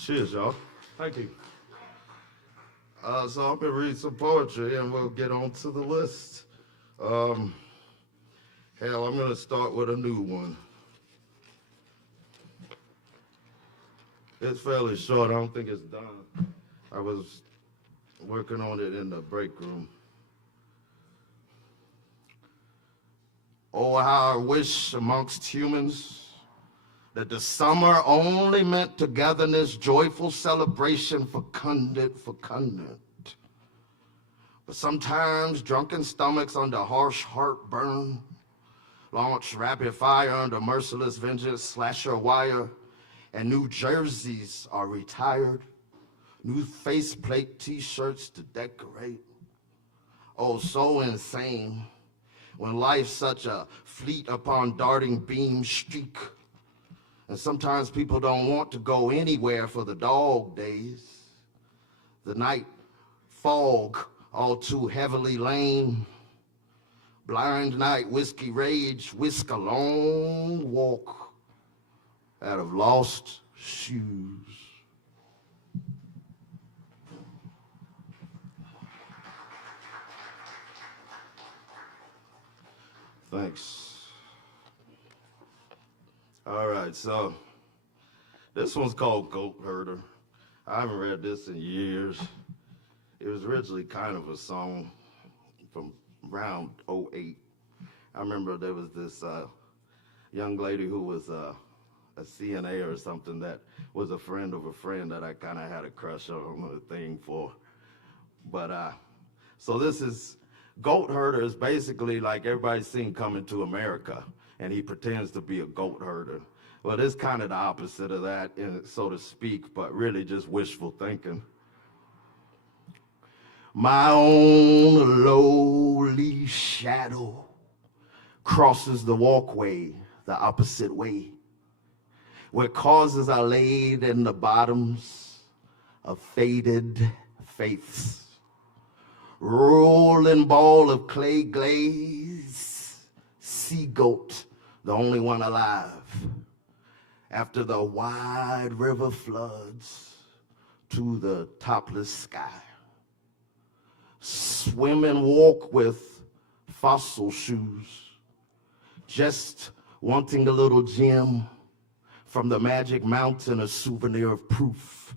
Cheers, y'all. Thank you. So I'm gonna read some poetry and we'll get on to the list. Um, Hell, I'm gonna start with a new one. It's fairly short. I don't think it's done. I was working on it in the break room. Oh, how I wish amongst humans that the summer only meant togetherness, joyful celebration, fecundant. But sometimes drunken stomachs under harsh heartburn launch rapid fire under merciless vengeance, slasher wire, and New Jerseys are retired. New faceplate t-shirts to decorate. Oh, so insane when life's such a fleet upon darting beam streak. And sometimes people don't want to go anywhere for the dog days. The night fog all too heavily lame. Blind night whiskey rage, whisk a long walk out of lost shoes. Thanks. All right, so this one's called Goat Herder. I haven't read this in years. It was originally kind of a song from around '08. I remember there was this young lady who was a CNA or something that was a friend of a friend that I kind of had a crush on, a thing for. But so this is, Goat Herder is basically like everybody's seen Coming to America, and he pretends to be a goat herder. Well, it's kind of the opposite of that, so to speak, but really just wishful thinking. My own lowly shadow crosses the walkway the opposite way, where causes are laid in the bottoms of faded faiths. Rolling ball of clay glaze, sea goat, the only one alive. After the wide river floods to the topless sky. Swim and walk with fossil shoes, just wanting a little gem from the magic mountain, a souvenir of proof.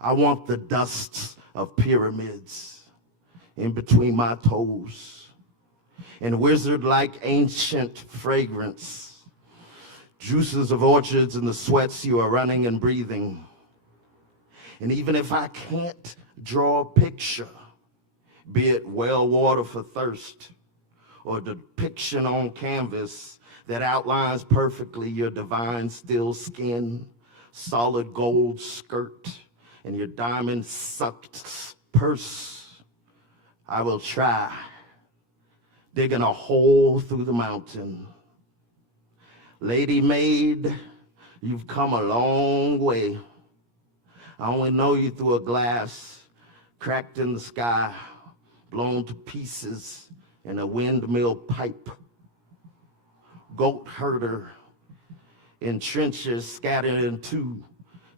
I want the dust of pyramids in between my toes, and wizard-like ancient fragrance, juices of orchards and the sweats you are running and breathing. And even if I can't draw a picture, be it well water for thirst, or depiction on canvas that outlines perfectly your divine still skin, solid gold skirt, and your diamond-sucked purse, I will try, digging a hole through the mountain. Lady maid, you've come a long way. I only know you through a glass, cracked in the sky, blown to pieces in a windmill pipe. Goat herder in trenches scattered into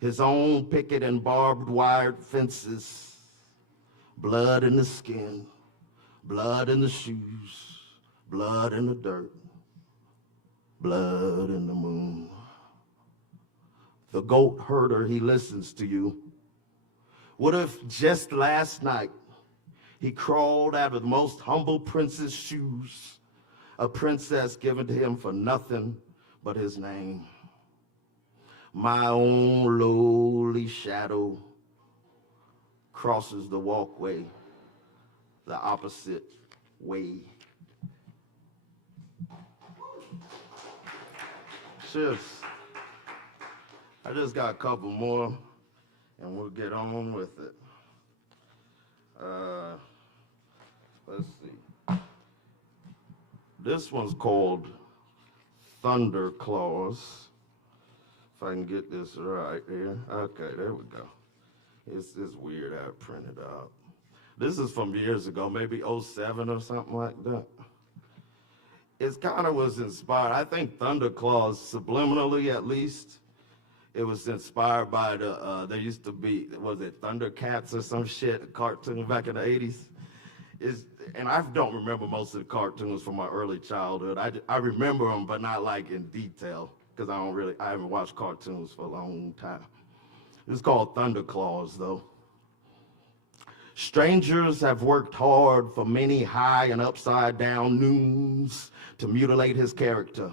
his own picket and barbed wired fences. Blood in the skin, blood in the shoes, blood in the dirt, blood in the moon. The goat herder, he listens to you. What if just last night he crawled out of the most humble prince's shoes, a princess given to him for nothing but his name? My own lowly shadow crosses the walkway the opposite way. Cheers. I just got a couple more and we'll get on with it. Let's see. This one's called Thunder Claws. If I can get this right here. Okay, there we go. It's weird how it printed out. This is from years ago, maybe '07 or something like that. It kind of was inspired, I think Thunder Claws, subliminally at least, It was inspired by there used to be, was it Thundercats or some shit, a cartoon back in the 80s? And I don't remember most of the cartoons from my early childhood. I remember them, but not like in detail, because I haven't watched cartoons for a long time. It's called Thunderclaws, though. Strangers have worked hard for many high and upside down noons to mutilate his character.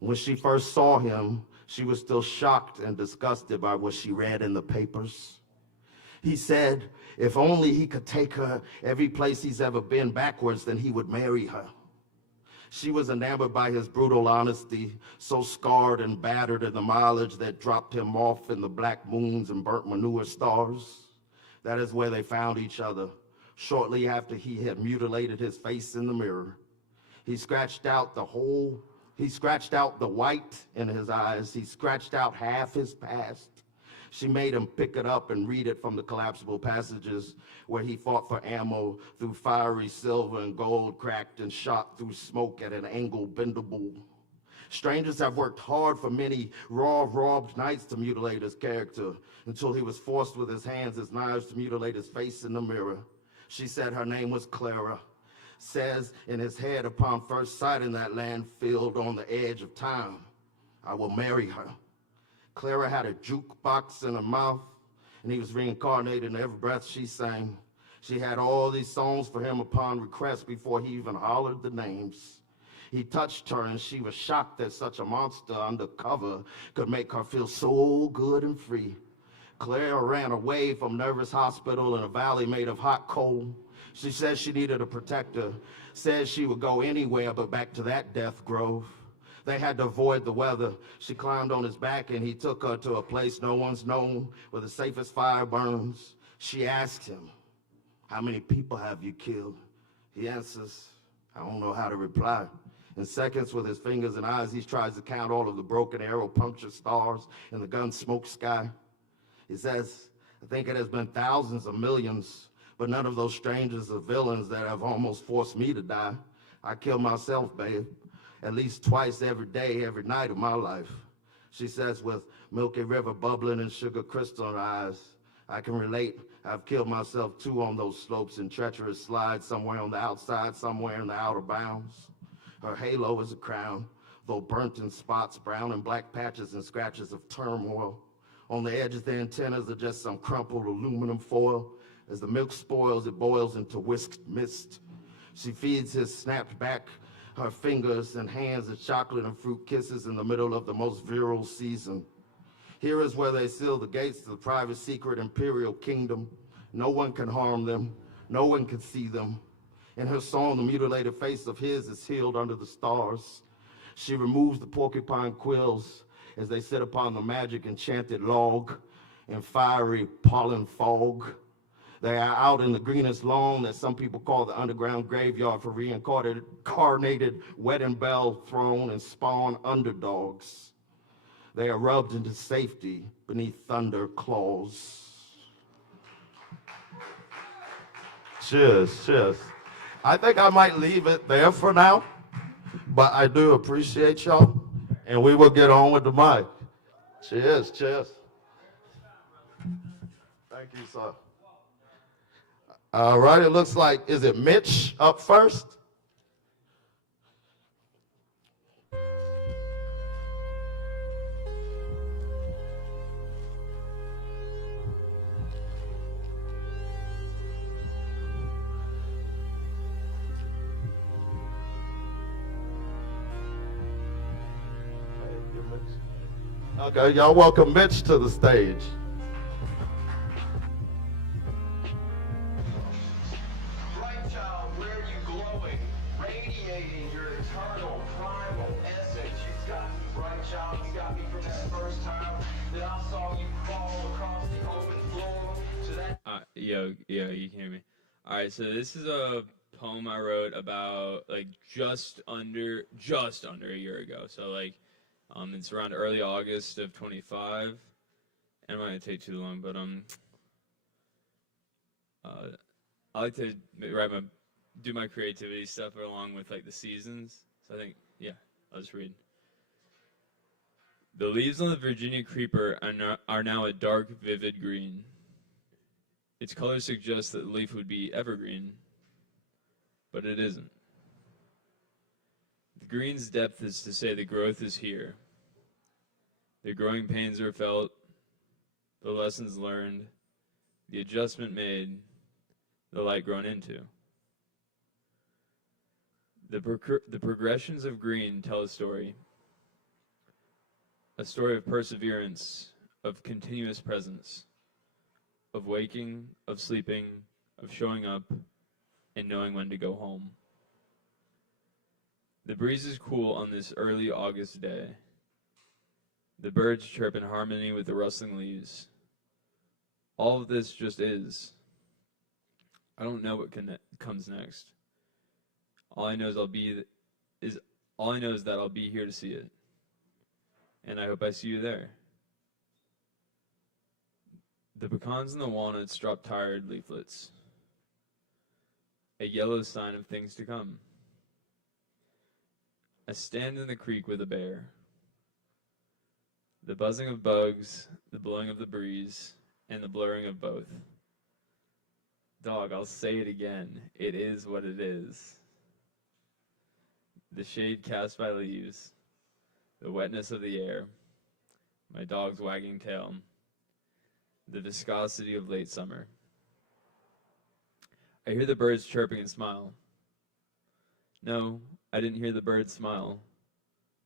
When she first saw him, she was still shocked and disgusted by what she read in the papers. He said if only he could take her every place he's ever been backwards, then he would marry her. She was enamored by his brutal honesty, so scarred and battered in the mileage that dropped him off in the black moons and burnt manure stars. That is where they found each other, shortly after he had mutilated his face in the mirror. He scratched out the white in his eyes. He scratched out half his past. She made him pick it up and read it from the collapsible passages where he fought for ammo through fiery silver and gold, cracked and shot through smoke at an angle bendable. Strangers have worked hard for many robbed nights to mutilate his character until he was forced with his hands as knives to mutilate his face in the mirror. She said her name was Clara. Says in his head upon first sight in that land filled on the edge of time, I will marry her. Clara had a jukebox in her mouth, and he was reincarnated in every breath she sang. She had all these songs for him upon request before he even hollered the names. He touched her, and she was shocked that such a monster under cover could make her feel so good and free. Clara ran away from Nervous Hospital in a valley made of hot coal. She said she needed a protector, said she would go anywhere but back to that death grove. They had to avoid the weather. She climbed on his back and he took her to a place no one's known where the safest fire burns. She asked him, how many people have you killed? He answers, I don't know how to reply. In seconds, with his fingers and eyes, he tries to count all of the broken arrow punctured stars in the gun smoke sky. He says, I think it has been thousands of millions, but none of those strangers are villains that have almost forced me to die. I kill myself, babe, at least twice every day, every night of my life. She says with Milky River bubbling and sugar crystal in her eyes, I can relate. I've killed myself too on those slopes and treacherous slides, somewhere on the outside, somewhere in the outer bounds. Her halo is a crown, though burnt in spots, brown and black patches and scratches of turmoil. On the edges, the antennas are just some crumpled aluminum foil. As the milk spoils, it boils into whisked mist. She feeds his snapped back, her fingers and hands as chocolate and fruit kisses in the middle of the most virile season. Here is where they seal the gates to the private secret imperial kingdom. No one can harm them. No one can see them. In her song, the mutilated face of his is healed under the stars. She removes the porcupine quills as they sit upon the magic enchanted log in fiery pollen fog. They are out in the greenest lawn that some people call the underground graveyard for reincarnated wedding bell throne and spawn underdogs. They are rubbed into safety beneath thunder claws. Cheers, cheers. I think I might leave it there for now, but I do appreciate y'all, and we will get on with the mic. Cheers, cheers. Thank you, sir. All right, it looks like, is it Mitch up first? Okay, y'all welcome Mitch to the stage. Yo, you can hear me. All right, so this is a poem I wrote about like just under a year ago. So like, it's around early August of 25. And I'm not gonna take too long, but I like to do my creativity stuff along with like the seasons. So I think, yeah, I'll just read. The leaves on the Virginia creeper are now a dark, vivid green. Its color suggests that the leaf would be evergreen, but it isn't. The green's depth is to say the growth is here. The growing pains are felt, the lessons learned, the adjustment made, the light grown into. The progressions of green tell a story of perseverance, of continuous presence, of waking, of sleeping, of showing up, and knowing when to go home. The breeze is cool on this early August day. The birds chirp in harmony with the rustling leaves. All of this just is. I don't know what comes next. All I know is that I'll be here to see it. And I hope I see you there. The pecans and the walnuts drop tired leaflets. A yellow sign of things to come. I stand in the creek with a bear. The buzzing of bugs, the blowing of the breeze, and the blurring of both. Dog, I'll say it again. It is what it is. The shade cast by leaves, the wetness of the air, my dog's wagging tail, the viscosity of late summer. I hear the birds chirping and smile. No, I didn't hear the birds smile.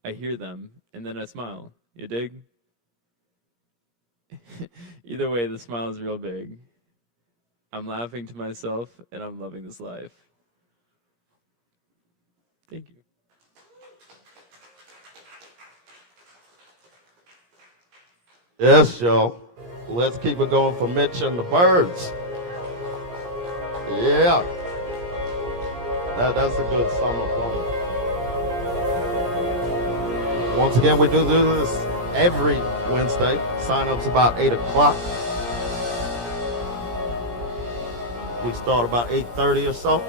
I hear them, and then I smile. You dig? Either way, the smile is real big. I'm laughing to myself, and I'm loving this life. Thank you. Yes, y'all. Let's keep it going for Mitch and the birds. Yeah. That's a good summer poem. Once again, we do this every Wednesday. Sign-up's about 8 o'clock. We start about 8:30 or so.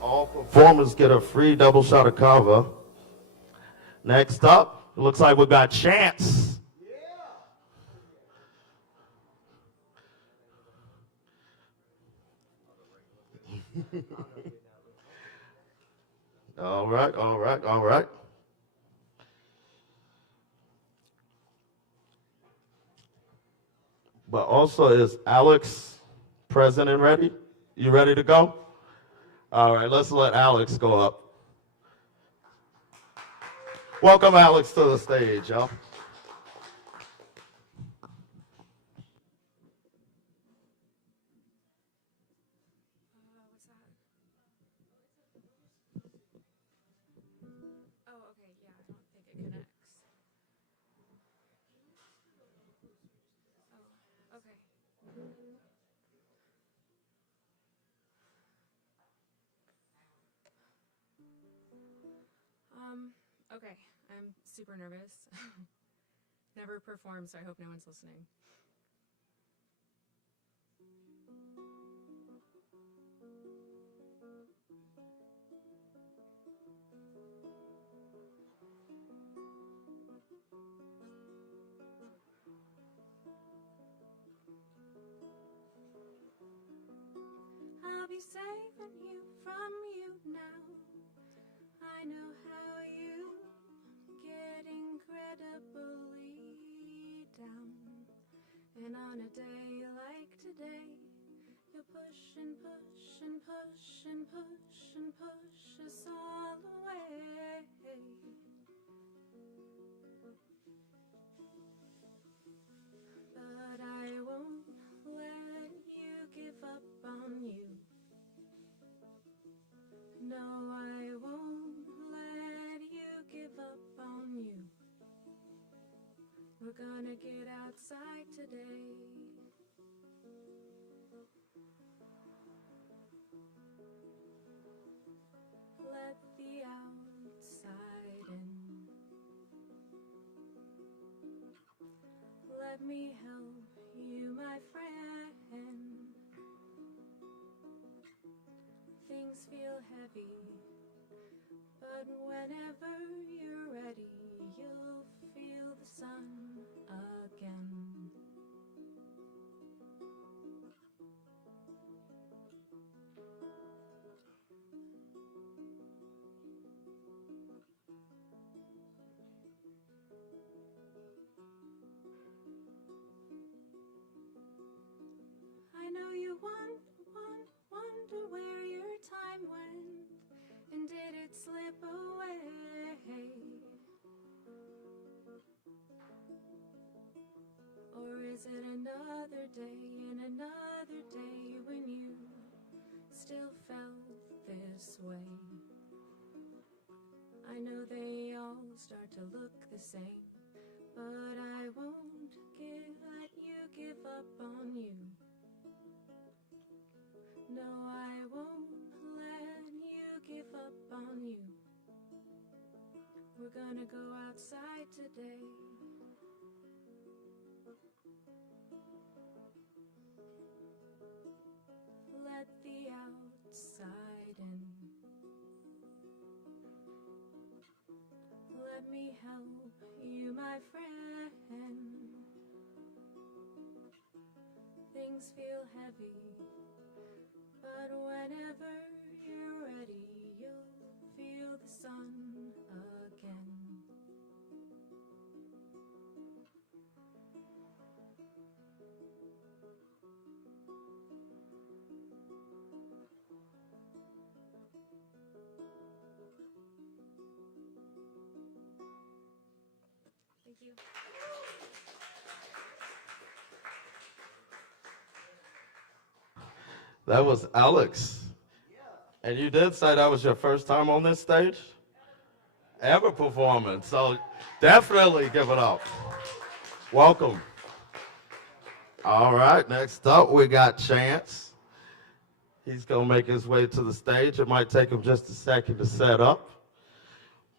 All performers get a free double shot of Kava. Next up, it looks like we got Chance. All right, all right, all right. But also, is Alex present and ready? You ready to go? All right, let's let Alex go up. Welcome Alex to the stage, y'all. Okay, I'm super nervous. Never performed, so I hope no one's listening. I'll be saving you from you now. I know how you get incredibly down. And on a day like today, you push and push and push and push and push us all away. But I won't let you give up on you. No, I won't let you give up on you. We're gonna get outside today. Let the outside in. Let me help you, my friend. Things feel heavy, but whenever you're ready, you'll feel the day and another day when you still felt this way. I know they all start to look the same, but I won't let you give up on you. No, I won't let you give up on you. We're gonna go outside today. Let the outside in. Let me help you, my friend. Things feel heavy, but whenever you're ready, you'll feel the sun again. Thank you. That was Alex. And you did say that was your first time on this stage? Ever performing. So definitely give it up. Welcome. All right, next up we got Chance. He's going to make his way to the stage. It might take him just a second to set up.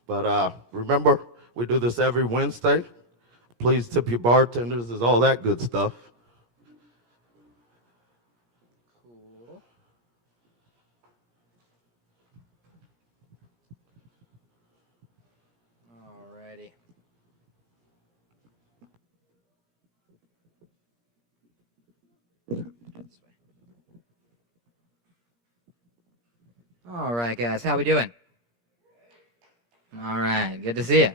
But remember, we do this every Wednesday. Please tip your bartenders. There's all that good stuff. Cool. Alrighty. This way. All right, guys, how we doing? All right, good to see you.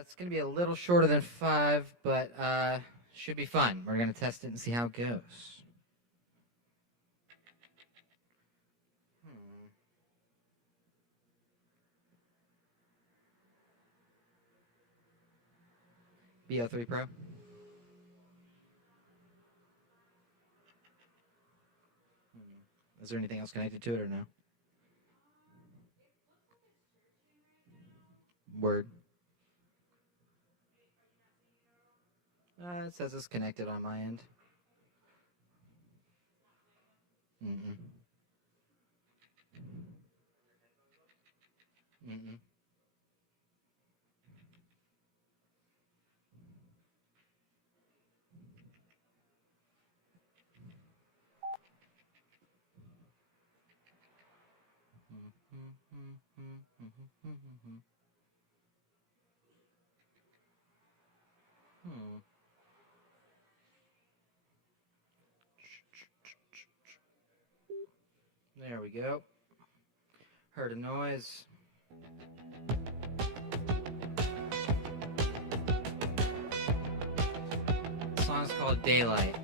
It's going to be a little shorter than 5, but should be fun. We're going to test it and see how it goes. BO3 Pro. Is there anything else connected to it or no? Word. It says it's connected on my end. Mm-mm. Mm-mm. There we go. Heard a noise. The song's called Daylight.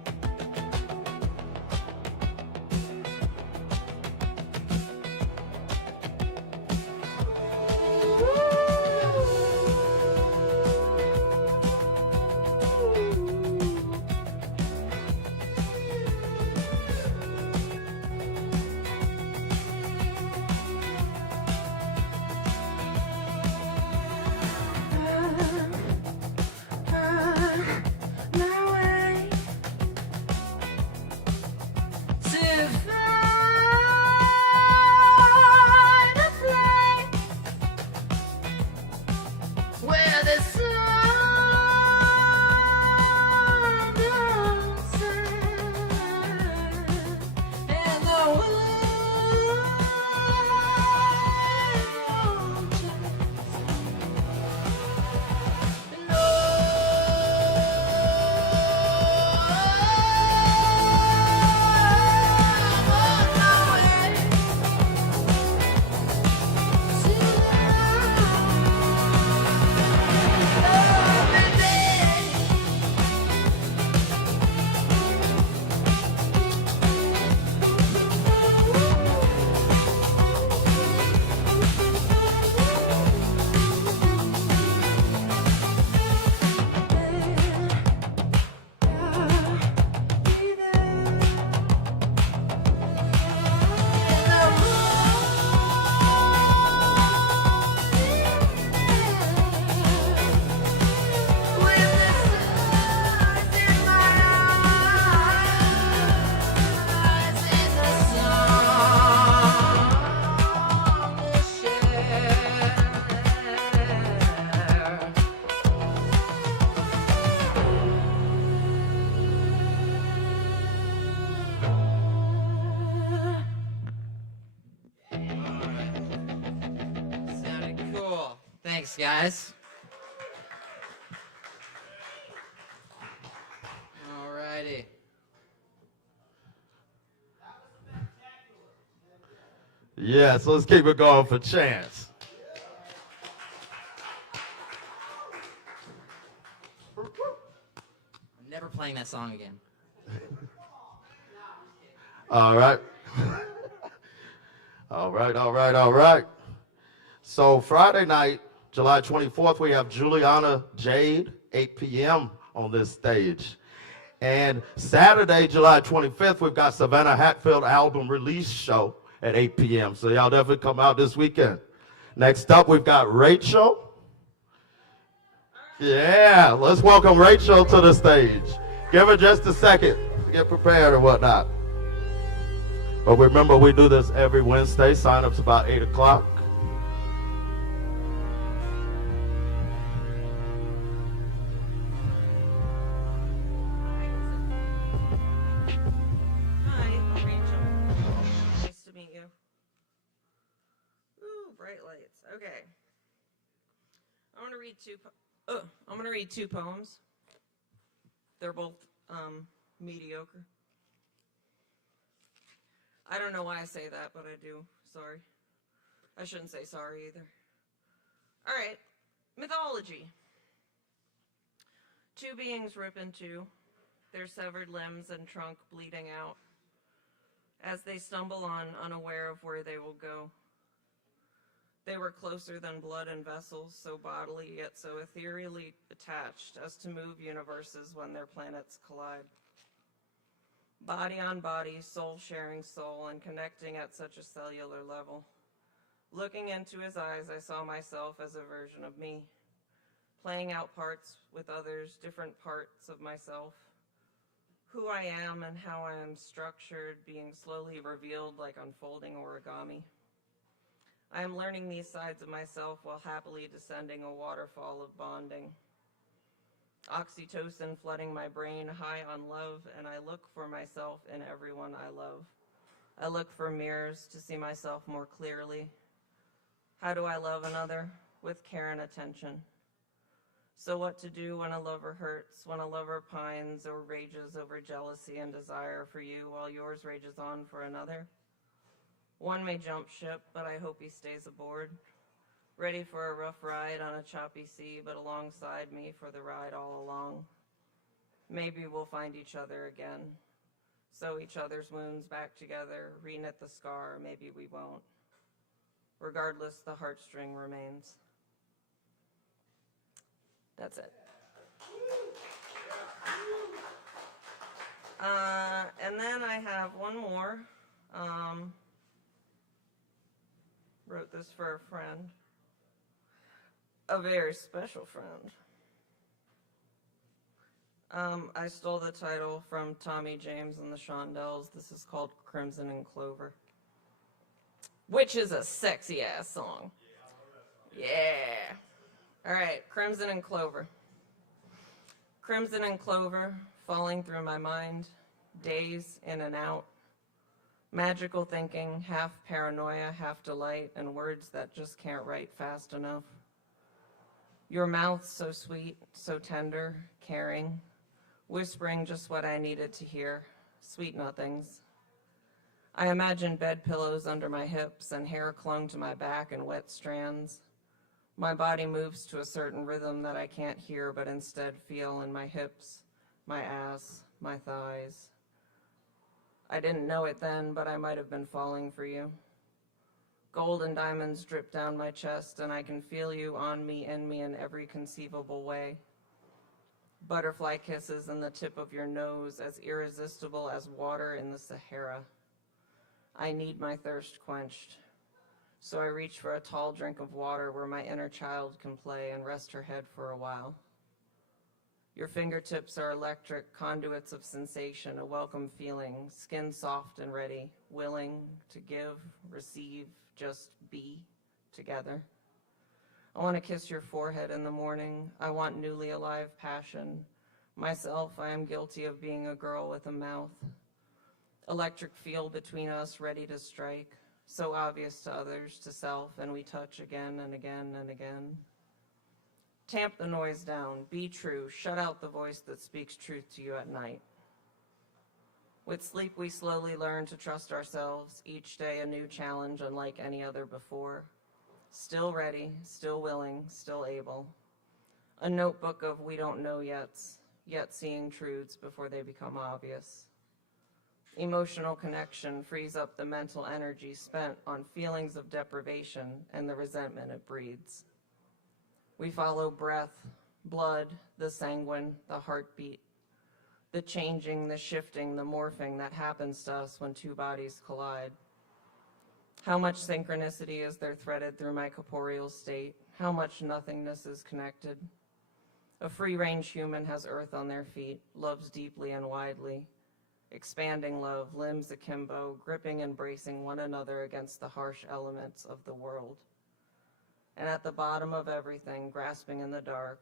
Thanks, guys. Alrighty. Yeah, so let's keep it going for Chance. I'm never playing that song again. All right. All right, all right, all right. So Friday night, July 24th, we have Juliana Jade, 8 p.m. on this stage. And Saturday, July 25th, we've got Savannah Hatfield album release show at 8 p.m. So y'all definitely come out this weekend. Next up, we've got Rachel. Yeah, let's welcome Rachel to the stage. Give her just a second to get prepared or whatnot. But remember, we do this every Wednesday. Sign-up's about 8 o'clock. Hi, I'm Rachel. Nice to meet you. Ooh, bright lights. Okay. I'm gonna read two poems. They're both mediocre. I don't know why I say that, but I do. Sorry. I shouldn't say sorry either. All right. Mythology. Two beings rip in two, their severed limbs and trunk bleeding out, as they stumble on, unaware of where they will go. They were closer than blood and vessels, so bodily yet so ethereally attached as to move universes when their planets collide. Body on body, soul sharing soul, and connecting at such a cellular level. Looking into his eyes, I saw myself as a version of me, playing out parts with others, different parts of myself. Who I am and how I am structured, being slowly revealed like unfolding origami. I am learning these sides of myself while happily descending a waterfall of bonding. Oxytocin flooding my brain, high on love, and I look for myself in everyone I love. I look for mirrors to see myself more clearly. How do I love another? With care and attention. So what to do when a lover hurts, when a lover pines or rages over jealousy and desire for you while yours rages on for another? One may jump ship, but I hope he stays aboard, ready for a rough ride on a choppy sea, but alongside me for the ride all along. Maybe we'll find each other again, sew each other's wounds back together, reknit the scar, maybe we won't. Regardless, the heartstring remains. That's it. And then I have one more. Wrote this for a friend. A very special friend. I stole the title from Tommy James and the Shondells. This is called Crimson and Clover, which is a sexy ass song. Yeah. All right, Crimson and Clover. Crimson and clover falling through my mind, days in and out. Magical thinking, half paranoia, half delight, and words that just can't write fast enough. Your mouth so sweet, so tender, caring, whispering just what I needed to hear, sweet nothings. I imagined bed pillows under my hips and hair clung to my back in wet strands. My body moves to a certain rhythm that I can't hear but instead feel in my hips, my ass, my thighs. I didn't know it then, but I might have been falling for you. Gold and diamonds drip down my chest, and I can feel you on me, in me, in every conceivable way. Butterfly kisses in the tip of your nose, as irresistible as water in the Sahara. I need my thirst quenched, so I reach for a tall drink of water where my inner child can play and rest her head for a while. Your fingertips are electric conduits of sensation, a welcome feeling, skin soft and ready, willing to give, receive, just be together. I want to kiss your forehead in the morning. I want newly alive passion. Myself, I am guilty of being a girl with a mouth. Electric field between us, ready to strike, so obvious to others, to self, and we touch again and again and again. Tamp the noise down, be true, shut out the voice that speaks truth to you at night. With sleep, we slowly learn to trust ourselves, each day a new challenge unlike any other before. Still ready, still willing, still able. A notebook of we don't know yet seeing truths before they become obvious. Emotional connection frees up the mental energy spent on feelings of deprivation and the resentment it breeds. We follow breath, blood, the sanguine, the heartbeat, the changing, the shifting, the morphing that happens to us when two bodies collide. How much synchronicity is there threaded through my corporeal state? How much nothingness is connected? A free-range human has earth on their feet, loves deeply and widely, expanding love, limbs akimbo, gripping and bracing one another against the harsh elements of the world. And at the bottom of everything, grasping in the dark,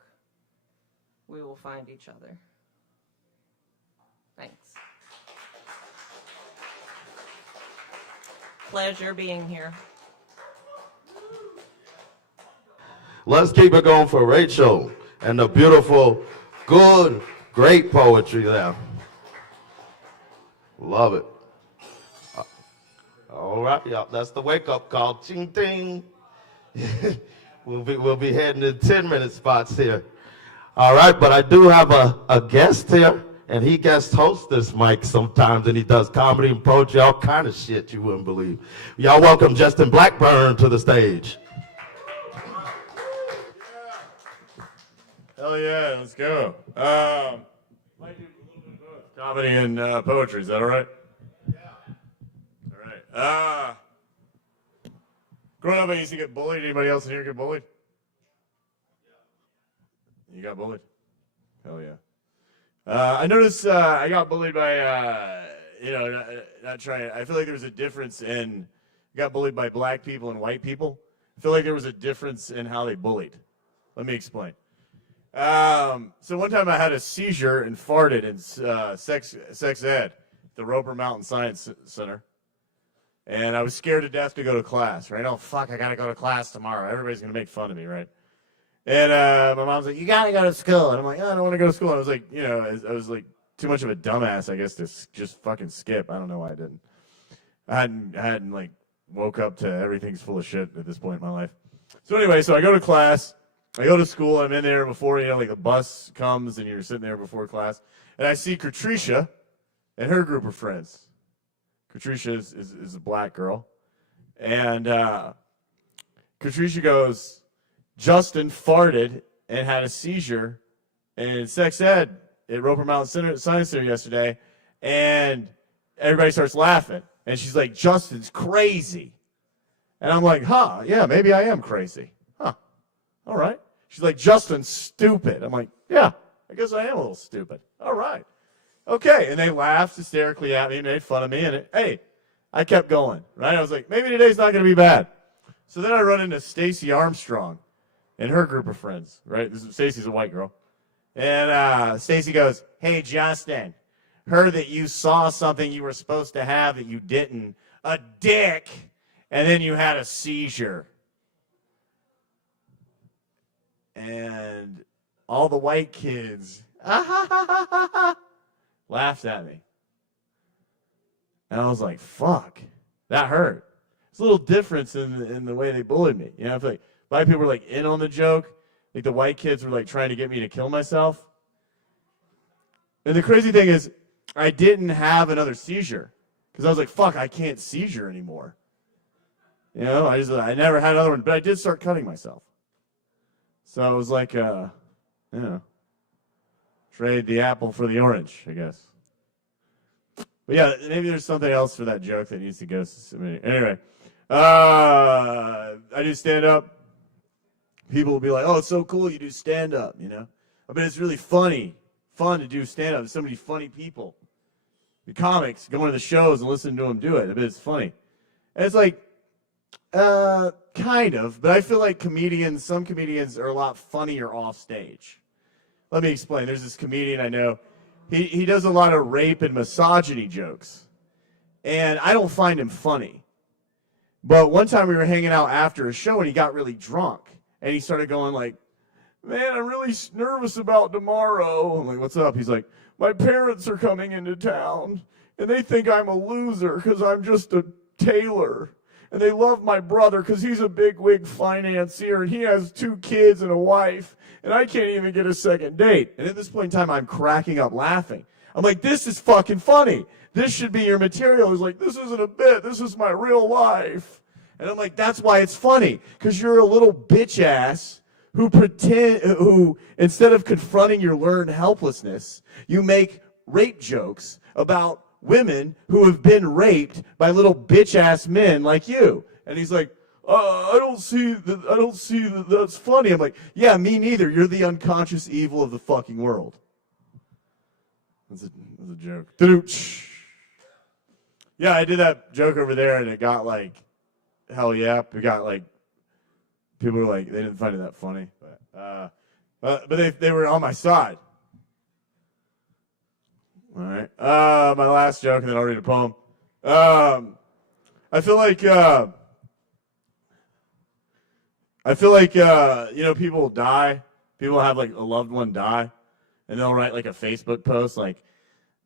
we will find each other. Thanks. Pleasure being here. Let's keep it going for Rachel and the beautiful, good, great poetry there. Love it. All right, y'all. That's the wake-up call. Ching ting. We'll be heading to 10-minute spots here. All right, but I do have a guest here, and he guest hosts this mic sometimes, and he does comedy and poetry, all kind of shit you wouldn't believe. Y'all welcome Justin Blackburn to the stage. Hell yeah, let's go. Might do a little bit of both. Comedy and poetry, is that all right? Yeah. All right. Growing up, I used to get bullied. Anybody else in here get bullied? You got bullied? Hell yeah. I noticed I got bullied by, not trying. I feel like there was a difference in, got bullied by black people and white people. I feel like there was a difference in how they bullied. Let me explain. So one time I had a seizure and farted in sex ed, the Roper Mountain Science Center. And I was scared to death to go to class, right? Oh, fuck, I got to go to class tomorrow. Everybody's going to make fun of me, right? And my mom's like, you got to go to school. And I'm like, oh, I don't want to go to school. And I was like, I was like too much of a dumbass, I guess, to just fucking skip. I don't know why I didn't. I hadn't like woke up to everything's full of shit at this point in my life. So anyway, so I go to class. I go to school. I'm in there before, like the bus comes and you're sitting there before class. And I see Katricia and her group of friends. Katricia is a black girl. And Katricia goes, Justin farted and had a seizure in sex ed at Roper Mountain Science Center yesterday. And everybody starts laughing. And she's like, Justin's crazy. And I'm like, yeah, maybe I am crazy. All right. She's like, Justin's stupid. I'm like, yeah, I guess I am a little stupid. All right. Okay. And they laughed hysterically at me and made fun of me. And hey, I kept going, right? I was like, maybe today's not going to be bad. So then I run into Stacy Armstrong and her group of friends, right? Stacy's a white girl. And Stacy goes, hey, Justin, heard that you saw something you were supposed to have that you didn't, a dick, and then you had a seizure. And all the white kids laughed at me. And I was like, fuck, that hurt. It's a little difference in the way they bullied me. I feel like black people were like in on the joke. Like the white kids were like trying to get me to kill myself. And the crazy thing is, I didn't have another seizure. Because I was like, fuck, I can't seizure anymore. I never had another one, but I did start cutting myself. So I was like, trade the apple for the orange, I guess. But yeah, maybe there's something else for that joke that needs to go. Anyway, I do stand up. People will be like, oh, it's so cool you do stand up, I mean, it's really fun to do stand up. There's so many funny people. The comics, going to the shows and listening to them do it. I mean, it's funny. And it's like, kind of, but I feel like some comedians are a lot funnier off stage. Let me explain. There's this comedian I know. He does a lot of rape and misogyny jokes. And I don't find him funny. But one time we were hanging out after a show and he got really drunk. And he started going like, man, I'm really nervous about tomorrow. I'm like, what's up? He's like, my parents are coming into town, and they think I'm a loser because I'm just a tailor. And they love my brother because he's a bigwig financier, and he has 2 kids and a wife, and I can't even get a second date. And at this point in time, I'm cracking up laughing. I'm like, this is fucking funny. This should be your material. He's like, this isn't a bit. This is my real life. And I'm like, that's why it's funny, because you're a little bitch ass who instead of confronting your learned helplessness, you make rape jokes about women who have been raped by little bitch ass men like you. And he's like, I don't see that that's funny. I'm like, yeah, me neither. You're the unconscious evil of the fucking world. That's a joke. Yeah, I did that joke over there, and it got like, hell yeah. It got like, people were like, they didn't find it that funny. But they were on my side. All right. My last joke, and then I'll read a poem. I feel like people die. People have like a loved one die, and they'll write like a Facebook post like,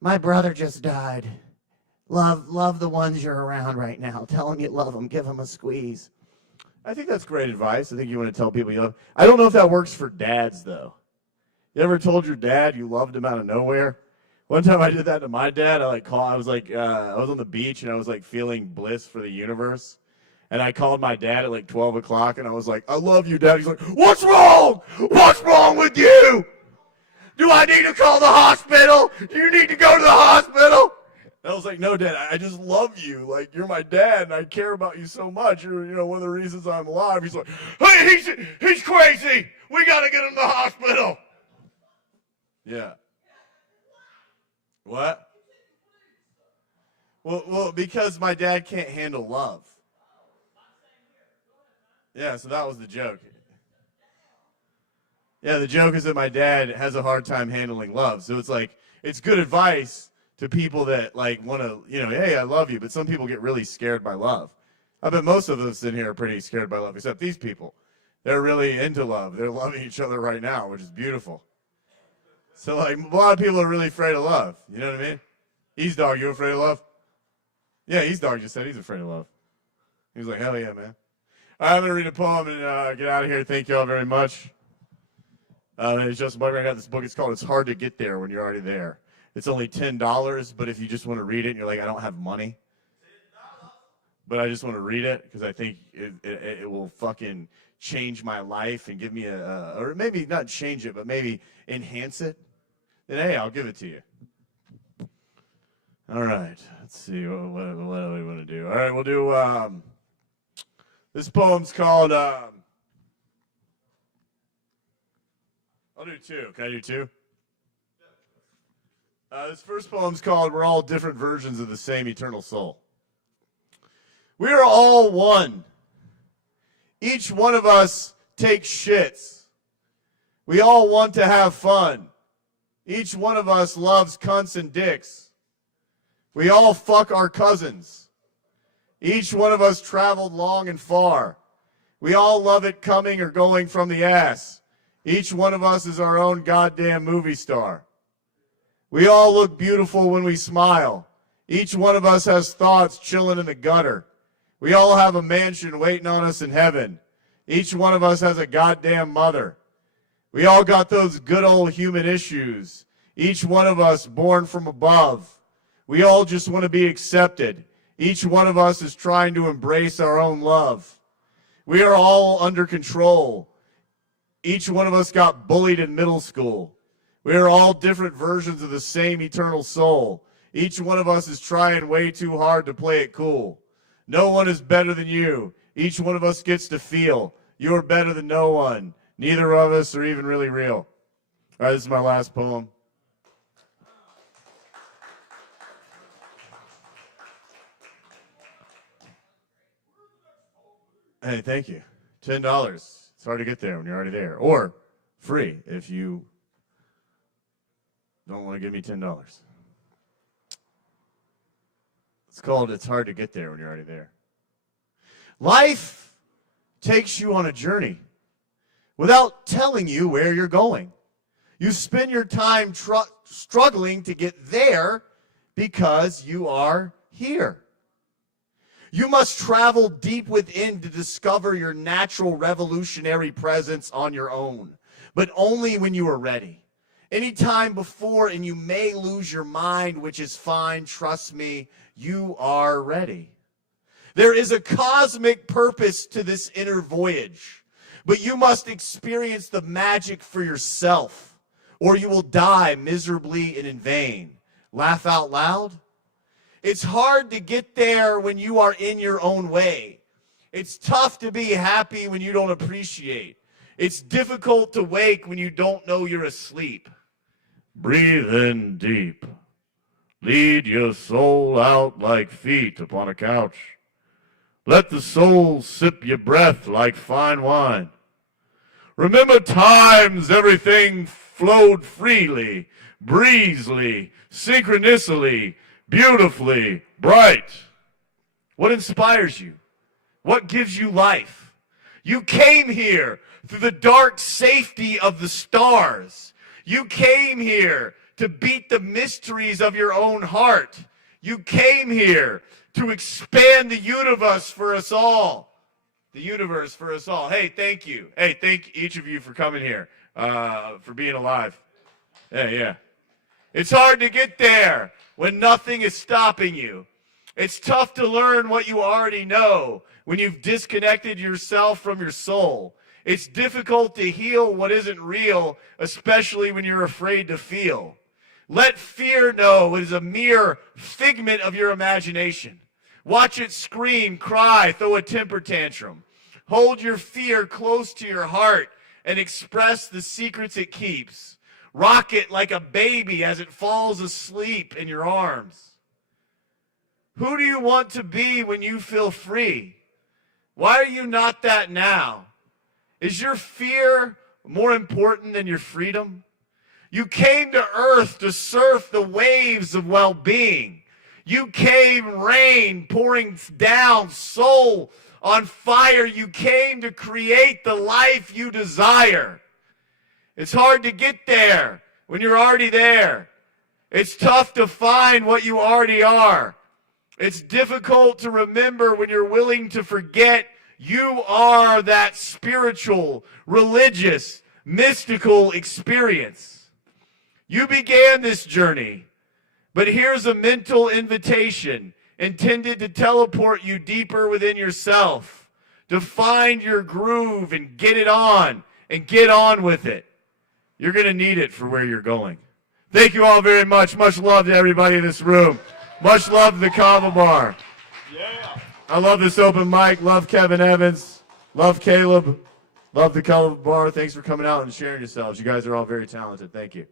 "My brother just died. Love the ones you're around right now. Tell them you love them. Give them a squeeze." I think that's great advice. I think you want to tell people you love. I don't know if that works for dads though. You ever told your dad you loved him out of nowhere? One time I did that to my dad. I was on the beach and I was like feeling bliss for the universe. And I called my dad at like 12 o'clock and I was like, I love you, Dad. He's like, what's wrong? What's wrong with you? Do I need to call the hospital? Do you need to go to the hospital? And I was like, no, Dad, I just love you. Like, you're my dad and I care about you so much. You're, one of the reasons I'm alive. He's like, hey, he's crazy. We got to get him to the hospital. Yeah. What? Well, because my dad can't handle love. Yeah, so that was the joke. Yeah, the joke is that my dad has a hard time handling love. So it's like, it's good advice to people that like want to, hey, I love you. But some people get really scared by love. I bet most of us in here are pretty scared by love, except these people. They're really into love. They're loving each other right now, which is beautiful. So like a lot of people are really afraid of love. You know what I mean? Ease Dog, you afraid of love? Yeah, Ease Dog just said he's afraid of love. He was like, hell yeah, man. I'm going to read a poem and get out of here. Thank you all very much. It's Justin Bugger. I got this book. It's called It's Hard to Get There When You're Already There. It's only $10, but if you just want to read it and you're like, I don't have money, but I just want to read it because I think it will fucking change my life and give me or maybe not change it, but maybe enhance it, then hey, I'll give it to you. All right. Let's see. What do we want to do? All right, we'll do this poem's called I'll do 2. Can I do 2? This first poem's called We're All Different Versions of the Same Eternal Soul. We are all one. Each one of us takes shits. We all want to have fun. Each one of us loves cunts and dicks. We all fuck our cousins. Each one of us traveled long and far. We all love it coming or going from the ass. Each one of us is our own goddamn movie star. We all look beautiful when we smile. Each one of us has thoughts chilling in the gutter. We all have a mansion waiting on us in heaven. Each one of us has a goddamn mother. We all got those good old human issues. Each one of us born from above. We all just want to be accepted. Each one of us is trying to embrace our own love. We are all under control. Each one of us got bullied in middle school. We are all different versions of the same eternal soul. Each one of us is trying way too hard to play it cool. No one is better than you. Each one of us gets to feel you're better than no one. Neither of us are even really real. All right, this is my last poem. Hey, thank you. $10. It's hard to get there when you're already there. Or free if you don't want to give me $10. It's called It's Hard to Get There When You're Already There. Life takes you on a journey. without telling you where you're going. You spend your time struggling to get there because you are here. You must travel deep within to discover your natural revolutionary presence on your own, but only when you are ready. Anytime before, and you may lose your mind, which is fine. Trust me, you are ready. There is a cosmic purpose to this inner voyage, but you must experience the magic for yourself, or you will die miserably and in vain. Laugh out loud. It's hard to get there when you are in your own way. It's tough to be happy when you don't appreciate. It's difficult to wake when you don't know you're asleep. Breathe in deep. Lead your soul out like feet upon a couch. Let the soul sip your breath like fine wine. Remember times everything flowed freely, breezily, synchronously, beautifully, bright. What inspires you? What gives you life? You came here through the dark safety of the stars. You came here to beat the mysteries of your own heart. You came here to expand the universe for us all. The universe for us all. Hey, thank you. Hey, thank each of you for coming here, for being alive. Yeah. It's hard to get there when nothing is stopping you. It's tough to learn what you already know when you've disconnected yourself from your soul. It's difficult to heal what isn't real, especially when you're afraid to feel. Let fear know it is a mere figment of your imagination. Watch it scream, cry, throw a temper tantrum. Hold your fear close to your heart and express the secrets it keeps. Rock it like a baby as it falls asleep in your arms. Who do you want to be when you feel free? Why are you not that now? Is your fear more important than your freedom? You came to earth to surf the waves of well-being. You came rain pouring down, soul on fire. You came to create the life you desire. It's hard to get there when you're already there. It's tough to find what you already are. It's difficult to remember when you're willing to forget you are that spiritual, religious, mystical experience. You began this journey, but here's a mental invitation intended to teleport you deeper within yourself, to find your groove and get it on and get on with it. You're going to need it for where you're going. Thank you all very much. Much love to everybody in this room. Much love to the Kava Bar. Yeah. I love this open mic. Love Kevin Evans. Love Caleb. Love the Kava Bar. Thanks for coming out and sharing yourselves. You guys are all very talented. Thank you.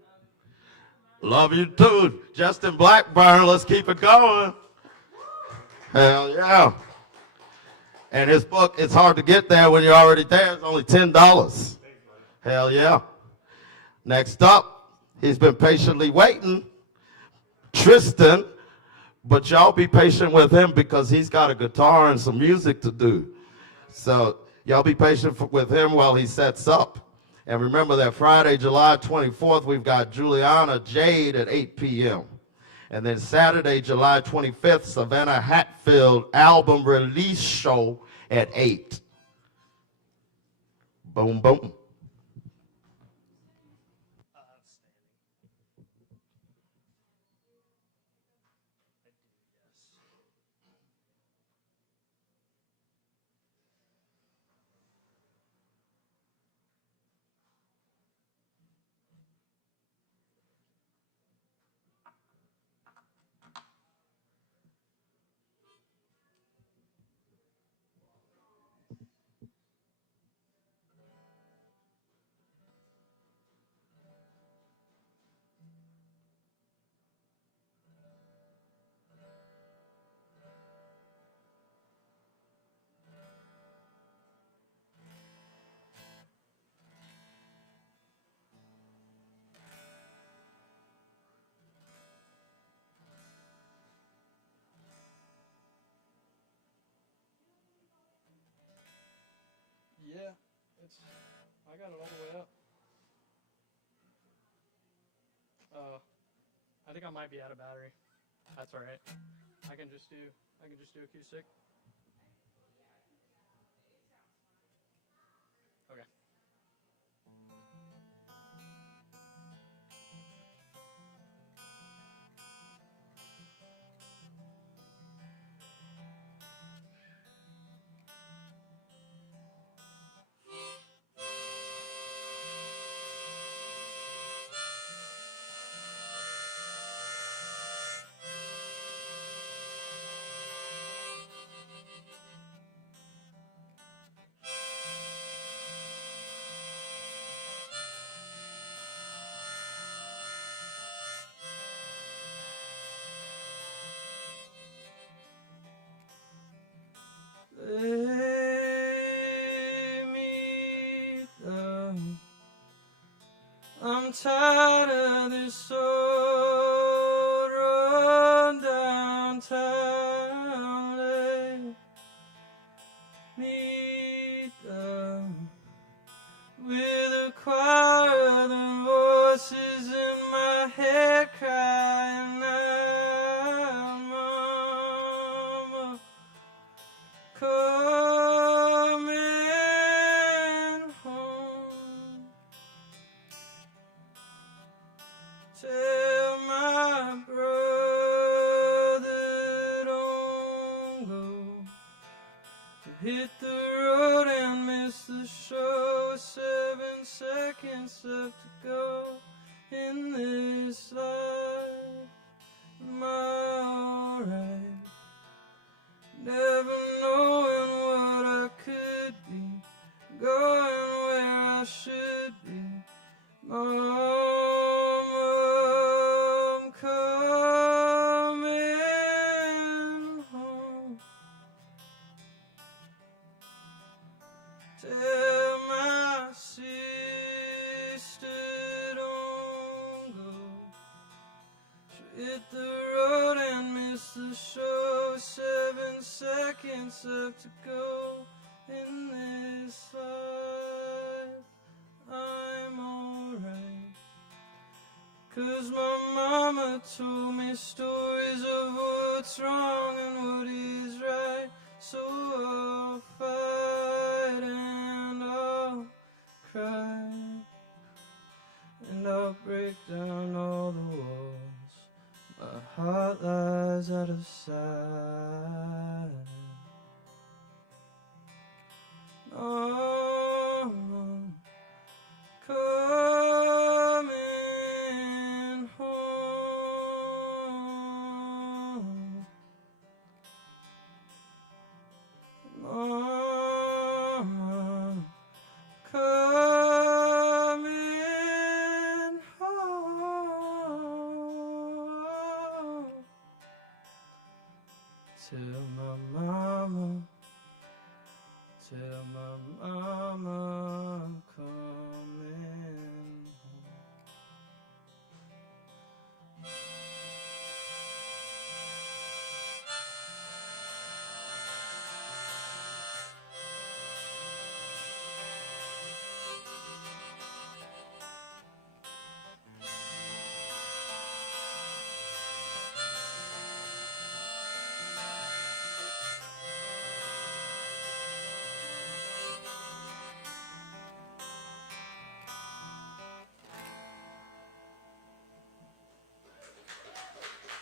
Love you too. Justin Blackburn, let's keep it going. Hell yeah. And his book, It's Hard to Get There When You're Already There, is only $10. Hell yeah. Next up, he's been patiently waiting, Tristan, but y'all be patient with him because he's got a guitar and some music to do. So y'all be patient with him while he sets up. And remember that Friday, July 24th, we've got Juliana Jade at 8 p.m. And then Saturday, July 25th, Savannah Hatfield album release show at 8. Boom, boom. Yeah, I I got it all the way up. I think I might be out of battery. That's all right. I can just do acoustic. Okay. Lay me down. I'm tired of this old run downtown. Lay me down with a choir of voices in my head crying out, Mama, coming home. Tell my brother don't go. Hit the road and miss the show. 7 seconds left to go in this life. Am I alright? Never knowing what I could be, going where I should be. Mom, I'm coming home. Tell my sister don't go. She'll hit the road and miss the show. 7 seconds left to go in this life. I'm alright, 'cause my mama told me stories of what's wrong and what is right. So I'll fight and I'll cry and I'll break down all the walls. My heart lies out of sight. Mama, coming home. Mama, coming home. Tell my mama, tell my mama I'm coming home.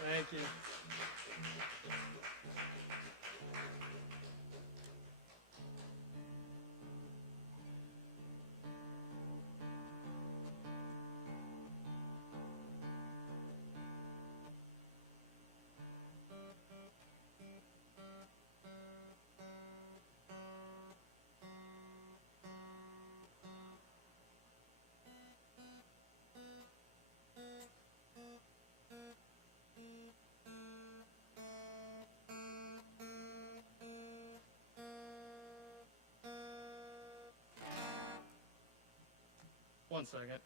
Thank you. One second.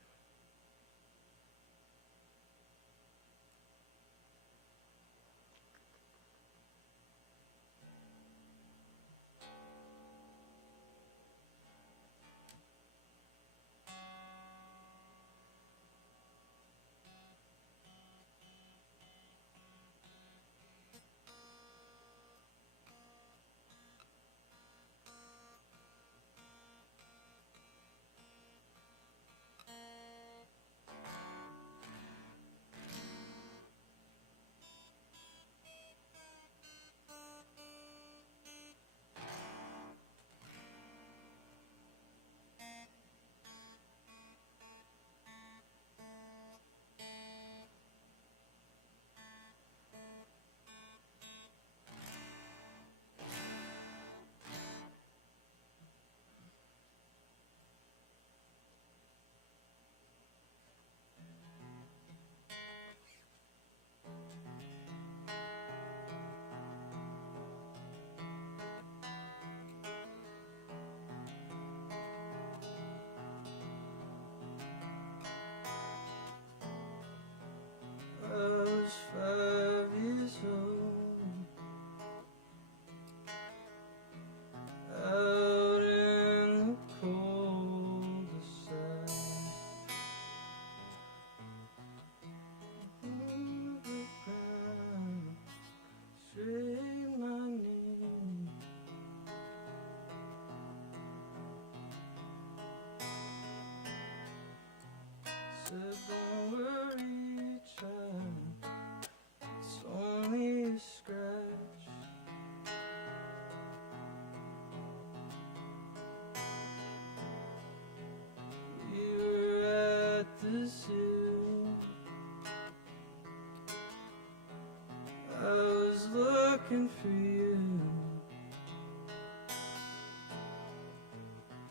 looking for you.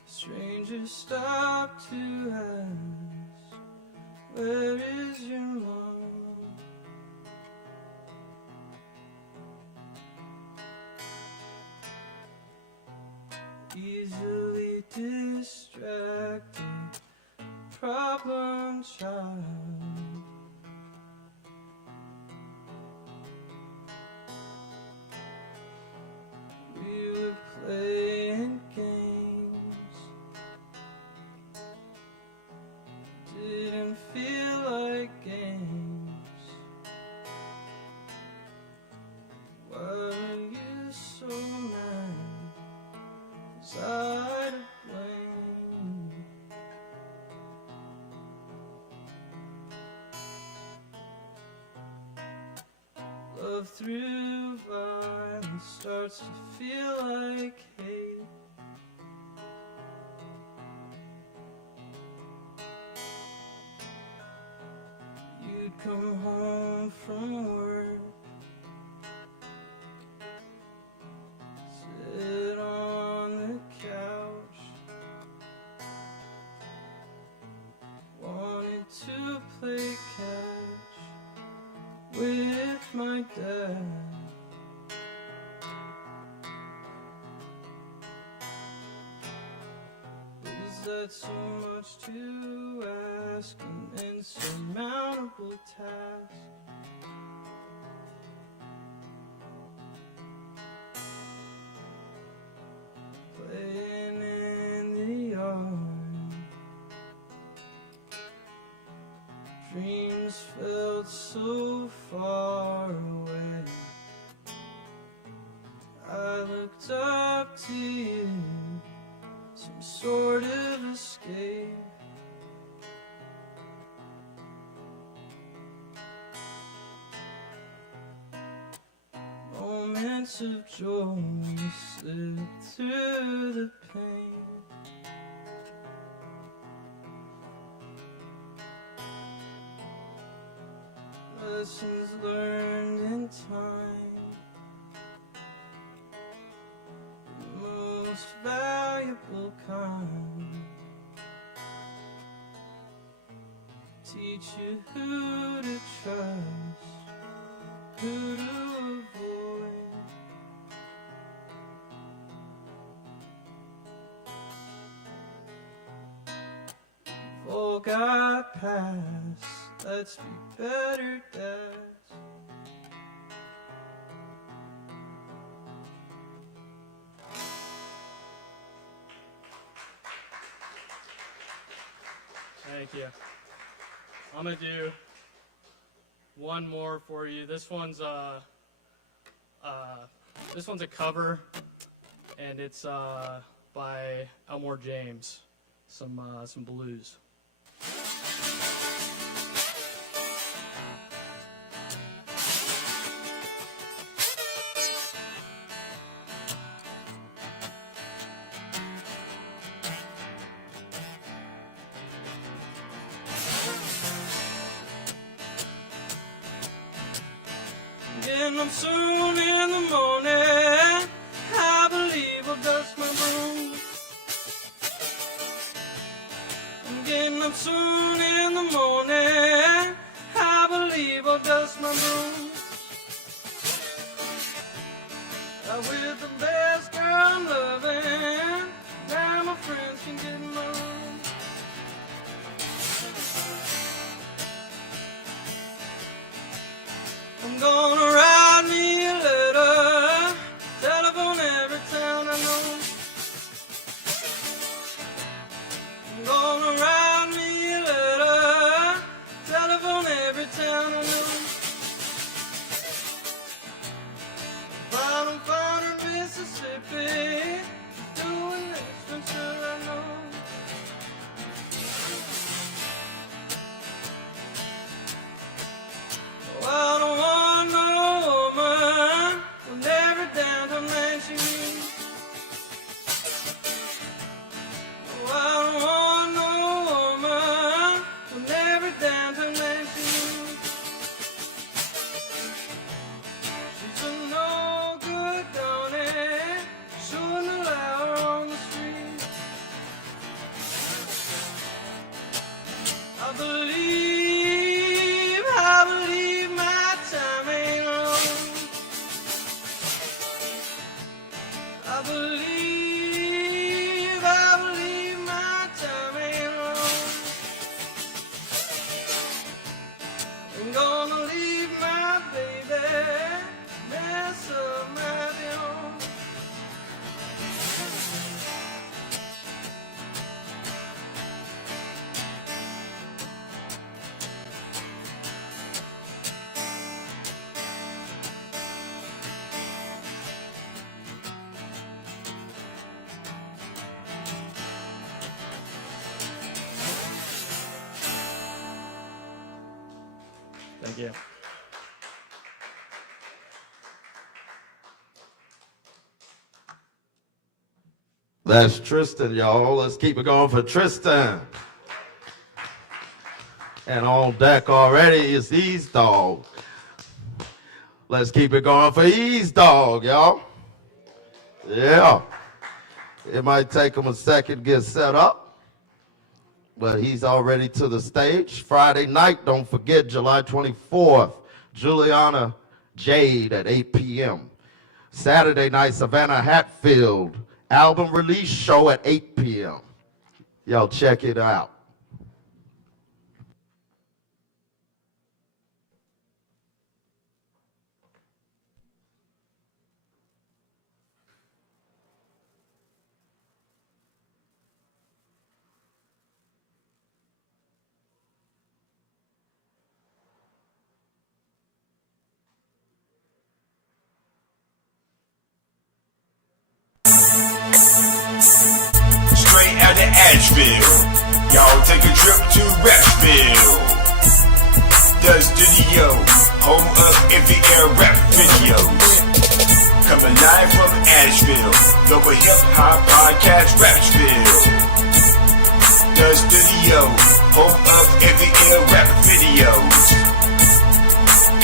Strangers stop to ask, where is your mom? Easily distracted, problem child. We were playing games, didn't feel like games. Why are you so mad? Was I to blame? Love through violence starts to feel like hate. You'd come home from work, sit on the couch, wanted to play catch with my dad. Is that so much to ask? An insurmountable task. Playing in the yard, dreams felt so far away. I looked up to you, some sort of escape. Moments of joy slip through the pain. Lessons learned in time, the most valuable kind. Teach you who to trust, who to avoid. We've all got past, let's be better dads. Thank you. I'm gonna do one more for you. This one's a cover, and it's by Elmore James. Some blues. Getting up soon in the morning, I believe I'll dust my broom. I'm getting up soon in the morning, I believe I'll dust my broom. With the best girl I'm loving, now my friends can get in my room. I'm gonna write me a letter, telephone every town I know. I'm gonna write me a letter, telephone every town I know. Bottom corner, Mississippi, doing this until I know. Oh, I don't want no woman with every downtown man she needs. Oh, I don't want no woman with every downtown man she needs. She's an old Thank you. That's Tristan, y'all. Let's keep it going for Tristan. And on deck already is Ease Dog. Let's keep it going for Ease Dog, y'all. Yeah. It might take him a second to get set up, but he's already to the stage. Friday night, don't forget, July 24th, Juliana Jade at 8 p.m. Saturday night, Savannah Hatfield, album release show at 8 p.m. Y'all check it out. Straight out of Asheville, y'all take a trip to Asheville. The studio, home of MVL rap videos. Coming live from Asheville, local hip hop podcast Rapsville. The studio, home of MVL rap videos.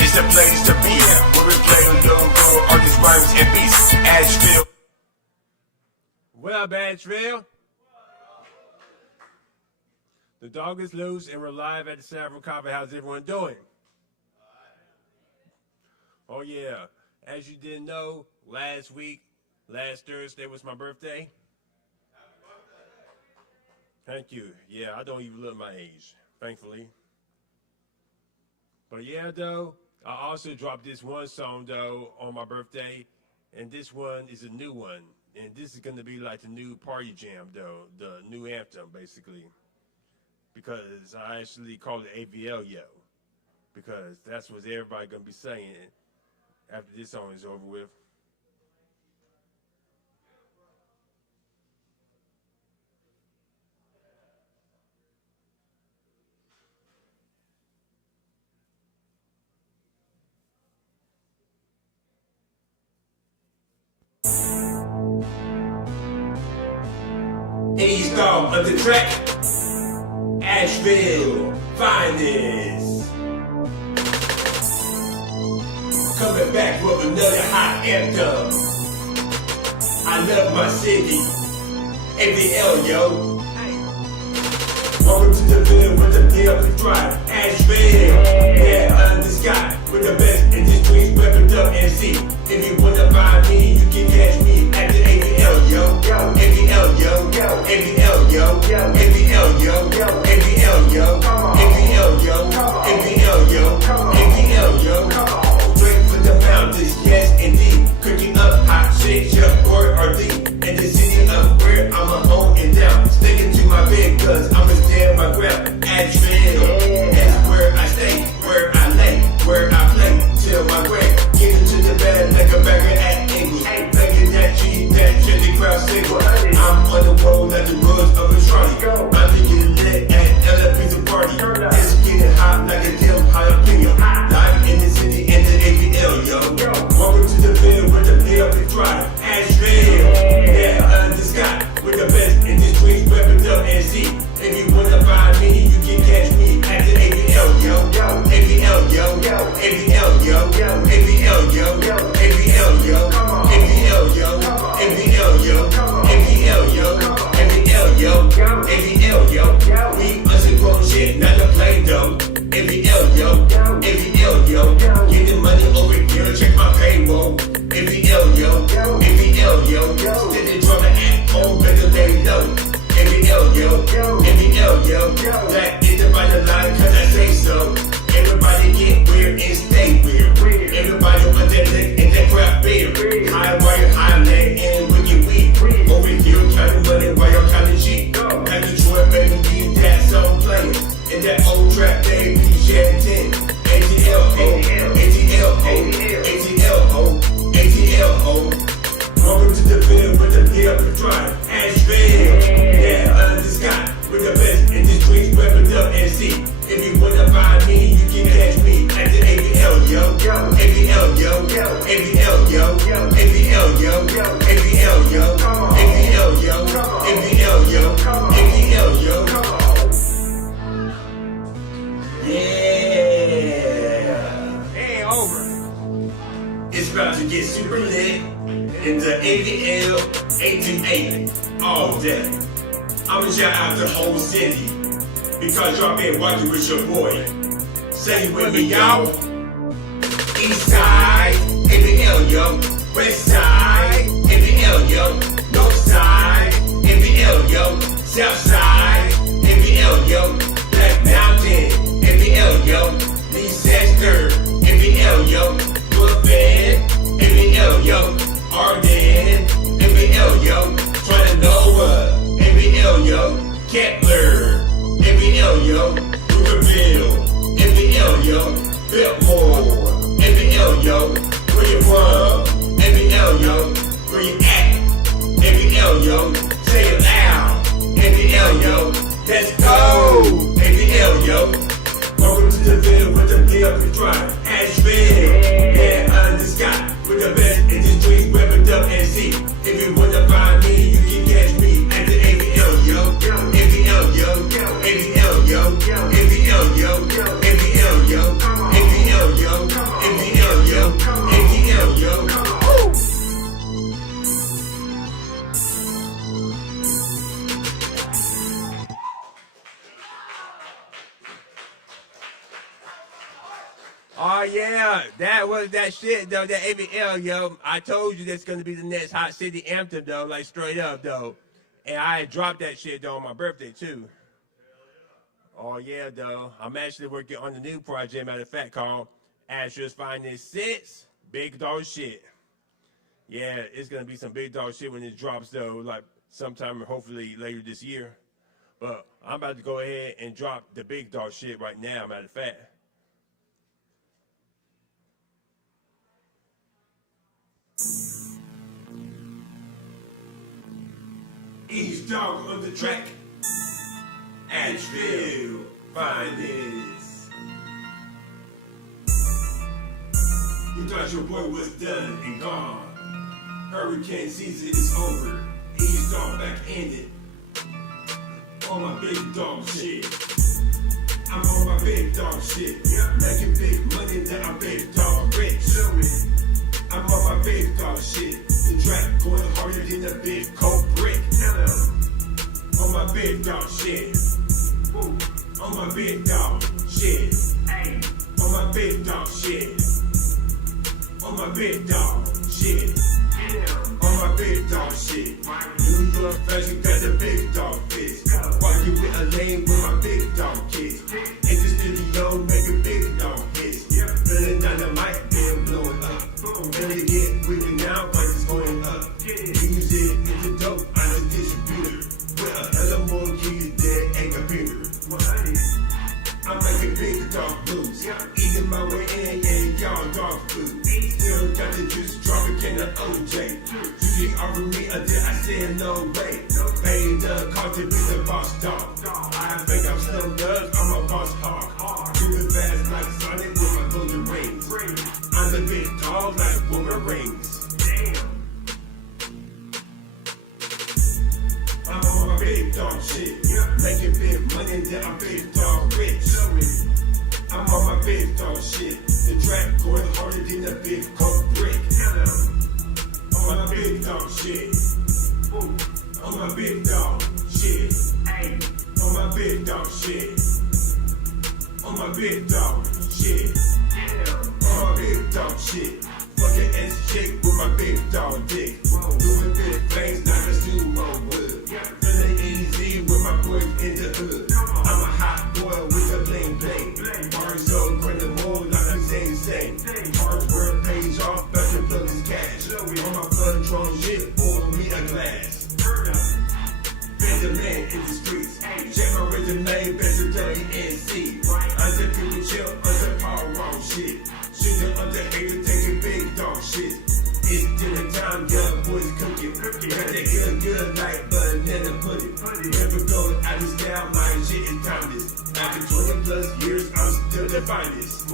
It's the place to be, where we play local artists, rhymes, and beats. Asheville. What up, Asheville? The dog is loose, and we're live at the San Kava. How's everyone doing? Oh, yeah. As you didn't know, last Thursday was my birthday. Thank you. Yeah, I don't even look my age, thankfully. But yeah, though, I also dropped this one song, though, on my birthday, and this one is a new one. And this is going to be like the new party jam, though, the new anthem, basically. Because I actually call it AVL Yo. Because that's what everybody going to be saying after this song is over with. Ease Dog of the track, Asheville finest. Coming back with another hot anthem. I love my city, AVL, yo. Welcome to the field with the deal of the drive, Asheville. Yeah, under the sky with the best in the streets, weapon up and see. If you wanna find me, you can catch me at the AVL, yo. AVL, yo. AVL, yo. AVL, yo. AVL, yo. AVL, yo. AVL, yo. AVL, yo. Straight from the mountains, yes indeed. Cooking up hot shit, chef, or deep. In the city of where I'm a home and down. Sticking to my bed, cause I'ma stand my ground. Asheville, that's where I stay, where I lay, where I play, till my grave. Get into the bed like a bagger at Ingles. Making that cheese, that chili crowd single. I'm on the road like the woods of a trolley. I'm getting lit at LA Pizza Party. It's getting hot like a damn jalapeno. Live in the city in the AVL, yo. Welcome to the field with the bill of the drive. Asheville, yeah, under the sky with the best in the streets, weapons up and see. If you wanna find me, you can catch me at the AVL, yo. AVL, yo. AVL, yo. AVL, yo. AVL, yo. AVL, yo. AVL, yo. AVL, yo. AVL, yo. AVL, yo. We underground shit, not the play though. AVL, yo. AVL, yo. Get the money over here, check my payroll. AVL, yo. AVL, yo. Steady drummer at home, better lay low. AVL, yo. AVL, yo. That is the right line, cause I say so. Everybody get weird and stay weird. Everybody want that lick and that crap beer. High wire, high leg, and wicked weed. Over here, counting money while y'all counting sheep. Now Detroit, baby, need that song playing. And that old trap, baby, share 10. ATL-O, ATL-O, ATL-O, ATL-O. Welcome to the field with the deal of the drive. Asheville, yeah, under the sky with the best in the streets, weapons up and see. If you wanna find me, you can catch me at the ABL, yo. ABL, yo. ABL, yo. ABL, yo. ABL, yo. ABL, yo. ABL, yo. ABL, yo. Yeah. Ain't over. It's about to get super lit in the ABL 828 all day. I'ma shout out the whole city because y'all been walking with your boy. Say it with me, y'all. East side, ABL, yo. West side, ABL, yo. North side, ABL, yo. South side, ABL, yo. Black Mountain, ABL, yo. Leicester, ABL, yo. Brooklyn, ABL, yo. Arden, ABL, yo. Trinanoa, ABL, yo. Kepler, ABL, yo. Hooverville, ABL, yo. Biltmore, ABL, yo. Where you from? ABL, yo. Where you at? ABL, yo. Say it loud. ABL, yo. Let's go. ABL, yo. Welcome to the Ville with the deal we drive. Asheville, yeah, under the sky. With the best in the streets, weapon up and see. If you wanna find me, you can catch me at the ABL, yo. ABL, yo. ABL, yo. ABL, yo. ABL, yo. ABL, yo. ABL, yo. ABL, yo. Woo! Oh yeah, that was that shit though, that ABL, yo. I told you that's gonna be the next hot city anthem though, like straight up though. And I had dropped that shit though on my birthday too. Oh yeah, though. I'm actually working on the new project, matter of fact, called Asheville's Finest 6 Big Dog Shit. Yeah, it's gonna be some big dog shit when it drops though, like sometime hopefully later this year. But I'm about to go ahead and drop the big dog shit right now, matter of fact. Each dog on the track. Asheville, finest. You thought your boy was done and gone. Hurricane season is over. Each dog back-ended. On my big dog shit. I'm on my big dog shit. Making big money, then I'm big dog rich. I'm on my big dog shit. The track going harder than a big coke brick. On my big dog shit. On my big dog shit. On my big dog shit. On my big dog shit. On my big dog shit. New York fashion got the big dog fist. Walking with a lane with my big dog kids. In the studio making big dog hits. Feeling down the mic, then blowing up. Better get with it now, prices going up. Music is the dope, I'm a distributor. With a hella more keys than a computer. I'm making big dog blues. Eating my way in, yeah, y'all dog food. Still got the juice, dropping in the OJ. You offer me until I said no way. Paid the cost to be the boss dog. I think I'm Slim Doug, I'm a boss hog. Moving fast like Sonic with my golden rings. I'm the big dog like Wolverines. I'm on my big dog shit. Making big money, then I'm big dog rich. I'm on my big dog shit. The track going harder than a big coke brick. On my big dog shit. On my big dog shit. On my big dog shit. On my big dog shit. On my big dog shit. Fucking ass chick with my big dog dick. Doing big things like a sumo would. Feeling easy with my boys in the hood. I'm a hot boy with a bling bling. Hard so green the mold like I'm saying. Hard work pays off, but the plug is cash. On my blood tron shit, pour me a glass. Been the man in the streets. Check my resume, better WNC. Under people chill, under power wrong shit. Shooting under hater, taking big dog shit. It's dinner time, young boys cooking. Got that good like banana pudding. Never going out of style, my shit is timeless. After 20 plus years, I'm still the finest.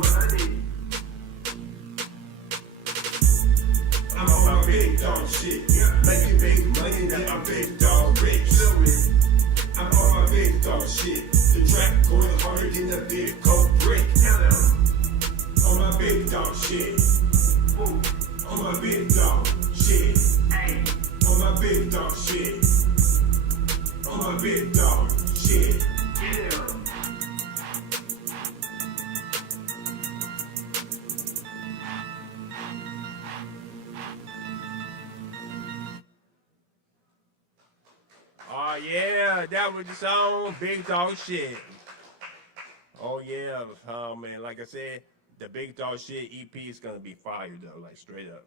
I'm on my big dog shit. Making big money, now I'm big dog rich. I'm on my big dog shit. The track going harder than a big cold brick. On my big dog shit. On my big dog shit. On my big dog shit. On my big dog shit. Oh yeah, that was the song, Big Dog Shit. Oh yeah, oh man, like I said, the Big Dog Shit EP is gonna be fire though, like straight up.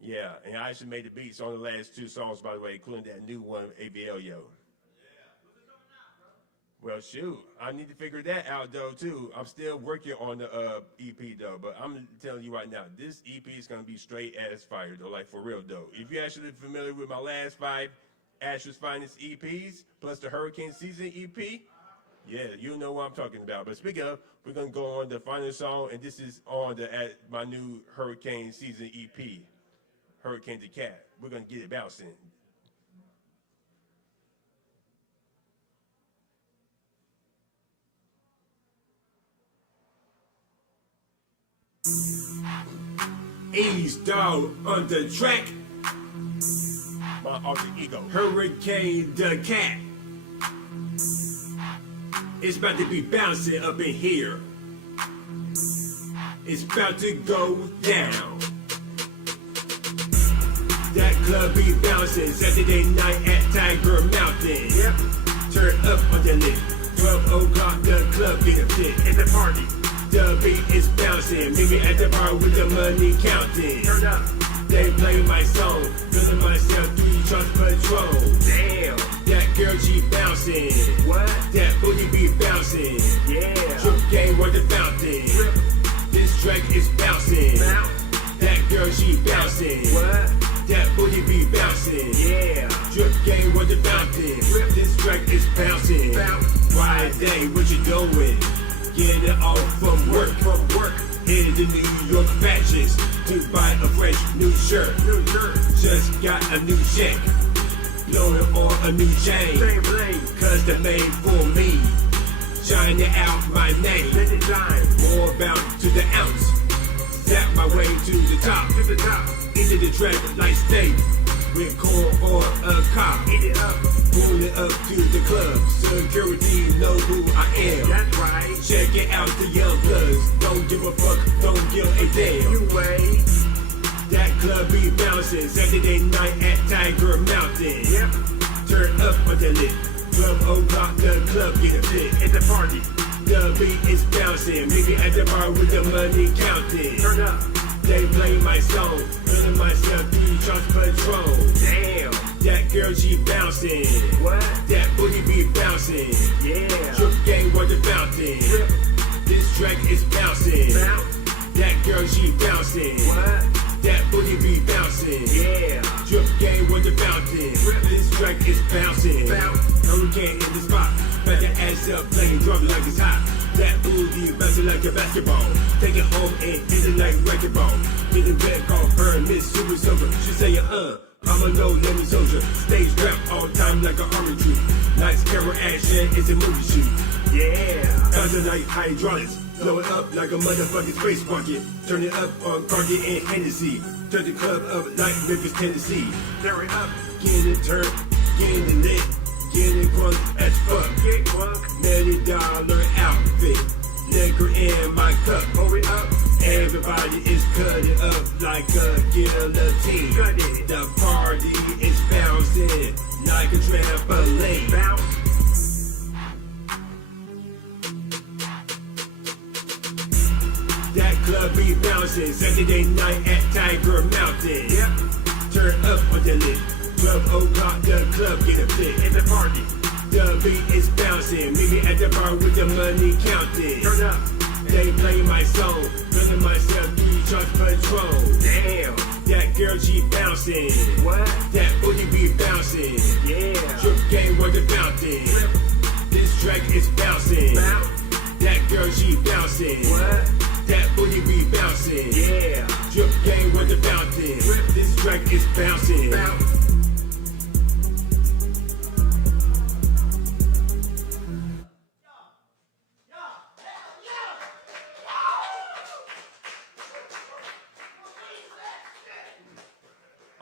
Yeah, and I actually made the beats on the last two songs, by the way, including that new one, AVL Yo. Well, shoot, I need to figure that out though too. I'm still working on the EP though, but I'm telling you right now, this EP is gonna be straight ass fire though, like for real though. If you're actually familiar with my last 5 Asheville's Finest EPs, plus the Hurricane Season EP, yeah, you know what I'm talking about. But speaking of, we're gonna go on the final song, and this is on my new Hurricane Season EP, Hurricane the Cat. We're gonna get it bouncing. East dog on the track. My alter ego. Hurricane the Cat. It's about to be bouncing up in here. It's about to go down. That club be bouncing Saturday night at Tiger Mountain. Yep. Turn up on the lit. 12 o'clock, the club get a fit. It's a party. The beat is bouncing. Meet me at the bar with the money counting. Turn up. They play my song, feeling myself through trust patrol. Damn, that girl she bouncing. What? That booty be bouncing. Yeah. Trip game worth the fountain. Trip. This track is bouncing. Bounce. That girl she bouncing. What? That booty be bouncing. Yeah. Drip game worth the fountain. Trip. This track is bouncing. Bounce. Friday, what you doing? Getting off from work. Headed to New York fashions to buy a fresh new shirt. Just got a new check. Loaded on a new chain. Custom made for me. Shining out my name. More bound to the ounce. Zap my way to the top. Into the traffic light state. With corn or a cop. Pulling up to the club. Security know who I am. That's right. Check it out, the young bloods. Don't give a fuck, don't give a damn. You wait. That club be bouncing Saturday night at Tiger Mountain. Yep. Turn up on the lit. 12 o'clock, the club get a fit. It's a party. The beat is bouncing. Meet me at the bar with the money counting. Turn up. They play my song, feeling myself through trust patrol. Damn, that girl she bouncing. What? That booty be bouncing. Yeah. Trip game worth the fountain. Trip. This track is bouncing. Bounce. That girl she bouncing. What? That booty be bouncing. Yeah. Trip game worth the fountain. Trip. This track is bouncing. Bounce. Hurricane in the spot. Back the ass up, playing drum like it's hot. That booty bouncing like a basketball. Take it home and hit it like wrecking ball. Getting back off her, Miss Super Silver. She say, I'm a no lemon soldier. Stage rap all time like an army troop. Nice camera action, it's a movie shoot. Yeah. Constant like hydraulics. Blow it up like a motherfucking space rocket. Turn it up on Cartier and Hennessy. Turn the club up like Memphis, Tennessee. Turn it up, getting it turned, getting it lit. Getting crunk as fuck. Get crunk. $90 outfit. Liquor in my cup. Hold it up. Everybody is cutting up like a guillotine. Cut it. The party is bouncing like a trampoline. Bounce. That club be bouncing Saturday night at Tiger Mountain. Yep. Turn up on the lit. 12 o'clock, the club get a fit. It's a party. The beat is bouncing. Meet me at the bar with the money counting. Turn up. They play my song. Feeling myself through trust patrol. Damn. That girl, she bouncing. What? That booty be bouncing. Yeah. Trip game worth the fountain. This track is bouncing. Bounce. That girl, her, she bouncing. What? That booty be bouncing. Yeah. Drip game with the fountain. This track is bouncing.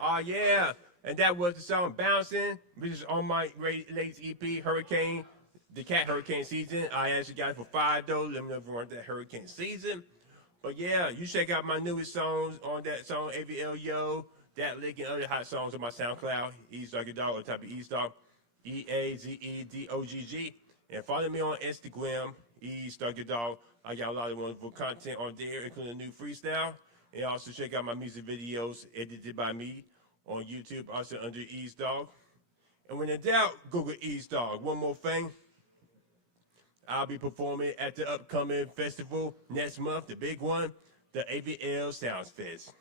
Oh yeah, and that was the song "Bouncing," which is on my latest EP, Hurricane, the Cat Hurricane season. I actually got it for $5. Let me know if you want that Hurricane season. But yeah, you check out my newest songs on that song, AVL Yo, that lick and other hot songs on my SoundCloud, Eastdog Dog, or type of Eastdog, EAZEDOGG, and follow me on Instagram, Eastdog Dog. I got a lot of wonderful content on there, including a new freestyle. And also check out my music videos edited by me on YouTube, also under East Dog. And when in doubt, Google East Dog. One more thing, I'll be performing at the upcoming festival next month, the big one, the AVL Sounds Fest.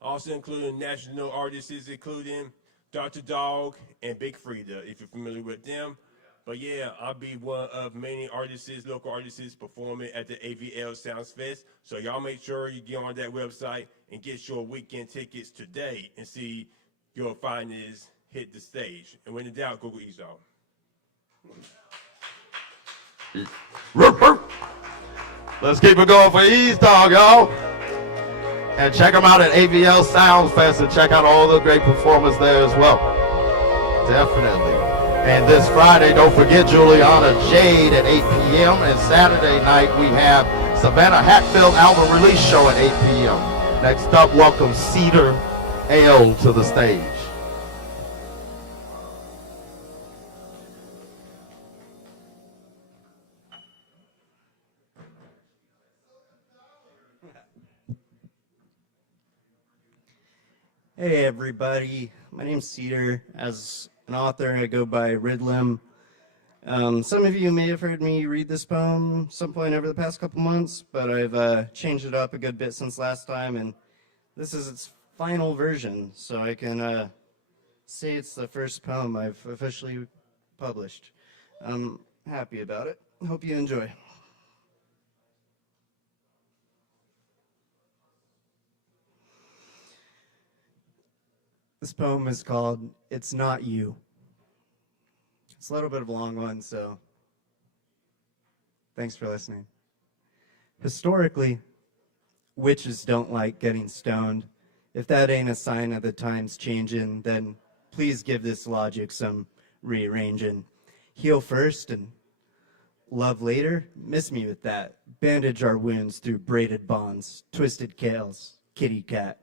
Also including national artists, including Dr. Dog and Big Frida, if you're familiar with them. But yeah, I'll be one of many artists, local artists, performing at the AVL Sounds Fest. So y'all make sure you get on that website and get your weekend tickets today and see your finest hit the stage. And when in doubt, Google East Dog. Let's keep it going for East Dog, y'all. And check them out at AVL Sounds Fest and check out all the great performers there as well. Definitely. And this Friday, don't forget Juliana Jade at 8 p.m. And Saturday night, we have Savannah Hatfield album release show at 8 p.m. Next up, welcome Cedar Ale to the stage. Hey everybody, my name's Cedar. As an author, I go by Ridlim. Some of you may have heard me read this poem some point over the past couple months, but I've changed it up a good bit since last time, and this is its final version, so I can say it's the first poem I've officially published. I'm happy about it. Hope you enjoy. This poem is called It's Not You. It's a little bit of a long one, so thanks for listening. Historically, witches don't like getting stoned. If that ain't a sign of the times changing, then please give this logic some rearranging. Heal first and love later? Miss me with that. Bandage our wounds through braided bonds, twisted tails, kitty cat.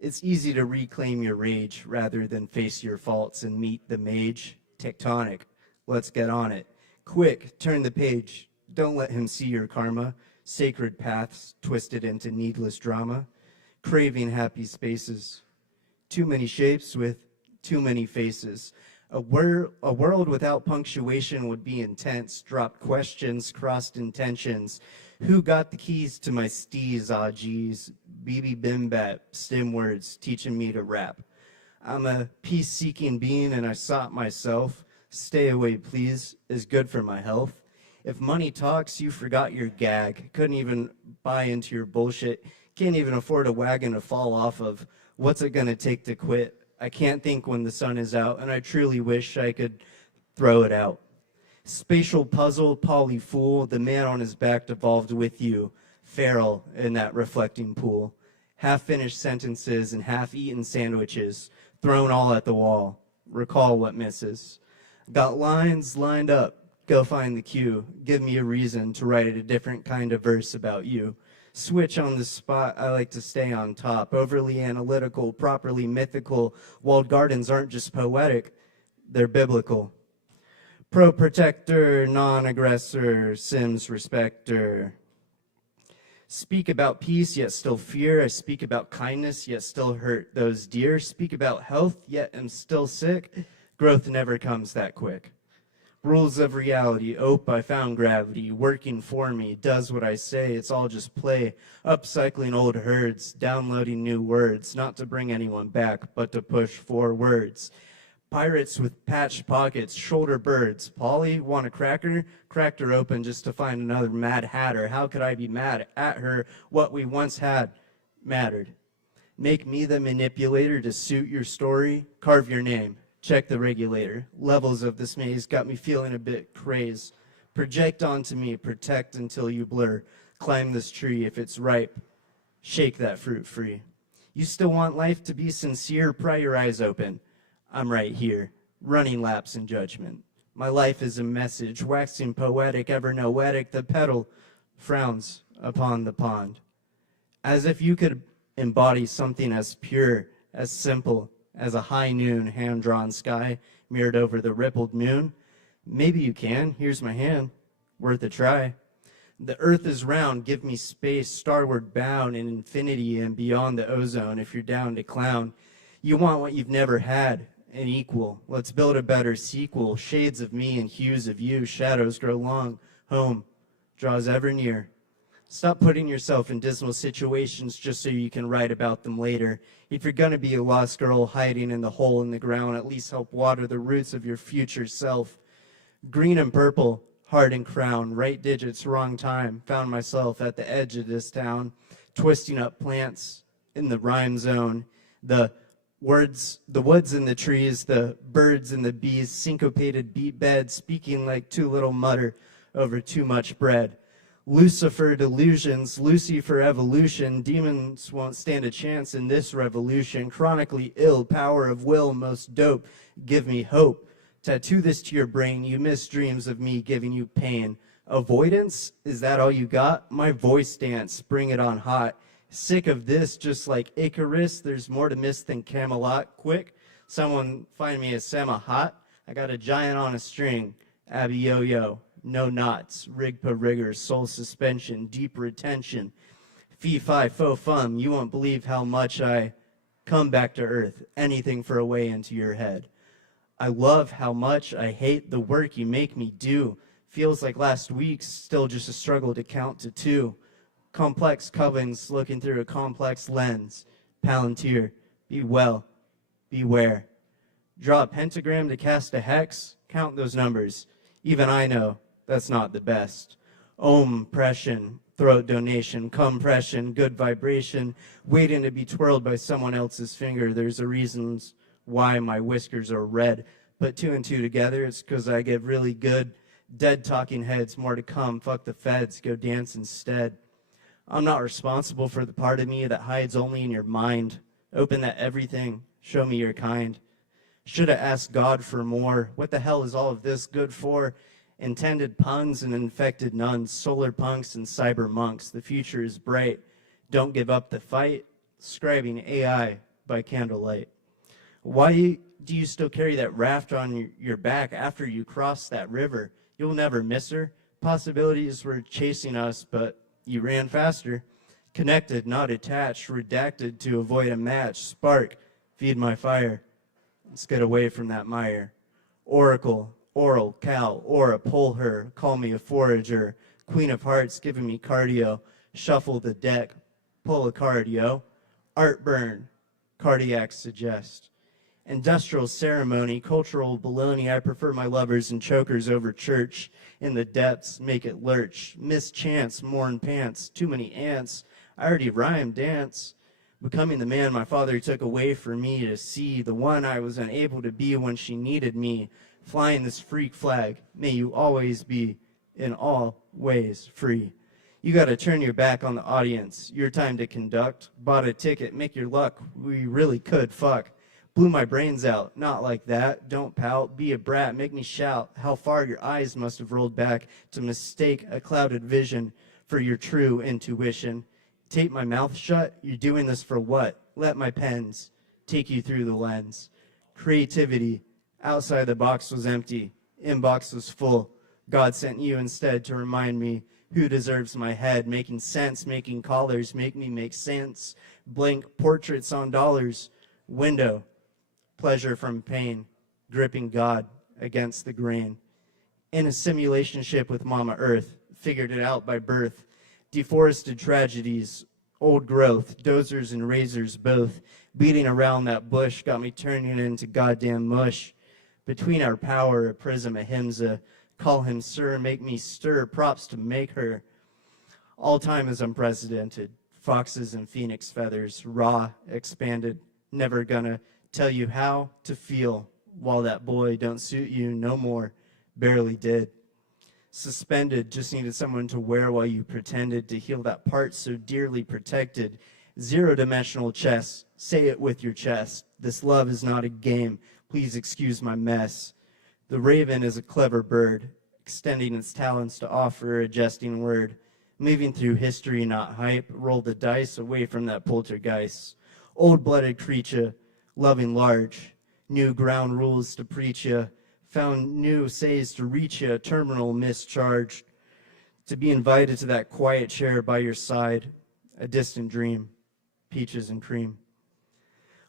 It's easy to reclaim your rage rather than face your faults and meet the mage. Tectonic, let's get on it. Quick, turn the page. Don't let him see your karma. Sacred paths twisted into needless drama. Craving happy spaces. Too many shapes with too many faces. A world without punctuation would be intense. Dropped questions, crossed intentions. Who got the keys to my steez, ah geez. BB Bimbat, stem words, teaching me to rap. I'm a peace-seeking being and I sought myself. Stay away, please, is good for my health. If money talks, you forgot your gag. Couldn't even buy into your bullshit. Can't even afford a wagon to fall off of. What's it gonna take to quit? I can't think when the sun is out, and I truly wish I could throw it out. Spatial puzzle, polyfool, the man on his back devolved with you. Feral in that reflecting pool. Half-finished sentences and half-eaten sandwiches, thrown all at the wall. Recall what misses. Got lines lined up, go find the cue. Give me a reason to write a different kind of verse about you. Switch on the spot, I like to stay on top. Overly analytical, properly mythical. Walled gardens aren't just poetic, they're biblical. Pro-protector, non-aggressor, Sims respecter. Speak about peace, yet still fear. I speak about kindness, yet still hurt those dear. Speak about health, yet am still sick. Growth never comes that quick. Rules of reality, I found gravity, working for me, does what I say, it's all just play. Upcycling old herds, downloading new words, not to bring anyone back, but to push forwards. Pirates with patched pockets, shoulder birds. Polly, want a cracker? Cracked her open just to find another Mad Hatter. How could I be mad at her? What we once had mattered. Make me the manipulator to suit your story. Carve your name. Check the regulator. Levels of this maze got me feeling a bit crazed. Project onto me, protect until you blur. Climb this tree if it's ripe. Shake that fruit free. You still want life to be sincere? Pry your eyes open. I'm right here, running laps in judgment. My life is a message, waxing poetic, ever noetic. The petal frowns upon the pond. As if you could embody something as pure, as simple, as a high noon hand-drawn sky mirrored over the rippled moon. Maybe you can. Here's my hand. Worth a try. The earth is round. Give me space, starward bound in infinity and beyond the ozone if you're down to clown. You want what you've never had, an equal. Let's build a better sequel. Shades of me and hues of you. Shadows grow long. Home draws ever near. Stop putting yourself in dismal situations just so you can write about them later. If you're going to be a lost girl hiding in the hole in the ground, at least help water the roots of your future self. Green and purple, heart and crown, right digits, wrong time. Found myself at the edge of this town, twisting up plants in the rhyme zone. The woods and the trees, the birds and the bees, syncopated beat bed, speaking like too little mutter over too much bread. Lucifer delusions, Lucy for evolution. Demons won't stand a chance in this revolution. Chronically ill, power of will, most dope. Give me hope. Tattoo this to your brain. You miss dreams of me giving you pain. Avoidance? Is that all you got? My voice dance, bring it on hot. Sick of this, just like Icarus. There's more to miss than Camelot. Quick, someone find me a Sama hot. I got a giant on a string. Abby yo-yo. No knots, rig per rigor, soul suspension, deep retention, fee-fi, faux fum. You won't believe how much I come back to earth, anything for a way into your head. I love how much I hate the work you make me do. Feels like last week's still just a struggle to count to 2. Complex covens looking through a complex lens. Palantir, be well, beware. Draw a pentagram to cast a hex, count those numbers. Even I know that's not the best. Ompression, throat donation, compression, good vibration, waiting to be twirled by someone else's finger. There's a reason why my whiskers are red. Put 2 and 2 together, it's because I get really good. Dead talking heads, more to come. Fuck the feds, go dance instead. I'm not responsible for the part of me that hides only in your mind. Open that everything, show me your kind. Should have asked God for more. What the hell is all of this good for? Intended puns and infected nuns, solar punks and cyber monks. The future is bright. Don't give up the fight. Scribing AI by candlelight. Why do you still carry that raft on your back after you cross that river? You'll never miss her. Possibilities were chasing us, but you ran faster. Connected, not attached. Redacted to avoid a match. Spark, feed my fire. Let's get away from that mire. Oracle, oral, cow, aura, pull her, call me a forager. Queen of hearts giving me cardio. Shuffle the deck, pull a cardio. Art burn, cardiac suggest. Industrial ceremony, cultural baloney. I prefer my lovers and chokers over church. In the depths, make it lurch. Mischance, mourn pants. Too many ants. I already rhymed, dance. Becoming the man my father took away from me to see, the one I was unable to be when she needed me. Flying this freak flag, may you always be, in all ways, free. You gotta turn your back on the audience, your time to conduct. Bought a ticket, make your luck, we really could fuck. Blew my brains out, not like that, don't pout, be a brat, make me shout. How far your eyes must have rolled back to mistake a clouded vision for your true intuition. Tape my mouth shut, you're doing this for what? Let my pens take you through the lens. Creativity, outside the box was empty, inbox was full. God sent you instead to remind me who deserves my head. Making sense, making callers, make me make sense. Blank portraits on dollars, window, pleasure from pain, gripping God against the grain. In a simulationship with Mama Earth, figured it out by birth. Deforested tragedies, old growth, dozers and razors both. Beating around that bush got me turning into goddamn mush. Between our power, a prism, a himsa. Call him sir, make me stir. Props to make her. All time is unprecedented. Foxes and phoenix feathers, raw, expanded. Never gonna tell you how to feel. While that boy don't suit you no more. Barely did. Suspended, just needed someone to wear while you pretended to heal that part so dearly protected. Zero-dimensional chess, say it with your chest. This love is not a game, please excuse my mess. The raven is a clever bird, extending its talons to offer a jesting word. Moving through history, not hype, roll the dice away from that poltergeist. Old-blooded creature, loving large, new ground rules to preach ya, found new says to reach ya, terminal mischarged, to be invited to that quiet chair by your side, a distant dream, peaches and cream.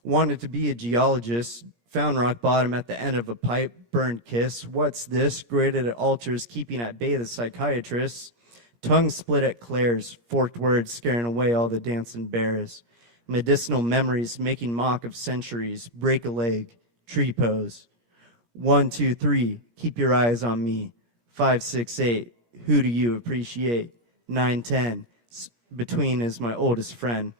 Wanted to be a geologist, found rock bottom at the end of a pipe, burned kiss. What's this? Graded at altars, keeping at bay the psychiatrists. Tongue split at Claire's, forked words scaring away all the dancing bears. Medicinal memories making mock of centuries, break a leg, tree pose. 1, 2, 3, keep your eyes on me. 5, 6, 8, who do you appreciate? 9, 10, between is my oldest friend.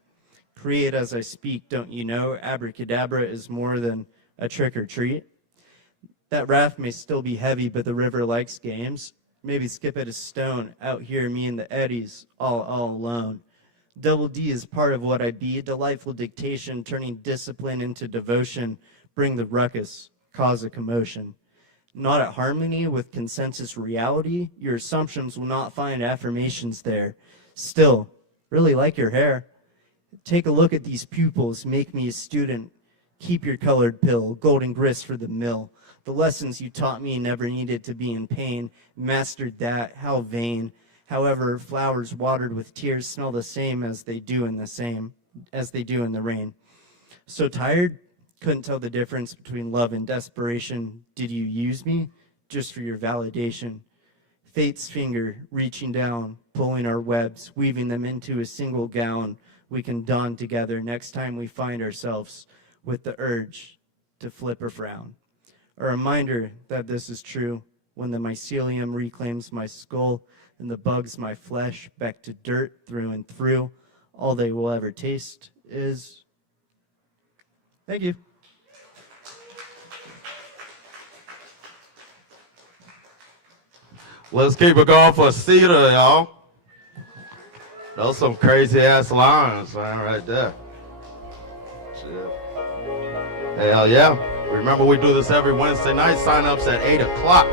Create as I speak, don't you know? Abracadabra is more than a trick or treat. That raft may still be heavy, but the river likes games. Maybe skip at a stone, out here me and the eddies, all alone. Double D is part of what I be, delightful dictation, turning discipline into devotion, bring the ruckus, cause a commotion. Not at harmony with consensus reality, your assumptions will not find affirmations there. Still, really like your hair. Take a look at these pupils, make me a student. Keep your colored pill, golden grist for the mill. The lessons you taught me never needed to be in pain. Mastered that, how vain. However, flowers watered with tears smell the same as they do in the rain. So tired, couldn't tell the difference between love and desperation. Did you use me? Just for your validation. Fate's finger reaching down, pulling our webs, weaving them into a single gown we can don together next time we find ourselves with the urge to flip or frown. A reminder that this is true when the mycelium reclaims my skull and the bugs my flesh back to dirt through and through. All they will ever taste is... Thank you. Let's keep it going for Cedar, y'all. Those some crazy ass lines, man, right there. Shit. Hell yeah. Remember, we do this every Wednesday night. Sign-ups at 8 o'clock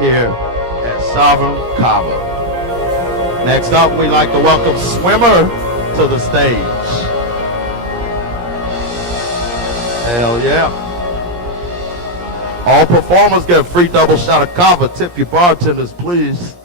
here at Sovereign Kava. Next up, we'd like to welcome Swimmer to the stage. Hell yeah. All performers get a free double shot of Kava. Tip your bartenders, please.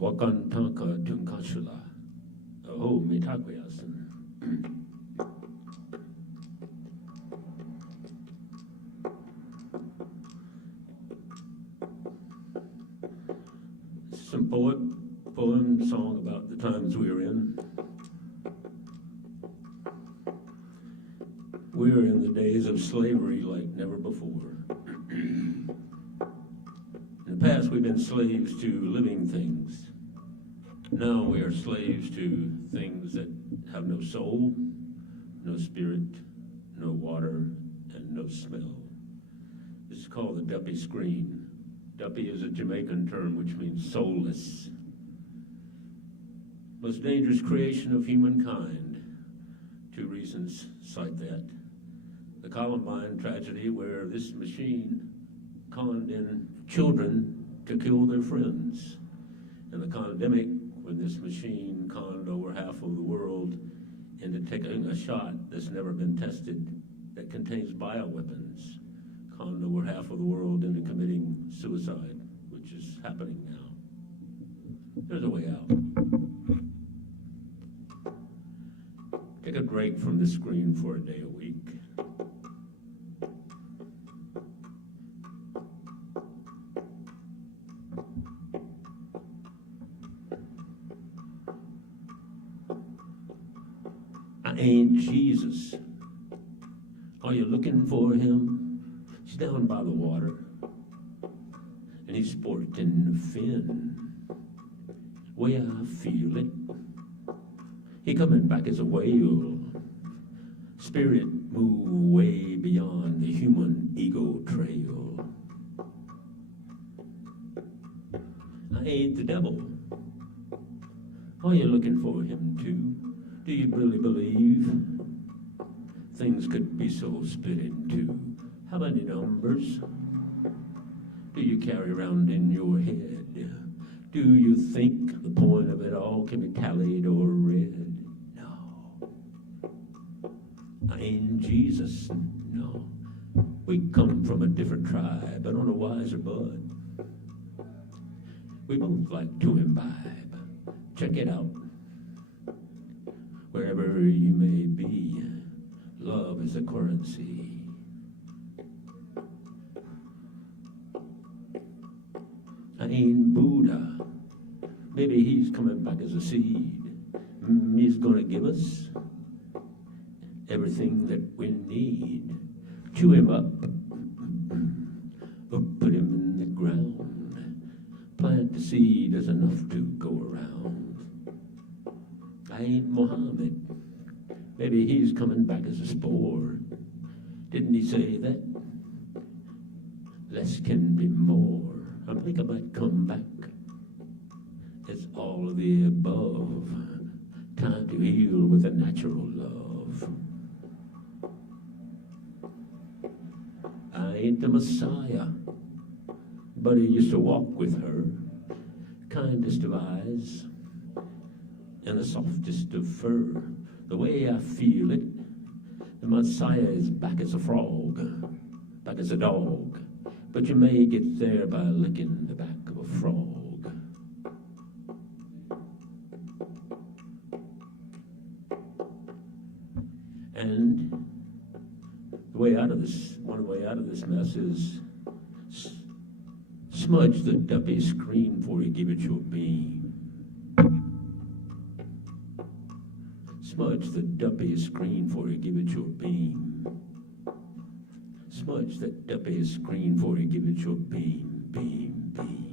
Wakan tanka tunkashula. Oh, mitakuyasan. Some poem song about the times we were in. We're in the days of slavery like never before. In the past, we've been slaves to living things. Now we are slaves to things that have no soul, no spirit, no water, and no smell. This is called the duppy screen. Duppy is a Jamaican term which means soulless. Most dangerous creation of humankind. 2 reasons cite that. The Columbine tragedy, where this machine conned in children to kill their friends. And the pandemic, when this machine conned over half of the world into taking a shot that's never been tested that contains bioweapons, conned over half of the world into committing suicide, which is happening now. There's a way out. Take a break from the screen for a day a week. I ain't Jesus. Are you looking for him? He's down by the water, and he's sporting a fin. Way I feel it, he coming back as a whale. Spirit move way beyond the human ego trail. I ain't the devil. Are you looking for him too? Do you really believe things could be so split in two? How many numbers do you carry around in your head? Do you think the point of it all can be tallied or read? No. I ain't Jesus, no. We come from a different tribe, but on a wiser bud. We both like to imbibe. Check it out. Wherever you may be, love is a currency. I ain't Buddha. Maybe he's coming back as a seed. He's gonna give us everything that we need. Chew him up, or put him in the ground. Plant the seed, there's enough to go around. I ain't Muhammad. Maybe he's coming back as a spore. Didn't he say that? Less can be more. I think I might come back. It's all of the above. Time to heal with a natural love. I ain't the Messiah, but I used to walk with her. Kindest of eyes and the softest of fur. The way I feel it, the Messiah is back as a frog, back as a dog. But you may get there by licking the back of a frog. And the way out of this, one way out of this mess is smudge the duppy screen before you give it your beam. Smudge the duppy screen before you give it your beam. Smudge that duppy screen before you give it your beam, beam, beam.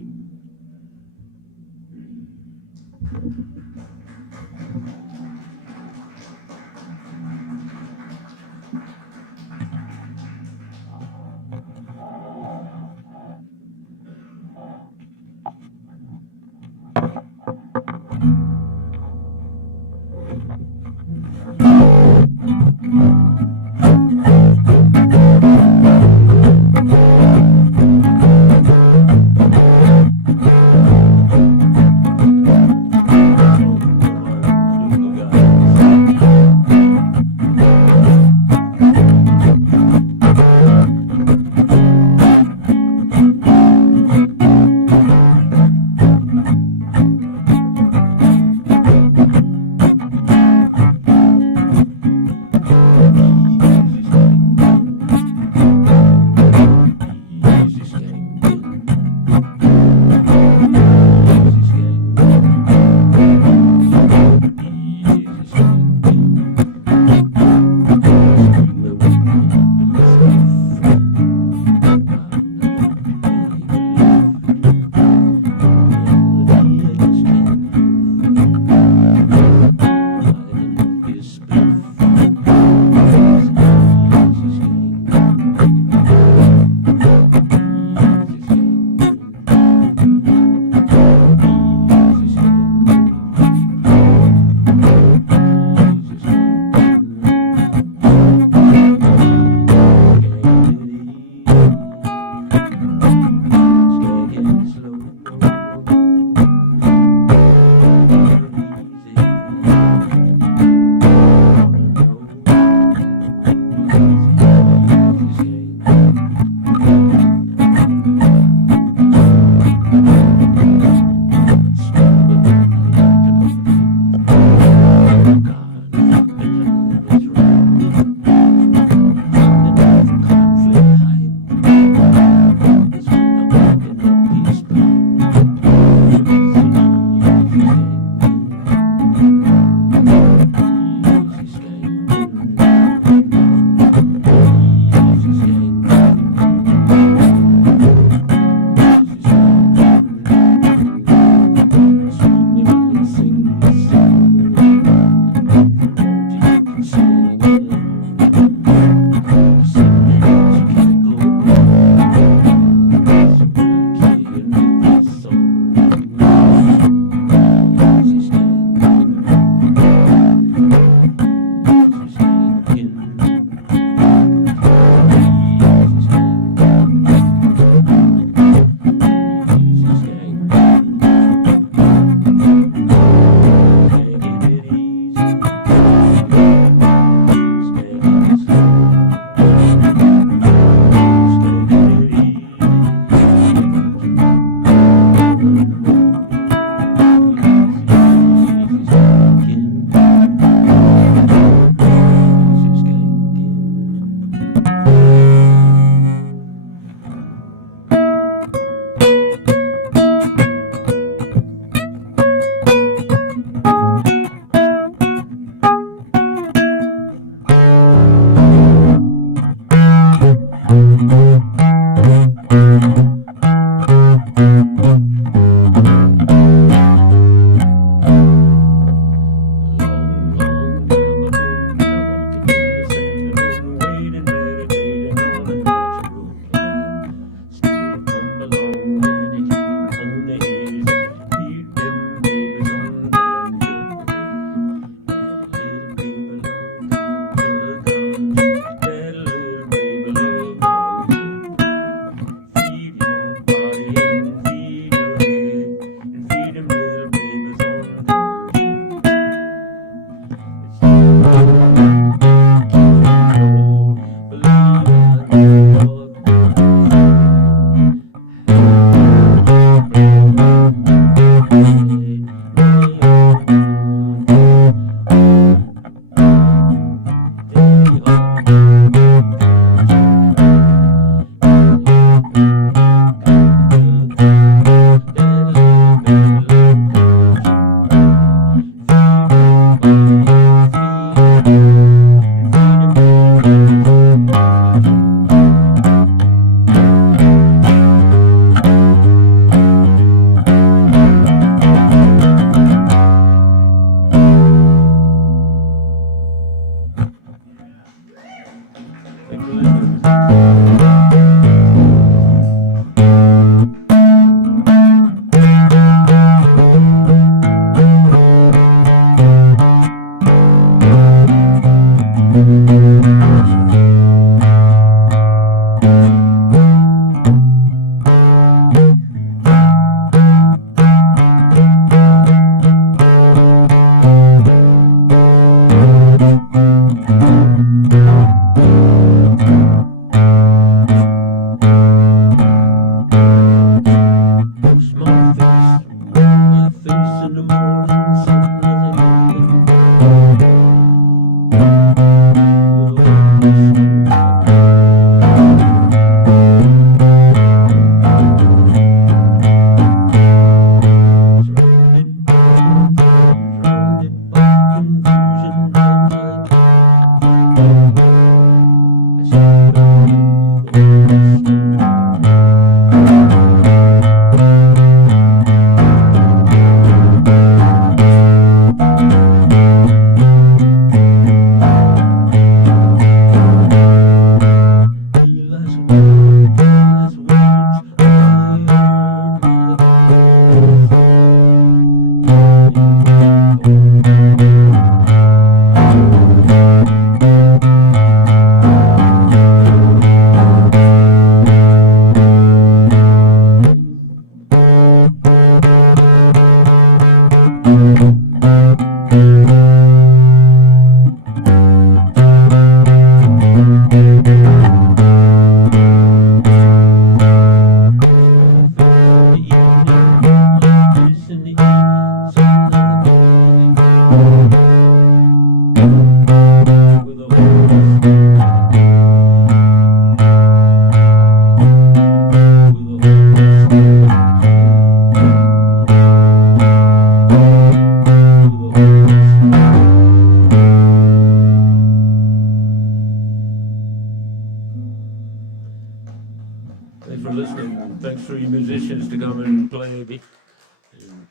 Thanks for listening. Thanks for you musicians to come and play. And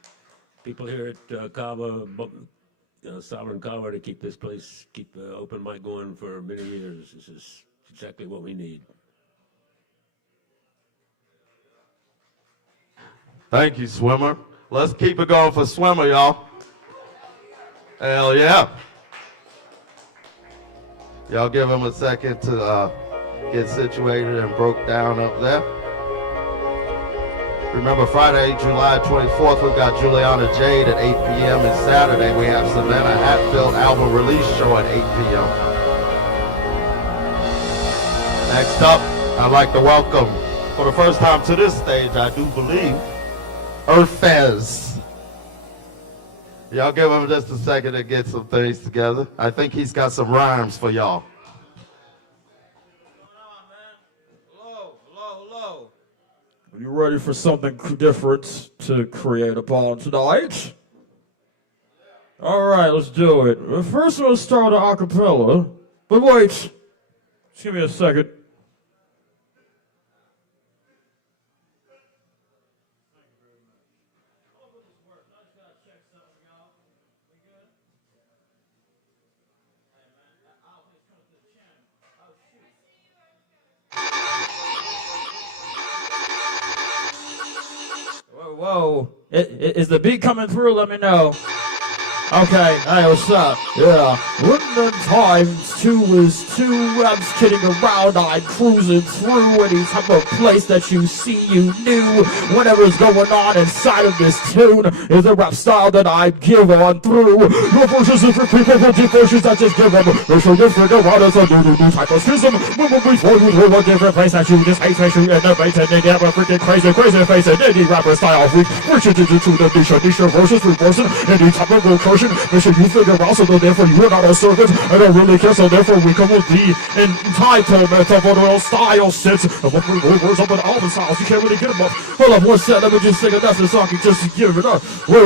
people here at Kava, Sovereign Kava, to keep this place, keep the open mic going for many years. This is exactly what we need. Thank you, Swimmer. Let's keep it going for Swimmer, y'all. Hell yeah. Y'all give him a second to get situated and broke down up there. Remember, Friday, July 24th, we've got Juliana Jade at 8 p.m. and Saturday we have Savannah Hatfield album release show at 8 p.m. Next up, I'd like to welcome, for the first time to this stage, I do believe, Fez. Y'all give him just a second to get some things together. I think he's got some rhymes for y'all. Are you ready for something different to create upon tonight? All right, let's do it. First, I'm going to start with an acapella. But wait, just give me a second. Whoa. Is the beat coming through? Let me know. Okay, hey, what's up? Yeah. When the times 2 is 2, I'm just kidding around, I'm cruising through any type of place that you see you knew. Whatever's going on inside of this tune is a rap style that I give on through. Your versions of people, the versions I just give them. They're so different around us, a new type of schism. Remember before you live a different place that you just hate, face you innovate, and they have a freaking crazy face, and any rapper style freak. Which is into the niche versus reversing any type of recursion. Make sure you figure out, so therefore you are not a servant. I don't really care, so therefore we come with the entitlement of what real style sits. Of what words up in all the styles, you can't really get them up. Hold up, one set, let me just sing another song just to give it up. One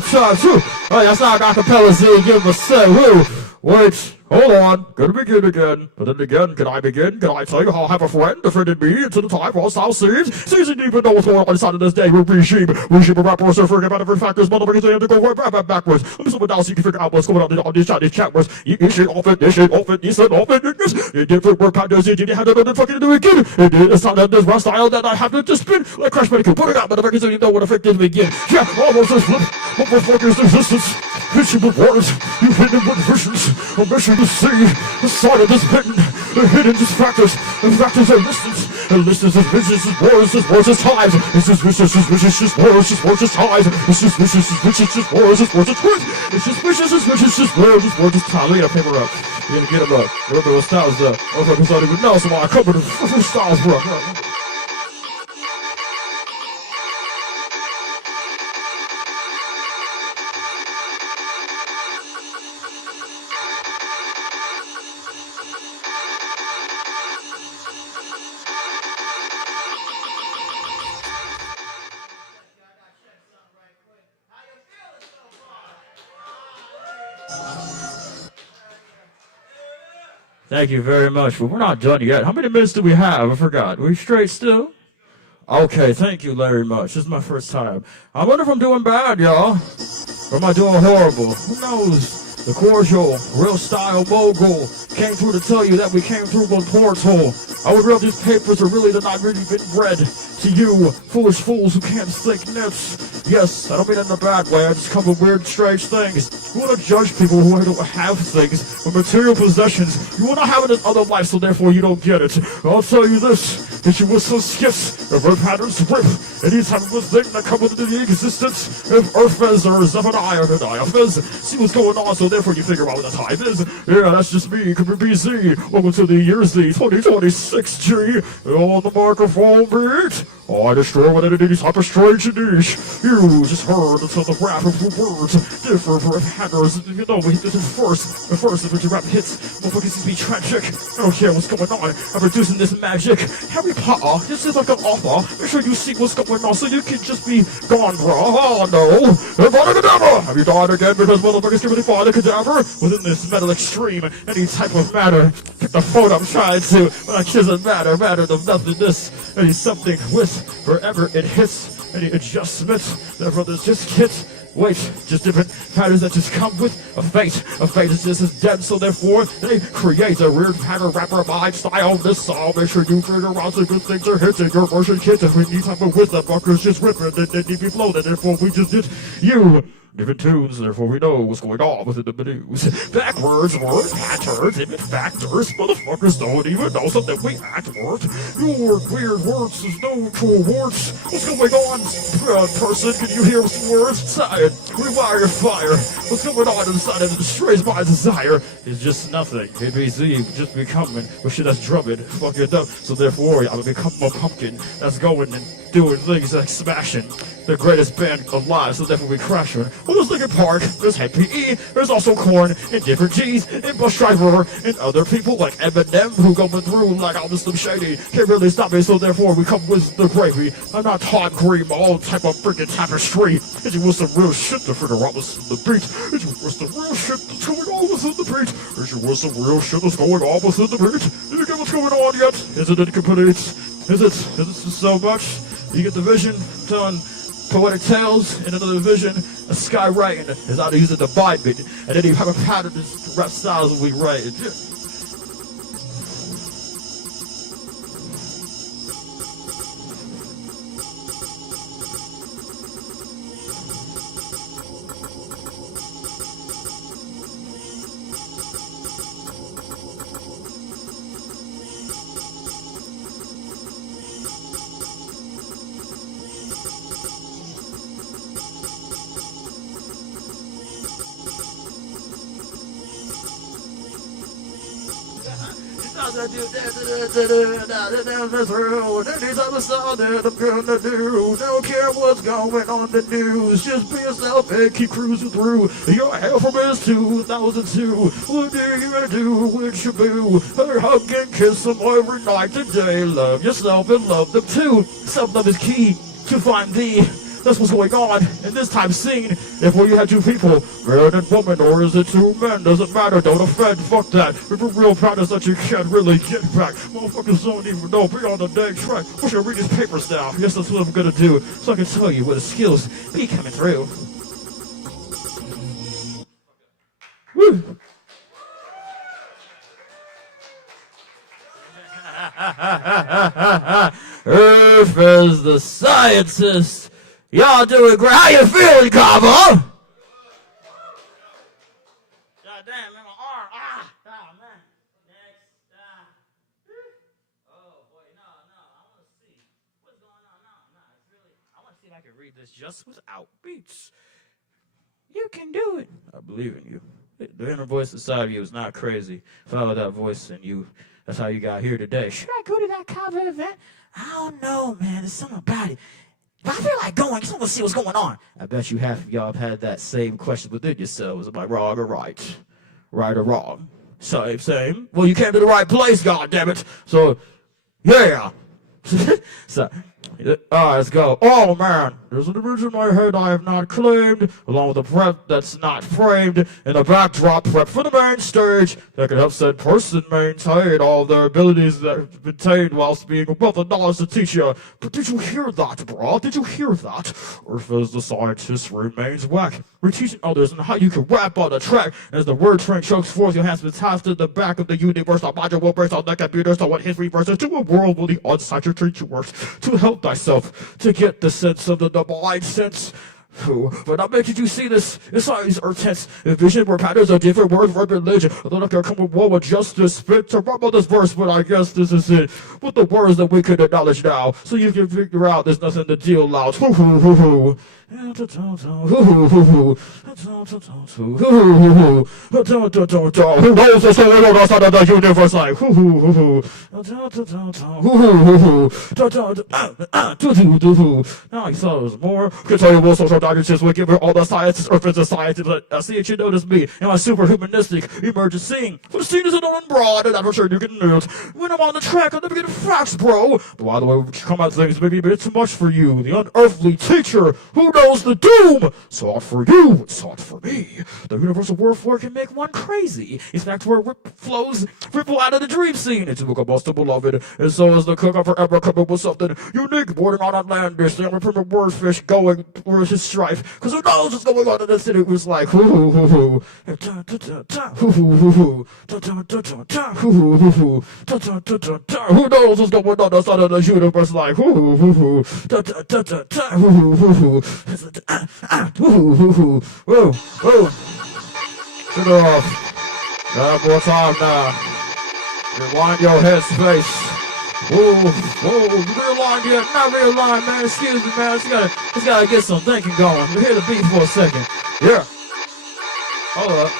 time, two. Oh, that's not acapella, so you give them a set, woo. Wait, hold on, gonna begin again. But then again, can I begin? Can I tell you how I have a friend defended me into the time while style seeds? Season even know what's going on inside of this day with regime of rappers are forgetting about every factors, motherfuckers, they have to go right backwards. Let me slow it down so you can figure out what's going on these chat words. You shit off it, this shit off it, you said off it, it different work patterns, you didn't have to fucking do it again. It's not this rough style that I have to just spin like Crash Bandicoot. Put it out, motherfuckers, so you know what effect is begin. Yeah, almost as flip, motherfuckers, resistance. Hit you with words, you hit them with visions. A mission to see the side of this hidden. The hidden just factors, and factors are distance. And distance is vicious, is wars, is times. It's just vicious, is vicious, is wars, is times. It's just vicious, is vicious, is wars, is times. It's just vicious, is vicious, is wars, is times. We gotta paper up. We gotta get them up. Remember what styles up. Motherfuckers don't even know, so I cover the styles, bro. Thank you very much, but we're not done yet. How many minutes do we have? I forgot. Are we straight still? Okay, thank you very much. This is my first time. I wonder if I'm doing bad, y'all. Or am I doing horrible? Who knows? The cordial, real style mogul came through to tell you that we came through one porthole. I would read these papers are really not really been read to you, foolish fools who can't think nits. Yes, I don't mean it in a bad way, I just come with weird, strange things. You want to judge people who don't have things, or material possessions. You want to have it in other life, so therefore you don't get it. I'll tell you this, that you whistle skips, or rip patterns rip, any type of a thing that comes into the existence of Earthfez or Zephaniah or Diaphez. See what's going on, so therefore you figure out what the time is. Yeah, that's just me, Cooper BZ. Welcome to the year Z 2026G. On the microphone beat. I destroy what it is, type of strange niche. You just heard until the rap of the words differ for hackers. You know, we hit this first. The first of which rap hits. Motherfuckers be tragic. I don't care what's going on. I'm producing this magic. Harry Potter, this is like an author. Make sure you see what's going on so you can just be gone, bro. Oh no. Everybody cadaver! Have you died again because motherfuckers can really find a cadaver? Within this metal extreme, any type of matter. Pick the phone I'm trying to, but it doesn't matter. Matter of nothingness. Any something with wherever it hits, any adjustments that brothers just get. Wait, just different patterns that just come with a fate. A fate is just as dead, so therefore they create a weird pattern rapper mind style. This song, make sure you figure out some good things are hitting your version kids. And we need type of with the fuckers just ripping, they need to be floated. Therefore we just did you. Different tunes, therefore we know what's going on within the news. Backwards, word patterns, image factors. Motherfuckers don't even know something we act worth. Your weird words is no cool words. What's going on, person? Can you hear some words? Science, rewire fire. What's going on inside of the destroys my desire? It's just nothing. ABC just becoming with shit that's drumming. Fuck it up. So therefore, I'm gonna become a pumpkin that's going and doing things like smashing. The greatest band alive, so therefore we crashing. Well, there's Linkin Park, there's P.E., there's also Korn, and different G's, and Bus Driver, and other people like Eminem who going through like all this Slim Shady. Can't really stop me, so therefore we come with the gravy. I'm not Todd Cream, all type of freaking tapestry. And you want some real shit to figure out what's in the beat. And you want some real shit that's going on within the beat. And you want some real shit that's going on within the beat. Did you get what's going on yet? Is it incomplete? Is it so much? You get the vision done. Poetic tales in another vision, a skywriting is how to use it to bind it, and then you have a pattern of rap styles we write. These other songs that I'm gonna do. Don't care what's going on the news. Just be yourself and keep cruising through. Your album is 2002. What do you do with your boo? Her hug and kiss them every night today. Love yourself and love them too. Self-love is key to find thee. That's what's going on in this time scene. Therefore, you have two people, man and woman, or is it two men? Doesn't matter, don't offend, fuck that. If you're real proud is that you can't really get back. Motherfuckers don't even know, be on the dang track. I should read these papers now. Yes, that's what I'm gonna do, so I can tell you what the skills be coming through. Woo! Earth is the scientist. Y'all doing great. How you feeling, Kava? God damn, man, my arm. Oh, man. Next. Oh, boy, no. I want to see what's going on. No. It's really, I want to see if I can read this just without beats. You can do it. I believe in you. The inner voice inside of you is not crazy. Follow that voice in you. That's how you got here today. Should I go to that Kava event? I don't know, man. There's something about it. But I feel like going, just want to see what's going on. I bet you half of y'all have had that same question within yourselves. Am I wrong or right? Right or wrong? Same. Well, you came to the right place, goddammit. So, yeah. So, let's go. Oh, man. There's an image in my head I have not claimed, along with a prep that's not framed, and a backdrop prep for the main stage that can help said person maintain all their abilities that have been attained whilst being above the knowledge to teach you. But did you hear that, bro? Did you hear that? Earth as the scientist remains whack. We're teaching others on how you can rap on the track. As the word train chokes forth, your hands tasked in the back of the universe. The module breaks on the computer, so what history verses to a world where the unscientific treat you works to help thyself, to get the sense of the mind sense. But not making you see this, it's always earth tense. A vision where patterns are different words for religion. Although I can come with war with justice, spit to rumble this verse, but I guess this is it. With the words that we could acknowledge now, so you can figure out there's nothing to deal out. Who knows what's going on outside of the universe? Like now you thought it was more. Can tell you what social diagnosis would give her all the sciences, earth is a scientist. I see it, you notice me, and my superhumanistic emergent scene. For the scene is an on broad, and I'm sure you can note. When I'm on the track, I'm never getting facts, bro. But by the way, we come out things maybe a bit too much for you. The unearthly teacher who knows the doom. Sought for you, sought for me. The universal warfare can make one crazy. In fact, where flows ripple out of the dream scene into a combustible beloved. And so is the cook of forever coming with something unique, bordering on outlandish. The unrepentant word fish going through his strife. Because who knows what's going on in the city? It was like, who knows what's going on outside of the universe? Like, Shut off. Got more time now. Rewind your headspace. Rewind yet? Not rewind, man. Excuse me, man. Just gotta get some thinking going. We'll hear the beat for a second. Yeah. Hold up.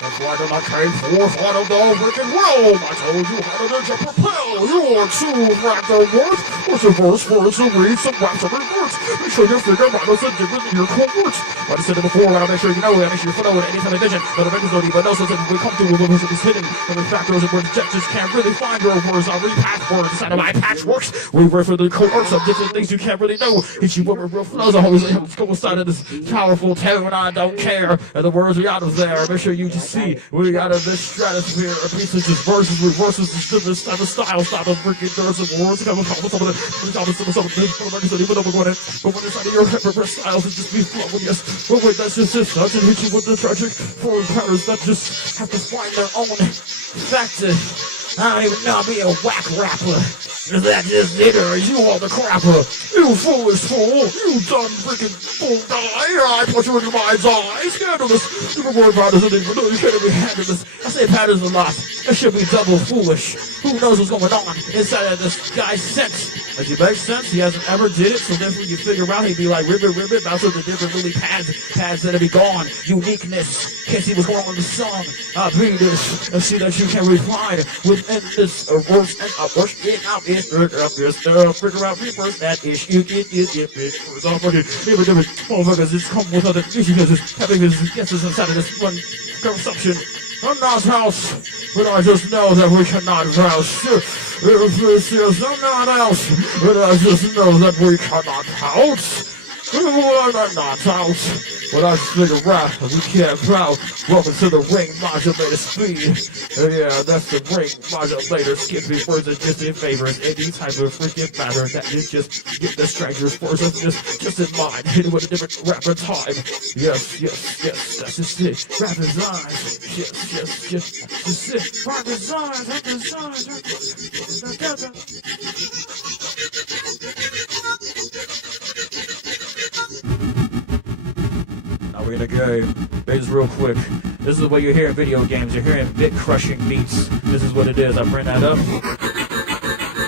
That's why I came forth out of the wicked realm. I told you how to propel your two-fractal worth. What's a verse for it to read some raps of reverse? Make sure you figure out what's the difference in your cohorts. Like I said it before, I'll make sure you know it. Make sure you follow it anytime I vision. But the records don't even know, so we come through with what is hidden. And the factors and words just can't really find your words. I repack words inside of my patchworks. We work for the cohorts of different things you can't really know. Hit you up with real flows. I always have to go inside of this powerful tone. I don't care. And the words are out of there. Make sure you just see we out of this stratosphere. A piece of just verses, reverses, just different type of style, style of freaking girls and words. Come on, some of the records don't even know we're going in. But when inside of your head, reverse styles, it just be flowing, yes. But wait, that's just it. I can hit you with the tragic foreign powers that just have to find their own factor. I don't even know I'll be a whack rapper. Is that just it, or are you all the crapper? You foolish fool, you done freaking fool die. I put you in your mind's eye. Scandalous. You were patterns and even though you can't be handless. I say patterns a lot. It should be double foolish. Who knows what's going on inside of this guy's sense? Does it make sense? He hasn't ever did it, so then when you figure out, he'd be like, ribbit, bounce with the different really pads that'll be gone. Uniqueness, can't see what's going on in the song. I bring this, and see that you can refine within this verse, and I work it out, figure out reverse that issue, it, for example, different motherfuckers, it's come with other issues, because it's having his guesses inside of this one consumption. I'm not house, but I just know that we cannot house. I'm not house, but I just know that we cannot house. I'm not house, but I just figure out that we can't bow. Welcome to the ring modulator speed. Yeah, that's the ring modulator. Skipping words and distant favors. Any type of freaking matter that you just get the strangers force of just in mind. Hit it with a different rapper time. Yes, that's just it. Rapper's eyes. Yes, just it. Rapper's eyes. Now we're in a game. This is real quick. This is what you hear in video games. You're hearing bit-crushing beats. This is what it is. I bring that up.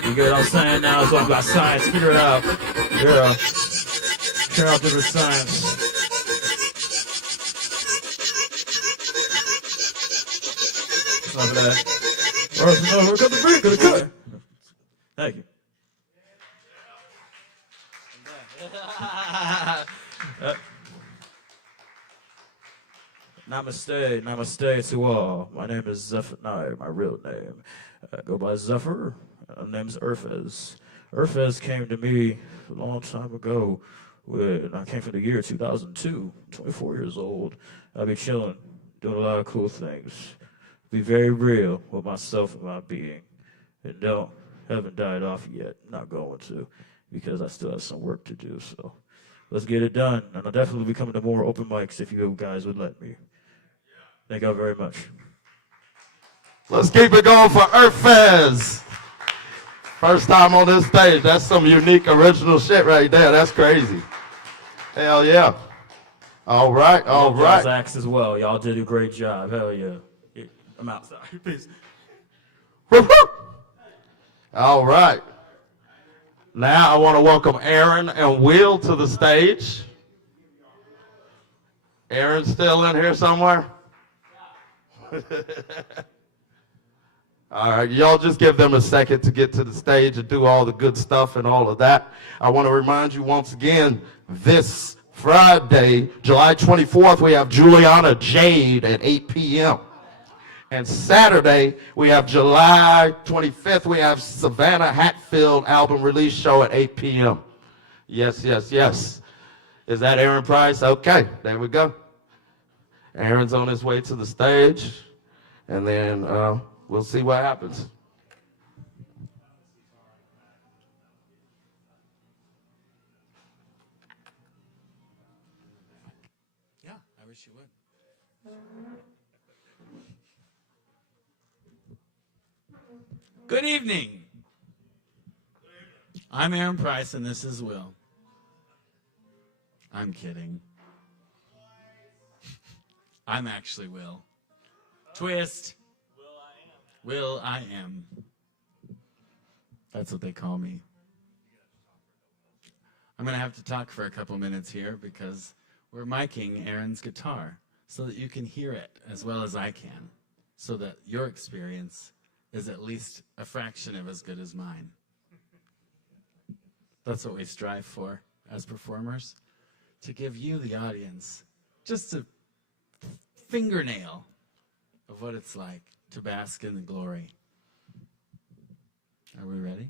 You get what I'm saying now? It's all about science. Figure it out. Yeah. Figure out different science. It's not that. No, we're cut the beat. Gonna cut. Thank you. Namaste to all. My name is Zephaniah, my real name. I go by Zephyr. My name's Urfez. Urfez came to me a long time ago when I came from the year 2002, 24 years old. I'll be chilling, doing a lot of cool things. Be very real with myself and my being. And no, haven't died off yet. Not going to, because I still have some work to do, so let's get it done. And I'll definitely be coming to more open mics if you guys would let me. Thank y'all very much. Let's keep it going for Urfez. First time on this stage. That's some unique, original shit right there. That's crazy. Hell yeah. All right. Y'all's acts as well. Y'all did a great job. Hell yeah. I'm outside. Peace. All right. Now I want to welcome Aaron and Will to the stage. Aaron's still in here somewhere? All right, y'all just give them a second to get to the stage and do all the good stuff and all of that. I want to remind you once again, this Friday, July 24th, we have Juliana Jade at 8 p.m. And Saturday, we have July 25th, we have Savannah Hatfield album release show at 8 p.m. Yes. Is that Aaron Price? Okay, there we go. Aaron's on his way to the stage, and then we'll see what happens. Yeah, I wish you would. Good evening. I'm Aaron Price, and this is Will. I'm kidding. I'm actually Will. Twist. Will I am. That's what they call me. I'm going to have to talk for a couple minutes here because we're miking Aaron's guitar so that you can hear it as well as I can, so that your experience is at least a fraction of as good as mine. That's what we strive for as performers, to give you, the audience, just a fingernail of what it's like to bask in the glory. Are we ready?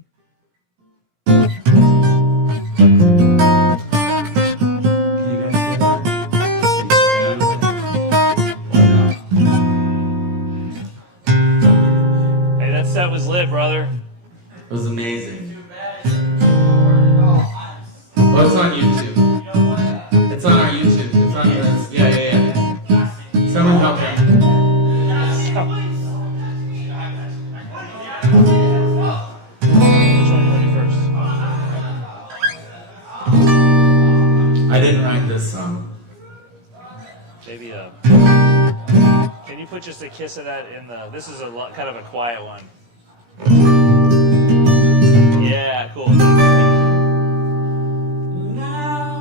Hey, that set was lit, brother. It was amazing. Oh, it's on YouTube. It's on our YouTube. It's on this. Yeah. Someone help me. I didn't write this song. Maybe, can you put just a kiss of that in the, this is kind of a quiet one. Yeah. Yeah, cool. Now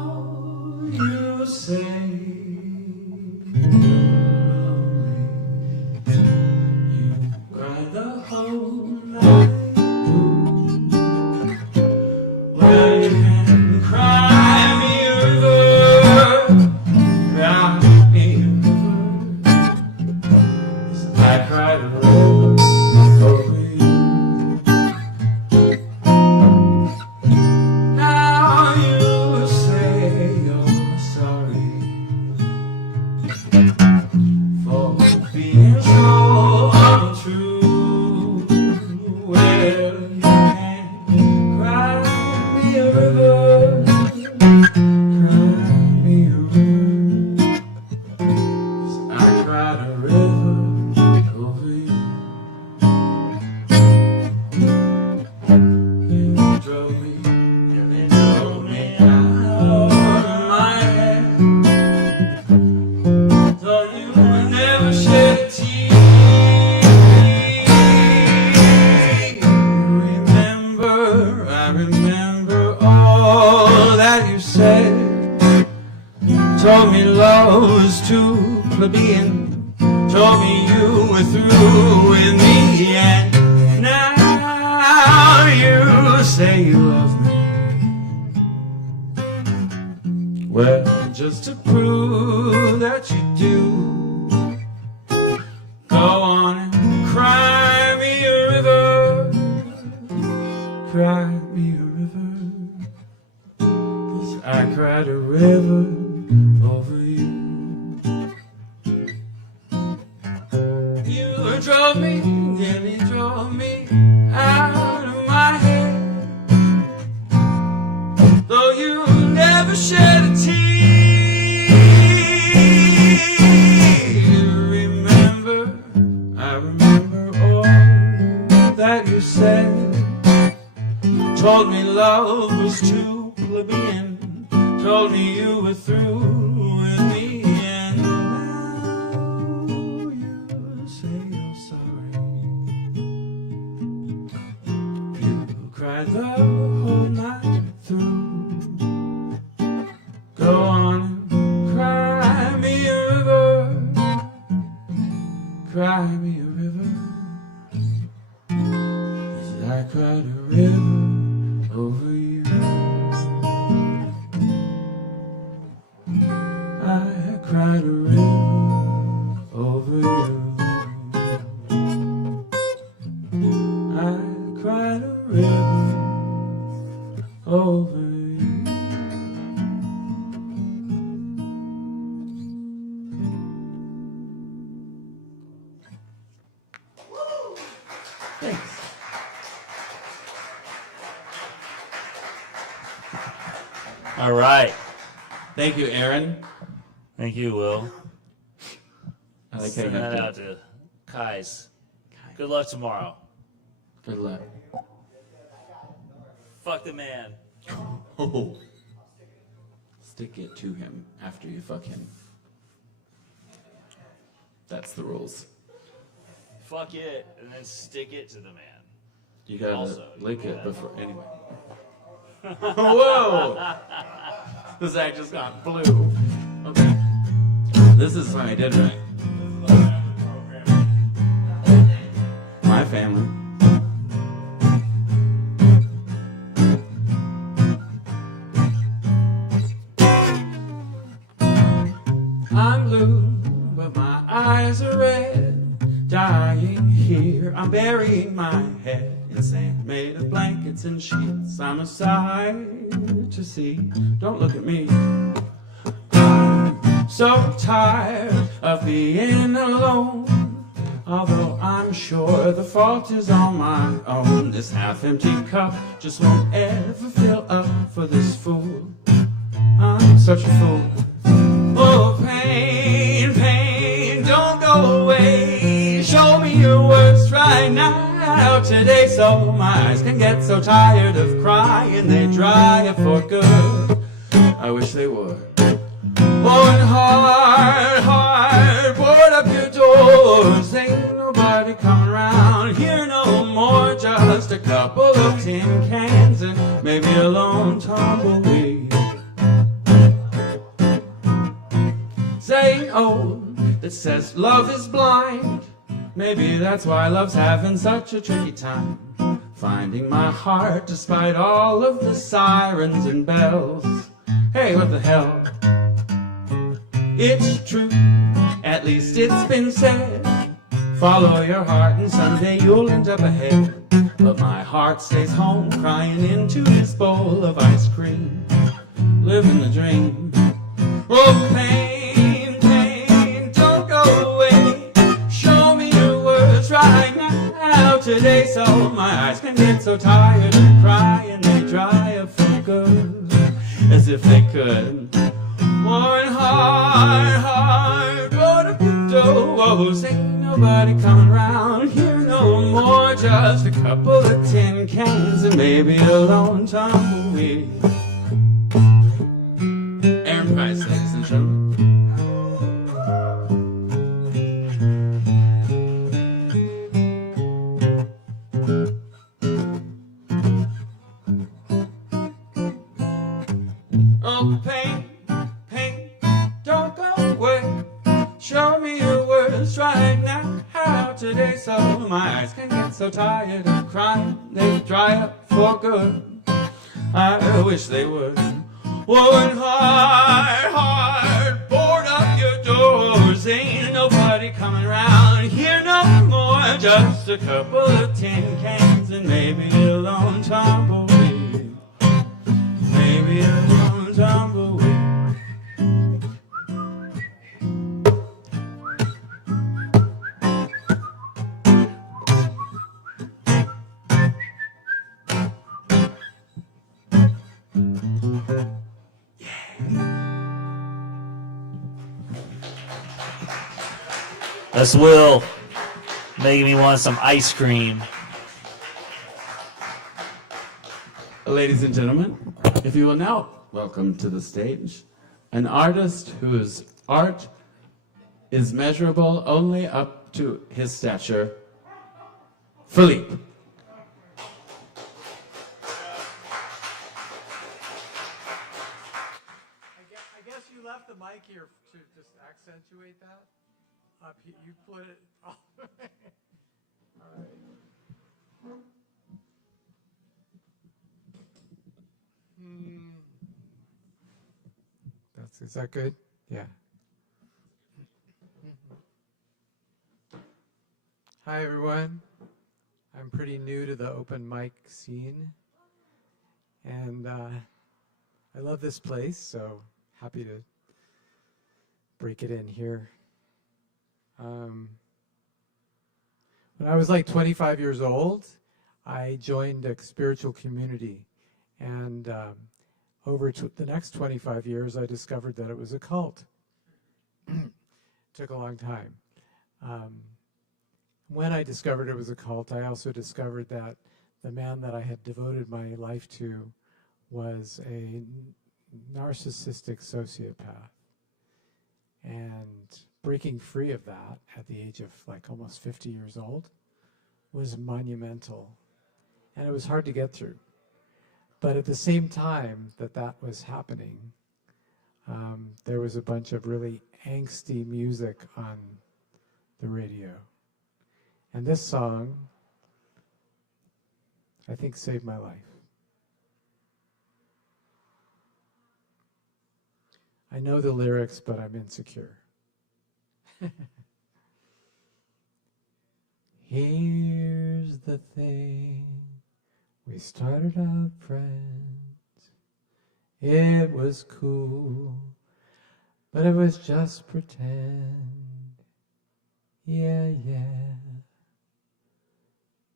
you say you cried the whole night through. Well, you can cry me a river, cry me a river. I cried a river over you. Now you say you're sorry for being so untrue. Well, you can cry me a river, cry me a river. 'Cause I cried a river over you. You drove me, you drove me out of my head. So you never shed a tear. I remember all that you said. Told me love was too plebeian. Told me you were through with me, and now you say you love me. Well, just to prove that you do, go on and cry me a river, cry me a river, 'cause I cried a river over you. You drove me, nearly drove me out of my head. Though you never shed a tear. I remember all that you said. Told me love was too plebeian. Told me you were through with me, and now you say you're sorry. You cried the whole night through. Go on and cry me a river, cry me a river. 'Cause I cried a river over you. I cried a river over you. I cried a river over you. Thanks. All right. Thank you, Aaron. Thank you, Will. I like how Send you that did. out to Kai's. Good luck tomorrow. Good luck. Fuck the man. Oh. Stick it to him after you fuck him. That's the rules. Fuck it, and then stick it to the man. You gotta Also, lick you it know before. Anyway. Whoa! This act just got blue. Okay. This is what I did right. My family. I'm blue, but my eyes are red. Dying here, I'm burying my head in sand made of blankets and sheets. I'm a sight to see. Don't look at me. I'm so tired of being alone. Although I'm sure the fault is on my own. This half-empty cup just won't ever fill up for this fool. I'm such a fool. Oh, pain, pain, don't go away. Show me your worst right now. Today, so my eyes can get so tired of crying, they dry up for good. I wish they would. One heart, board up your doors. Ain't nobody coming around here no more. Just a couple of tin cans is blind. Maybe that's why love's having such a tricky time. Finding my heart despite all of the sirens and bells. Hey, what the hell? It's true, at least it's been said. Follow your heart and someday you'll end up ahead. But my heart stays home crying into his bowl of ice cream. Living the dream. Oh, pain, pain, don't go away. Show me your words right now today, so my eyes can get so tired of crying they dry up for good, as if they could. One heart, what a windows. Ain't nobody coming round here no more. Just a couple of tin cans and maybe a lone tumbleweed. Aaron Price, ladies and gentlemen. Oh, pain, pain, don't go away. Show me your words right now. How today, so my eyes can get so tired of crying they dry up for good. I wish they would. One heart, board up your doors. Ain't nobody coming round here no more. Just a couple of tin cans and maybe a lone tumbleweed. Maybe a lone tumbleweed. That's Will making me want some ice cream. Ladies and gentlemen, if you will now welcome to the stage an artist whose art is measurable only up to his stature, Philippe. I guess you left the mic here to just accentuate that. You put it all the way. All right. Is that good? Yeah. Hi, everyone. I'm pretty new to the open mic scene, and I love this place, so happy to break it in here. When I was like 25 years old, I joined a spiritual community, and over the next 25 years, I discovered that it was a cult. Took a long time. When I discovered it was a cult, I also discovered that the man that I had devoted my life to was a narcissistic sociopath. And breaking free of that at the age of like almost 50 years old was monumental. And it was hard to get through. But at the same time that was happening, there was a bunch of really angsty music on the radio. And this song, I think, saved my life. I know the lyrics, but I'm insecure. Here's the thing. We started out friends. It was cool, but it was just pretend. Yeah, yeah.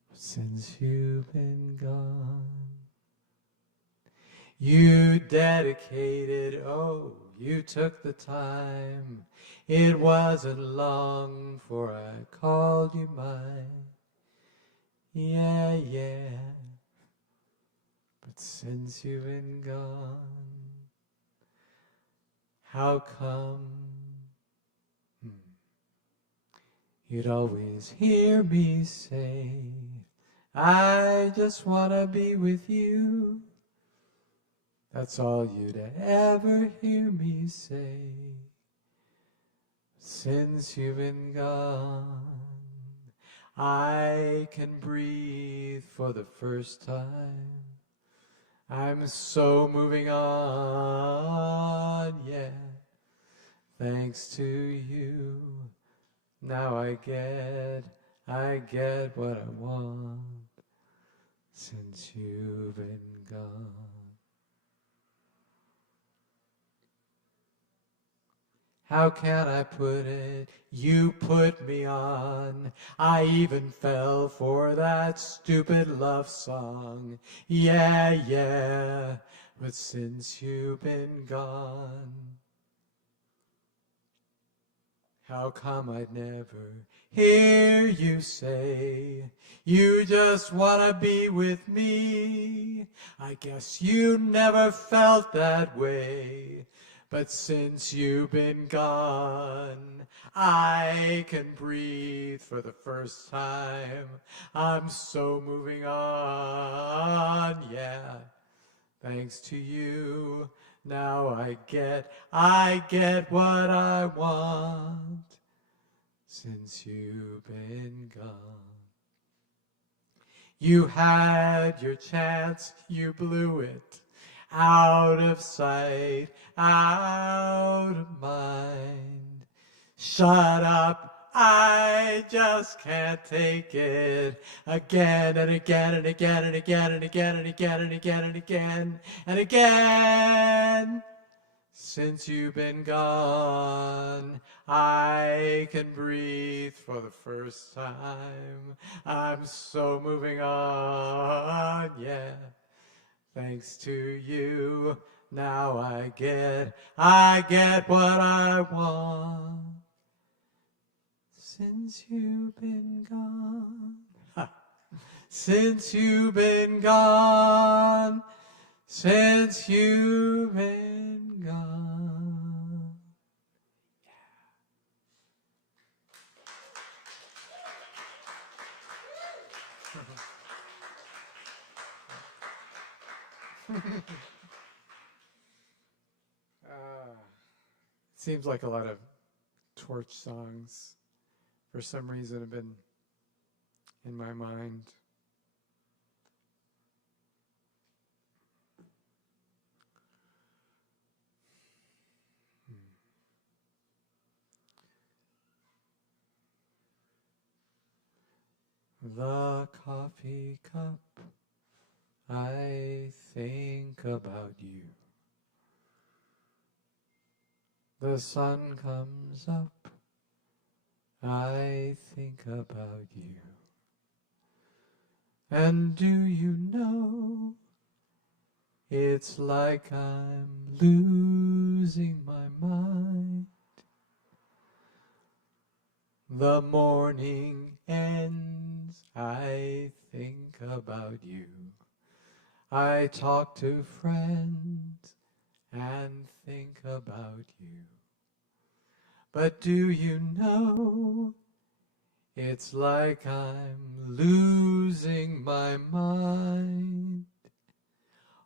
But since you've been gone, you dedicated, you took the time. It wasn't long before I called you mine. Yeah, yeah. But since you've been gone, how come you'd always hear me say, I just want to be with you. That's all you'd ever hear me say. Since you've been gone, I can breathe for the first time. I'm so moving on, yeah. Thanks to you, now I get what I want. Since you've been gone. How can I put it? You put me on. I even fell for that stupid love song. Yeah, yeah, but since you've been gone, how come I'd never hear you say you just wanna be with me? I guess you never felt that way. But since you've been gone, I can breathe for the first time. I'm so moving on, yeah. Thanks to you, now I get what I want. Since you've been gone. You had your chance, you blew it. Out of sight, out of mind. Shut up, I just can't take it. Again and again and again and again and again and again and again and again and again. Since you've been gone, I can breathe for the first time. I'm so moving on, yeah. Thanks to you, now I get what I want. Since you've been gone, since you've been gone, since you've been gone. Seems like a lot of torch songs, for some reason, have been in my mind. The coffee cup, I think about you. The sun comes up, I think about you. And do you know, it's like I'm losing my mind. The morning ends, I think about you. I talk to friends and think about you. But do you know, it's like I'm losing my mind.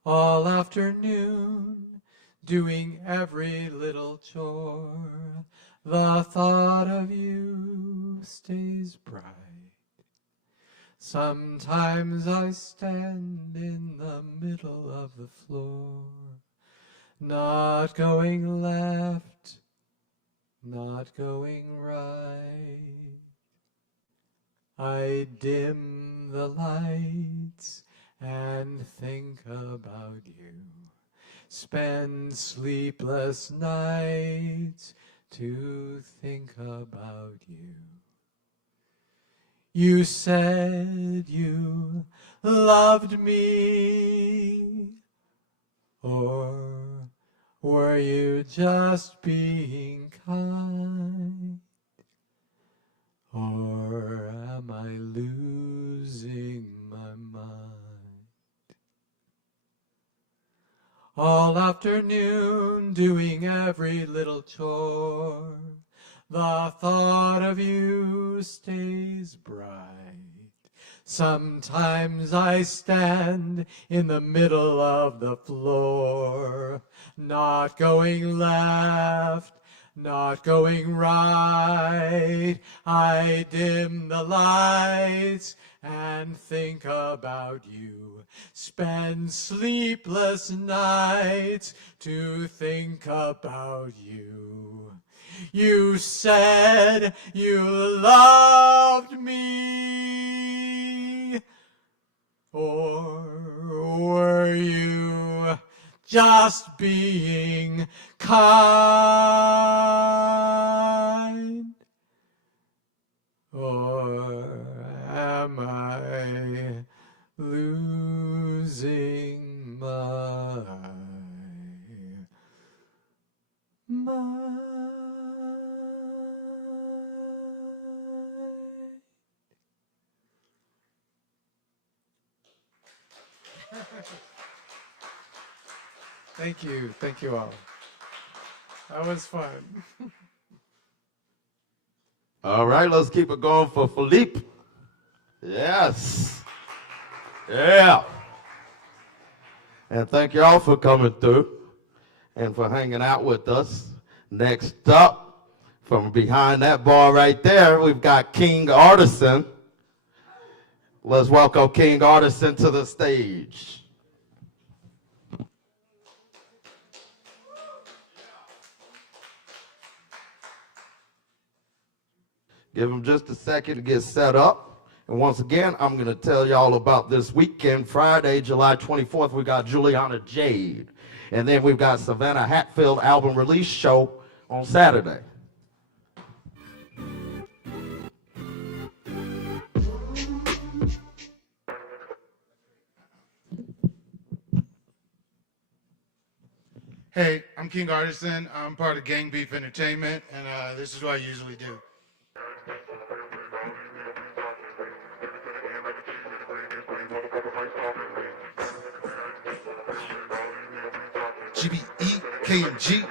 All afternoon, doing every little chore, the thought of you stays bright. Sometimes I stand in the middle of the floor, not going left, not going right. I dim the lights and think about you. Spend sleepless nights to think about you. You said you loved me, or were you just being kind? Or am I losing my mind? All afternoon doing every little chore, the thought of you stays bright. Sometimes I stand in the middle of the floor, not going left, not going right. I dim the lights and think about you. Spend sleepless nights to think about you. You said you loved me, or were you just being kind? Or am I losing my mind? Thank you all. That was fun. All right, let's keep it going for Philippe. Yes. Yeah. And thank you all for coming through and for hanging out with us. Next up, from behind that bar right there, we've got King Artisan. Let's welcome King Artisan to the stage. Give him just a second to get set up. And once again, I'm going to tell you all about this weekend. Friday, July 24th, we got Juliana Jade. And then we've got Savannah Hatfield album release show on Saturday. Hey, I'm King Artisan. I'm part of Gang Beef Entertainment, and this is what I usually do. GBE, K&G.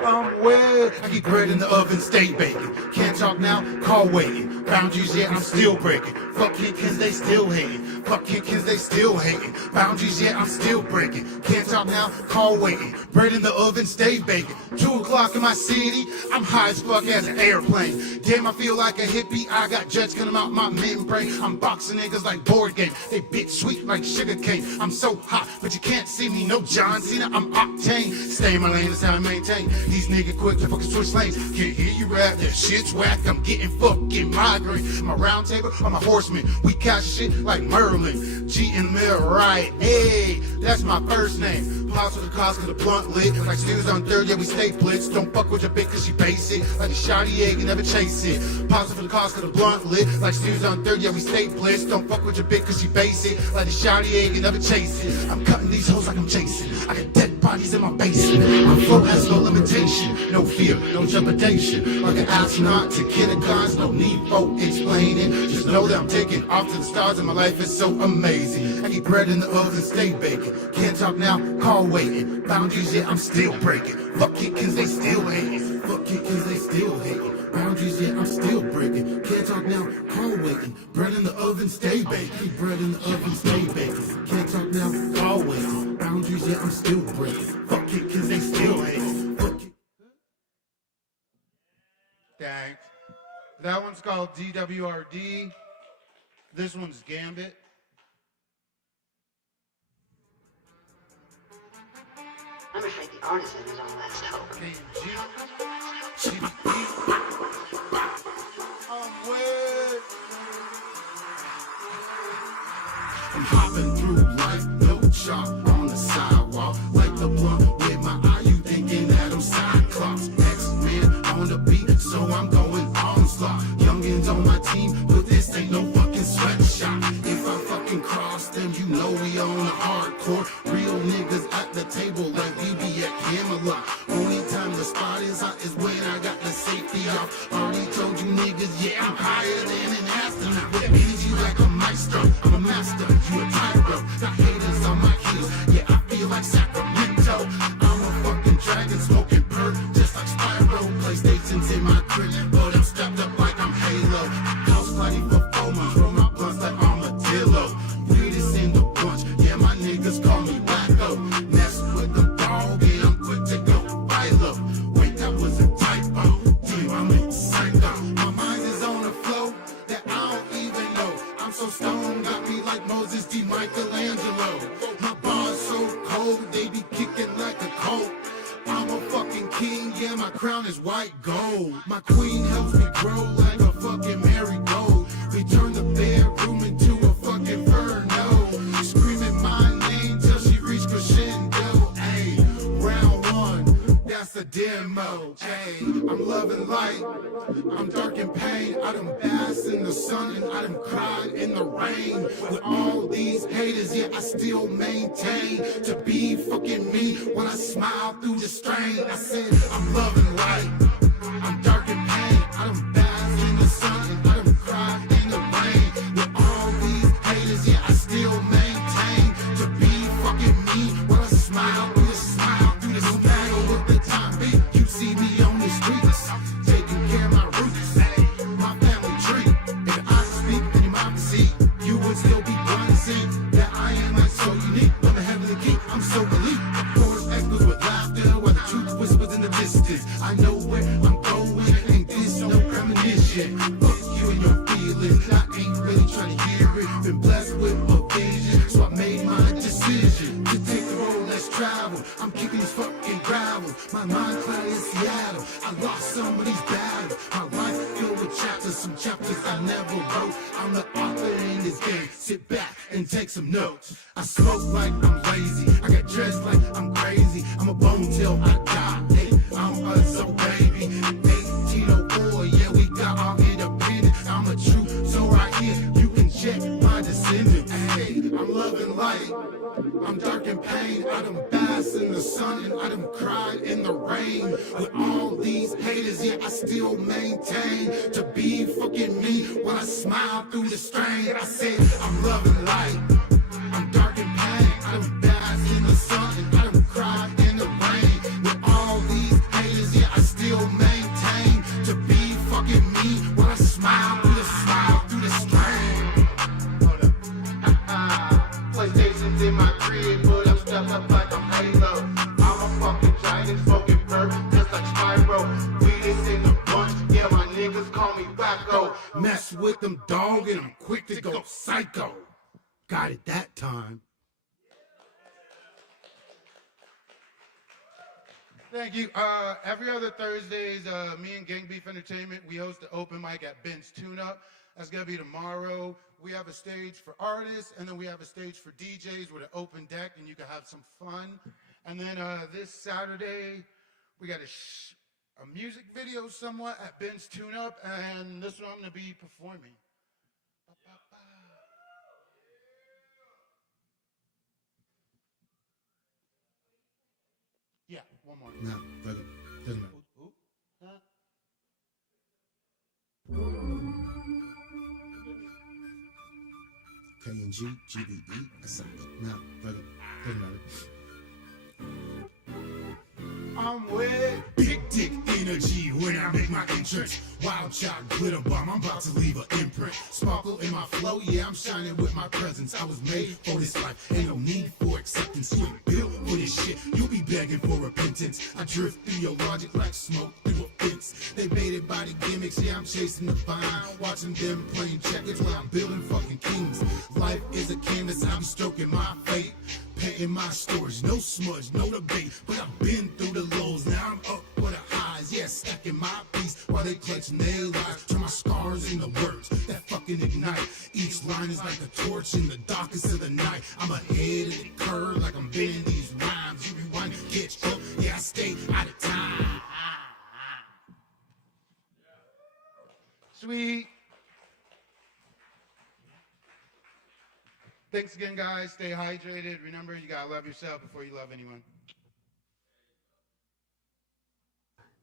I'm wet. I keep bread in the oven, stay baking. Can't talk now, call waiting. Boundaries, yeah, I'm still breaking. Fuck kids, they still hating. Fuck kids, they still hating. Boundaries, yeah, I'm still breaking. Can't talk now, call waiting. Bread in the oven, stay baking. 2 o'clock in my city, I'm high as fuck as an airplane. Damn, I feel like a hippie. I got jets coming out my membrane. I'm boxing niggas like board game. They bitch sweet like sugar cane. I'm so hot, but you can't see me. No John Cena, I'm octane. Stay in my lane, that's how I maintain. These niggas quick to fucking switch lanes. Can't hear you rap, that shit's whack. I'm getting fucking migraine. My round table, I'm a horseman. We catch shit like Merlin. G and Mill, right? Hey, that's my first name. Pops with the cost cause the blunt lit. Like students on third, yeah, we stay blitz. Don't fuck with your bitch cause she basic. Like a shotty egg, you never chase it. Pops with the cost cause the blunt lit. Like students on third, yeah, we stay blitz. Don't fuck with your bitch cause she basic. Like a shotty egg, you never chase it. I'm cutting these hoes like I'm chasing. I got dead bodies in my basement. My flow has no limitation. No fear, no trepidation. Like an astronaut to kindergartens, no need for explaining. Just know that I'm taking off to the stars and my life is so amazing. I keep bread in the oven, stay baking. Can't talk now, call waiting. Boundaries, yeah, I'm still breaking. Fuck it, cause they still hating. Fuck it, cause they still hating. Boundaries, yeah, I'm still breaking. Can't talk now, call waiting. Bread in the oven, stay baking. Bread in the oven, stay baking. Can't talk now, call waiting. Boundaries, yeah, I'm still breaking. Fuck it, cause they still hating. Fuck it. Thanks. That one's called DWRD. This one's Gambit. I'm afraid the artisan is all that's hope. I'm hopping through life, no chalk on the sidewalk. Like the blunt with my eye, you thinking that I'm Cyclops. X-Man on the beat, so I'm going onslaught. Youngins on my team, but this ain't no fucking sweatshop. If I fucking cross them, you know we on the hardcore. Real niggas at the table like we be at Camelot. Only time the spot is hot is when I got the safety off. Already told you niggas, yeah, I'm higher than an astronaut. With energy like a maestro, I'm a master, you a tyro. Got haters on my heels, yeah, I feel like Sacramento. I'm a fucking dragon smoking perk, just like Spyro. PlayStation's in my crib, but I'm strapped up like I'm Halo. House party for 4 months, roll my blunts like Armadillo. Greatest in the bunch, yeah, my niggas call me Wacko. Mess with the dog, yeah, I'm quick to go Philo. Wait, that was a crown is white gold. My queen helps me grow like a fucking marigold. We turn the bedroom into a fucking inferno. Screaming my name till she reach crescendo. Ayy, round one, that's a demo. Ayy, I'm loving light, I'm dark in pain. I done bask in the sun and I done cried in the rain. With all these haters, yeah, I still maintain to be fucking me when I smile through the strain. I said, I'm loving light, I'm dark in pain. I done bask in the sun and I done cried in the rain. With all these haters, yeah, I still maintain to be fucking me when I smile through the smile through the no matter what the time be. You see me on the streets, taking care of my roots, my family tree. If I speak in your mouth see, you would still be blind to see that I am like so unique. I'm a heavenly king, I'm so elite. Chorus echoes with laughter while the truth whispers in the distance. I know where I'm going, ain't this no premonition. Fuck you and your feelings, I ain't really trying to hear it. Been blessed with a vision, so I made my decision to take the road less traveled. I'm kicking these fucking gravel, my mind cloudy in Seattle. I lost some of these battles, my life filled with chapters, some chapters I never wrote. I'm the author in this game, sit back and take some notes. I smoke like I'm lazy, I got dressed like I'm crazy. I'm a bone till I die, hey, I'm a soul baby. 1804, yeah, we got our independence. I'm a true soul right here, you can check my descendants. Hey, I'm loving light, I'm dark in pain. I done bask in the sun and I done cried in the rain. With all these haters, yeah, I still maintain to be fucking me when I smile through the strain. I said, I'm loving light, I'm dark in pain. I done bask in the sun and I done cried in the rain. With all these haters, yeah, I still maintain to be fucking me when I smile through the strain. Hold up. PlayStation's in my crib, but I'm stuck up like I'm Halo. I'm a fucking giant, smoking perp, just like Spyro. We this in the bunch, yeah, my niggas call me Wacko. Mess with them, dog, and I'm quick to go psycho. Got it that time. Thank you. Every other Thursdays, me and Gang Beef Entertainment, we host the open mic at Ben's Tune Up. That's gonna be tomorrow. We have a stage for artists, and then we have a stage for DJs with an open deck, and you can have some fun. And then this Saturday, we got a music video somewhat at Ben's Tune Up, and this one I'm gonna be performing. Yeah, one more. No, brother, doesn't matter. K&G, GBE, aside. No, brother, doesn't matter. I'm with big dick energy when I make my entrance. Wild child glitter bomb, I'm about to leave an imprint. Sparkle in my flow, yeah, I'm shining with my presence. I was made for this life, ain't no need for acceptance. You ain't built for this shit, you'll be begging for repentance. I drift through your logic like smoke through a fence. They baited by the gimmicks, yeah, I'm chasing the vine. Watching them playing checkers while I'm building fucking kings. Life is a canvas, I'm stroking my fate. Painting my stories, no smudge, no debate. But I've been through the lows, now I'm up for the highs. Yeah, stacking my piece while they clutching their lives. Turn my scars into words that fucking ignite. Each line is like a torch in the darkest of the night. I'm ahead of the curve like I'm bending these rhymes. You rewind, catch up, yeah, I stay out of time. Sweet. Thanks again, guys. Stay hydrated. Remember, you gotta love yourself before you love anyone.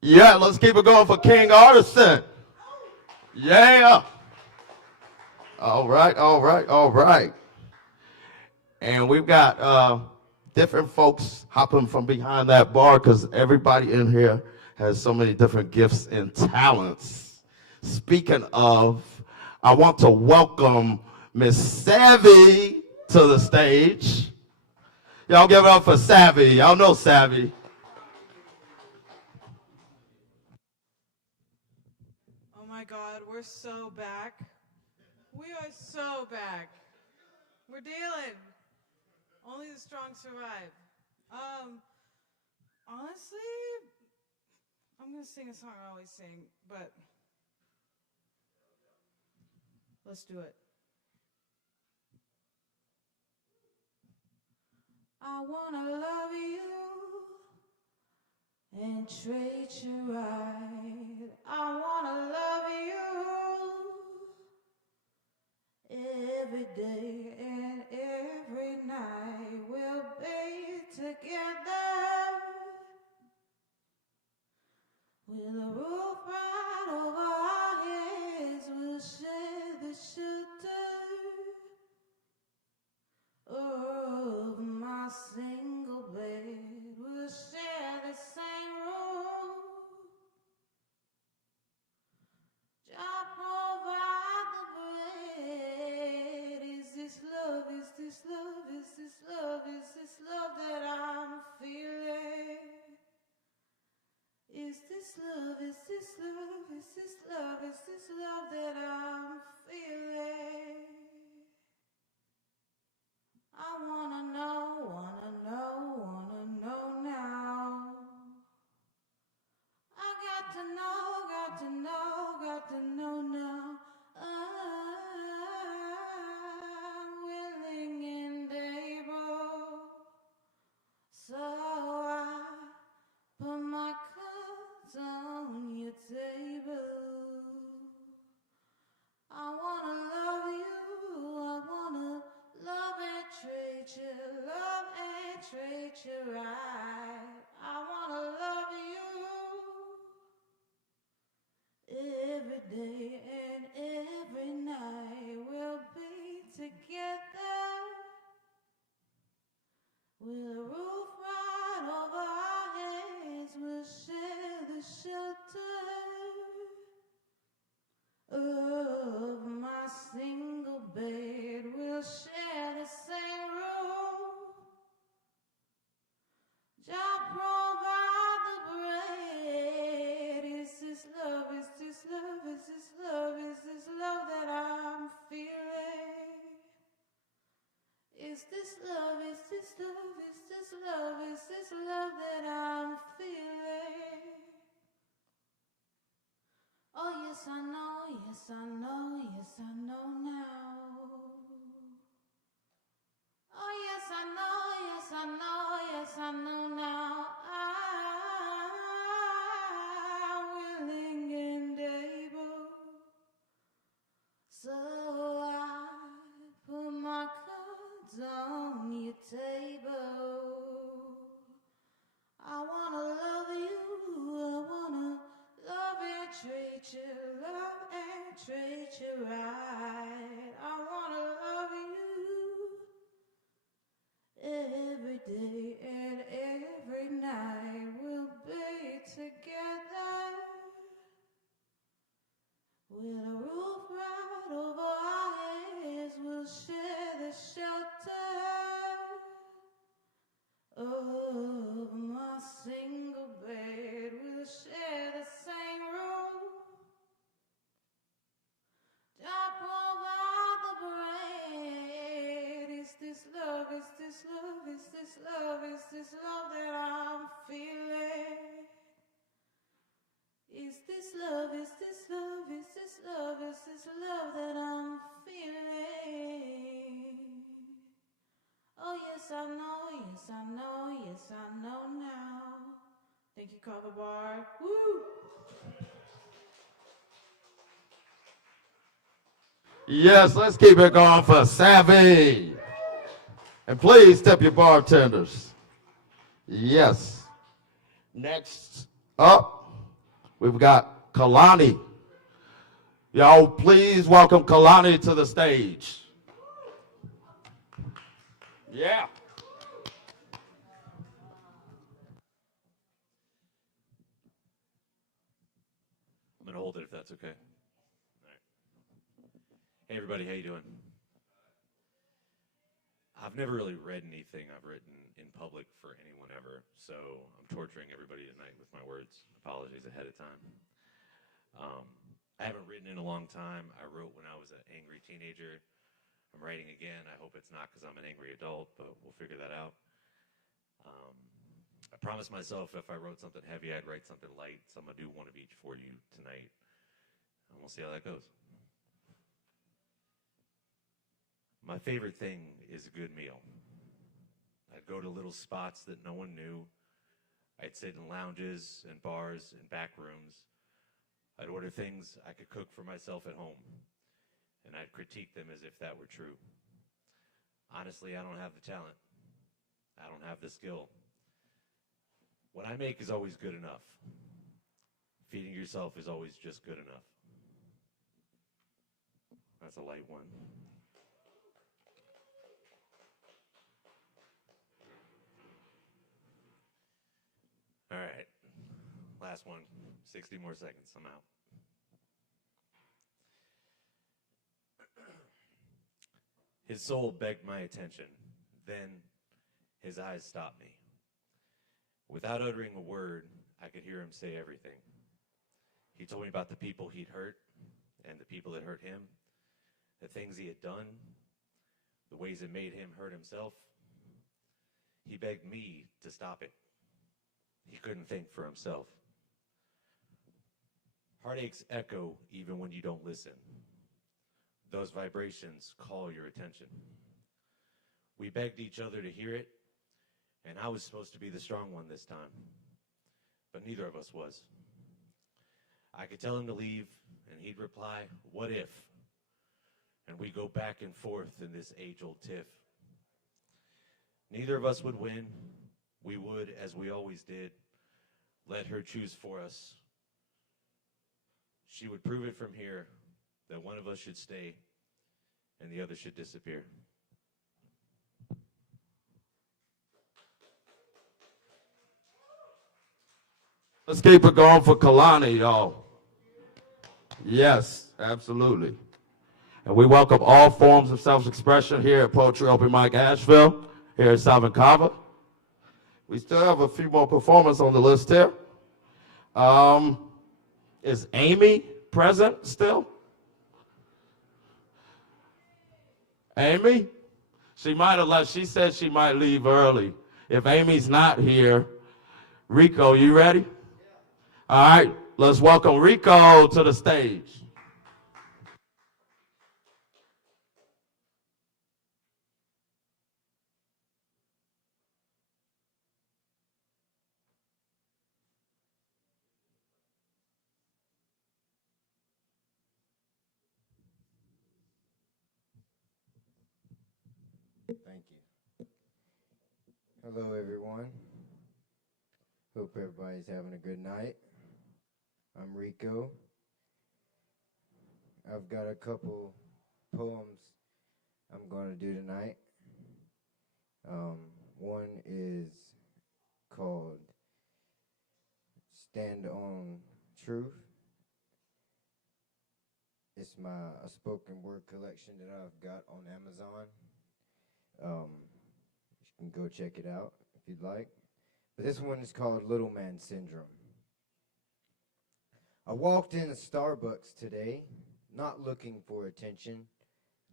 Yeah, let's keep it going for King Artisan. Yeah. All right, all right, all right. And we've got different folks hopping from behind that bar because everybody in here has so many different gifts and talents. Speaking of, I want to welcome Miss Savvy to the stage. Y'all give it up for Savvy. Y'all know Savvy. Oh my God, we're so back. We are so back. We're dealing. Only the strong survive. Honestly, I'm gonna sing a song I always sing, but let's do it. I wanna love you and treat you right. I wanna love you every day and every night. We'll be together with a roof right over our heads. We'll share the shelter of my single bed. We'll share the same room. Just provide the bread. Is this love? Is this love? Is this love? Is this love that I'm feeling? Is this love? Is this love? Is this love? Is this love that I'm feeling? I wanna know now. I got to know now. I'm willing and able, so I put my cards on your table. I wanna love you, I wanna love and treat you right. I wanna love you every day and every night. We'll be together with a roof right over our heads. We'll share the shelter of my single bed. We'll share the same room. Just provide the bread. Is this love? Is this love? Is this love? Is this love that I'm feeling? Is this love? Is this love? Is this love? Is this love that I'm feeling? Oh yes I know, yes I know, yes I know now. Oh yes I know, yes I know, yes I know now. I'm willing and able, so I put my cards on your table. I wanna love you, I wanna love and treat you right. I wanna love you every day and every night. We'll be together with a roof right over our heads. We'll share the shelter of my single bed. We'll share the same room. Just provide the bread. Is this love? Is this love? Is this love? Is this love that I'm feeling? Is this love? Is this love? Is this love? Is this love that I'm feeling? Oh yes I know, yes I know, yes I know now. Thank you, Kava Bar. Woo! Yes, let's keep it going for Savvy. And please tip your bartenders. Yes. Next up, we've got Kalani. Y'all, please welcome Kalani to the stage. Yeah. I'm gonna hold it if that's okay. All right. Hey everybody, how you doing? I've never really read anything I've written in public for anyone ever, so I'm torturing everybody tonight with my words. Apologies ahead of time. I haven't written in a long time. I wrote when I was an angry teenager. I'm writing again. I hope it's not because I'm an angry adult, but we'll figure that out. I promised myself if I wrote something heavy, I'd write something light. So I'm going to do one of each for you tonight. And we'll see how that goes. My favorite thing is a good meal. I'd go to little spots that no one knew. I'd sit in lounges and bars and back rooms. I'd order things I could cook for myself at home. And I'd critique them as if that were true. Honestly, I don't have the talent. I don't have the skill. What I make is always good enough. Feeding yourself is always just good enough. That's a light one. All right. Last one. 60 more seconds. I'm out. His soul begged my attention. Then his eyes stopped me. Without uttering a word, I could hear him say everything. He told me about the people he'd hurt and the people that hurt him, the things he had done, the ways it made him hurt himself. He begged me to stop it. He couldn't think for himself. Heartaches echo even when you don't listen. Those vibrations call your attention. We begged each other to hear it, and I was supposed to be the strong one this time, but neither of us was. I could tell him to leave, and he'd reply, "What if?" And we go back and forth in this age-old tiff. Neither of us would win. We would, as we always did, let her choose for us. She would prove it from here that one of us should stay and the other should disappear. Let's keep it going for Kalani, y'all. Yes, absolutely. And we welcome all forms of self-expression here at Poetry Open Mic Asheville, here at Southern Kava. We still have a few more performers on the list here. Is Amy present still? Amy? She might have left. She said she might leave early. If Amy's not here, Rico, you ready? All right, let's welcome Rico to the stage. Thank you. Hello, everyone. Hope everybody's having a good night. I'm Rico. I've got a couple poems I'm going to do tonight. One is called Stand on Truth. It's a spoken word collection that I've got on Amazon. You can go check it out if you'd like. But this one is called Little Man Syndrome. I walked in a Starbucks today, not looking for attention,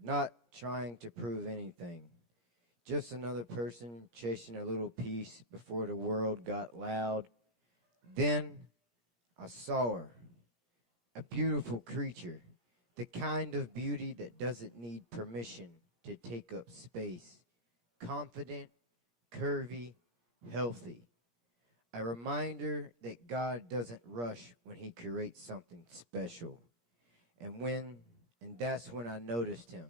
not trying to prove anything. Just another person chasing a little piece before the world got loud. Then I saw her, a beautiful creature, the kind of beauty that doesn't need permission to take up space. Confident, curvy, healthy. A reminder that God doesn't rush when he creates something special. And that's when I noticed him.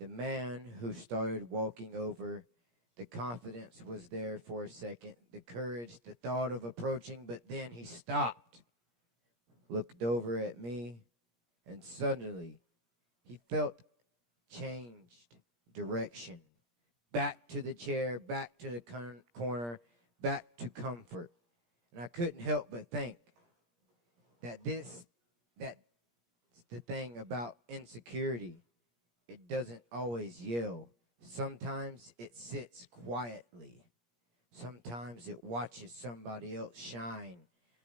The man who started walking over, the confidence was there for a second, the courage, the thought of approaching, but then he stopped, looked over at me, and suddenly he felt changed direction. Back to the chair, back to the corner, back to comfort. And I couldn't help but think that that's the thing about insecurity. It doesn't always yell. Sometimes it sits quietly. Sometimes it watches somebody else shine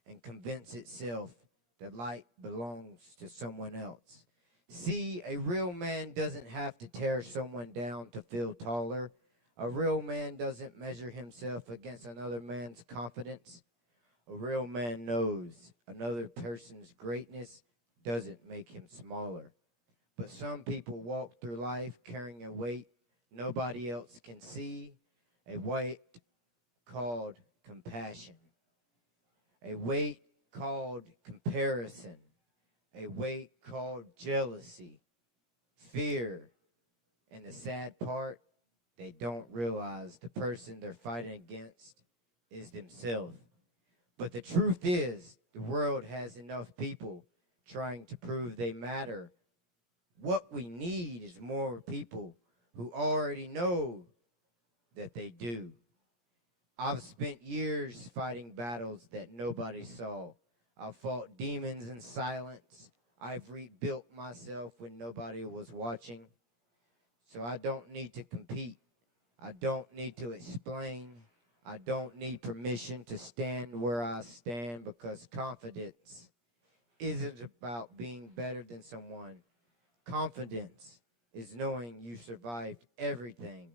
and convince itself that light belongs to someone else. See, a real man doesn't have to tear someone down to feel taller. A real man doesn't measure himself against another man's confidence. A real man knows another person's greatness doesn't make him smaller. But some people walk through life carrying a weight nobody else can see, a weight called compassion, a weight called comparison, a weight called jealousy, fear, and the sad part, they don't realize the person they're fighting against is themselves. But the truth is, the world has enough people trying to prove they matter. What we need is more people who already know that they do. I've spent years fighting battles that nobody saw. I've fought demons in silence. I've rebuilt myself when nobody was watching. So I don't need to compete. I don't need to explain. I don't need permission to stand where I stand, because confidence isn't about being better than someone. Confidence is knowing you survived everything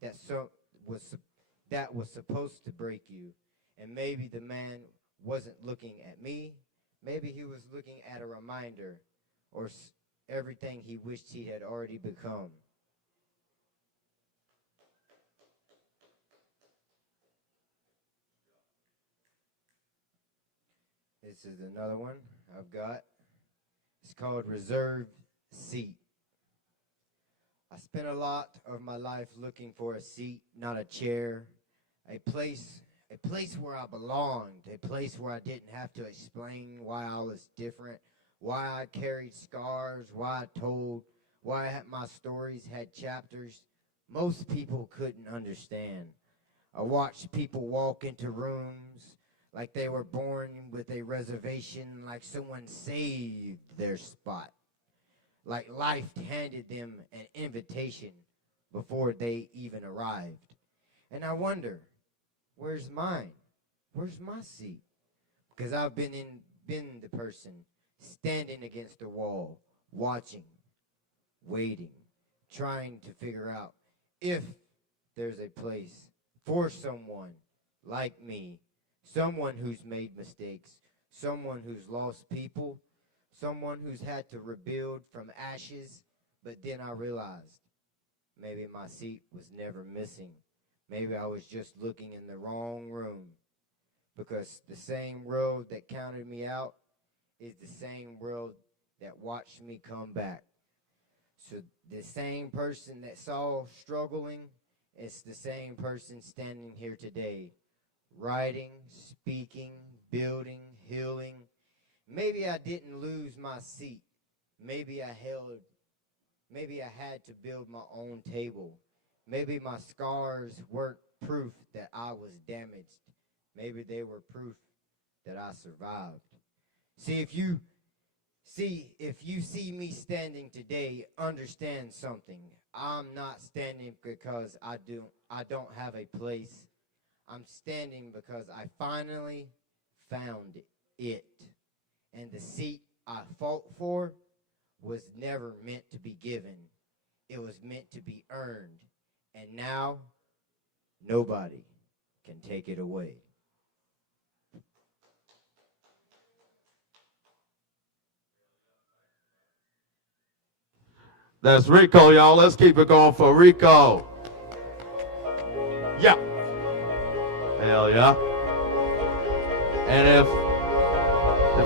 that was supposed to break you. And maybe the man wasn't looking at me. Maybe he was looking at a reminder or everything he wished he had already become. This is another one I've got. It's called Reserved Seat. I spent a lot of my life looking for a seat, not a chair, a place where I belonged, a place where I didn't have to explain why I was different, why I carried scars, why my stories had chapters most people couldn't understand. I watched people walk into rooms like they were born with a reservation, like someone saved their spot, like life handed them an invitation before they even arrived. And I wonder, where's mine? Where's my seat? Because I've been the person standing against the wall, watching, waiting, trying to figure out if there's a place for someone like me, someone who's made mistakes, someone who's lost people, someone who's had to rebuild from ashes. But then I realized maybe my seat was never missing. Maybe I was just looking in the wrong room, because the same world that counted me out is the same world that watched me come back. So the same person that saw struggling, it's the same person standing here today, writing, speaking, building, healing. Maybe I didn't lose my seat. Maybe I had to build my own table. Maybe my scars weren't proof that I was damaged. Maybe they were proof that I survived. If you see me standing today, understand something. I'm not standing because I don't have a place. I'm standing because I finally found it. And the seat I fought for was never meant to be given. It was meant to be earned. And now, nobody can take it away. That's Rico, y'all. Let's keep it going for Rico. Yeah. Hell yeah. And if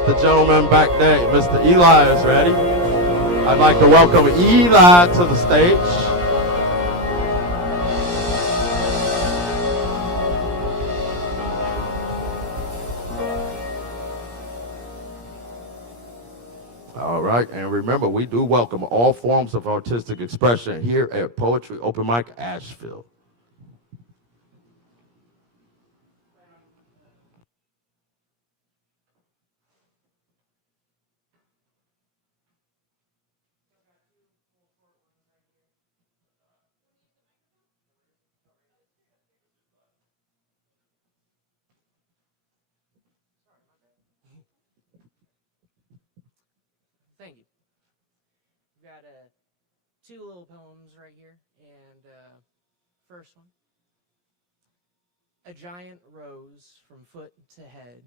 the gentleman back there, Mr. Eli, is ready, I'd like to welcome Eli to the stage. All right, and remember, we do welcome all forms of artistic expression here at Poetry Open Mic Asheville. Thank you. We've got two little poems right here, and First one. A giant rose from foot to head,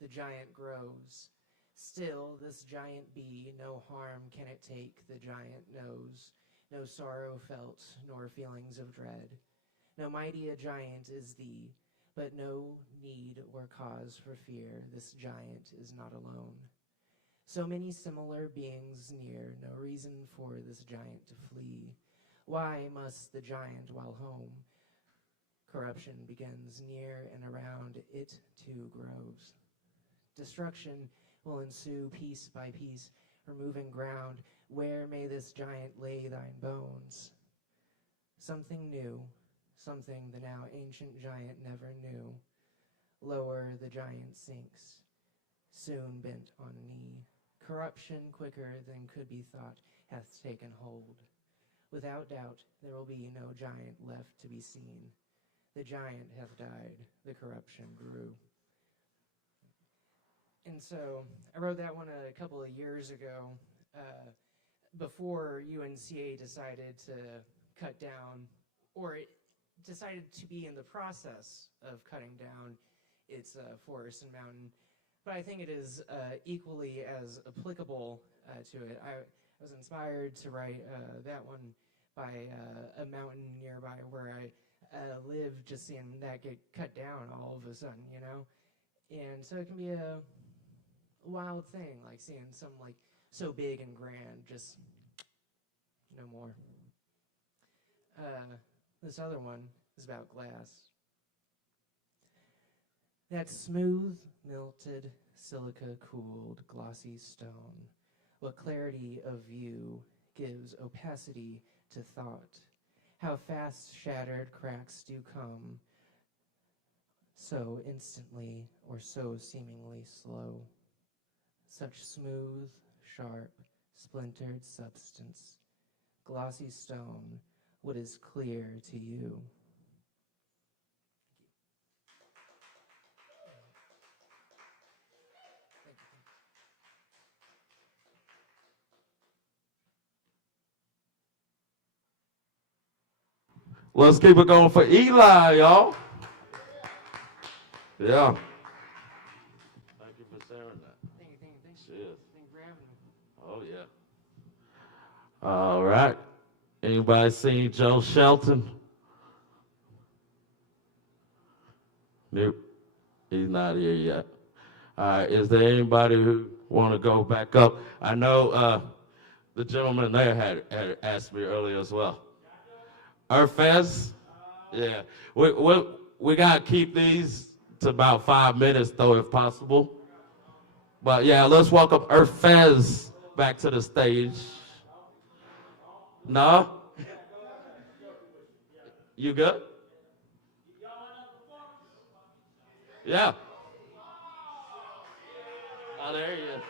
the giant grows. Still, this giant bee, no harm can it take, the giant knows. No sorrow felt, nor feelings of dread. No mighty a giant is thee, but no need or cause for fear, this giant is not alone. So many similar beings near, no reason for this giant to flee. Why must the giant while home? Corruption begins near and around it too grows. Destruction will ensue piece by piece, removing ground. Where may this giant lay thine bones? Something new, something the now ancient giant never knew. Lower the giant sinks, soon bent on knee. Corruption quicker than could be thought hath taken hold. Without doubt there will be no giant left to be seen. The giant hath died, the corruption grew. And so I wrote that one a couple of years ago, before UNCA decided to cut down, or it decided to be in the process of cutting down its forest and mountain. But I think it is equally as applicable to it. I was inspired to write that one by a mountain nearby where I live, just seeing that get cut down all of a sudden, you know? And so it can be a wild thing, like seeing something like so big and grand, just no more. This other one is about glass. That smooth, melted, silica-cooled, glossy stone, what clarity of view gives opacity to thought. How fast shattered cracks do come, so instantly or so seemingly slow. Such smooth, sharp, splintered substance, glossy stone, what is clear to you? Let's keep it going for Eli, y'all. Yeah. Thank you for sharing that. Thank you. Cheers. Thank you for having me. Oh, yeah. All right. Anybody seen Joe Shelton? Nope. He's not here yet. All right. Is there anybody who want to go back up? I know the gentleman there had asked me earlier as well. Urfez? Yeah. We got to keep these to about 5 minutes, though, if possible. But, yeah, let's welcome Urfez back to the stage. No? You good? Yeah. Oh, there he is.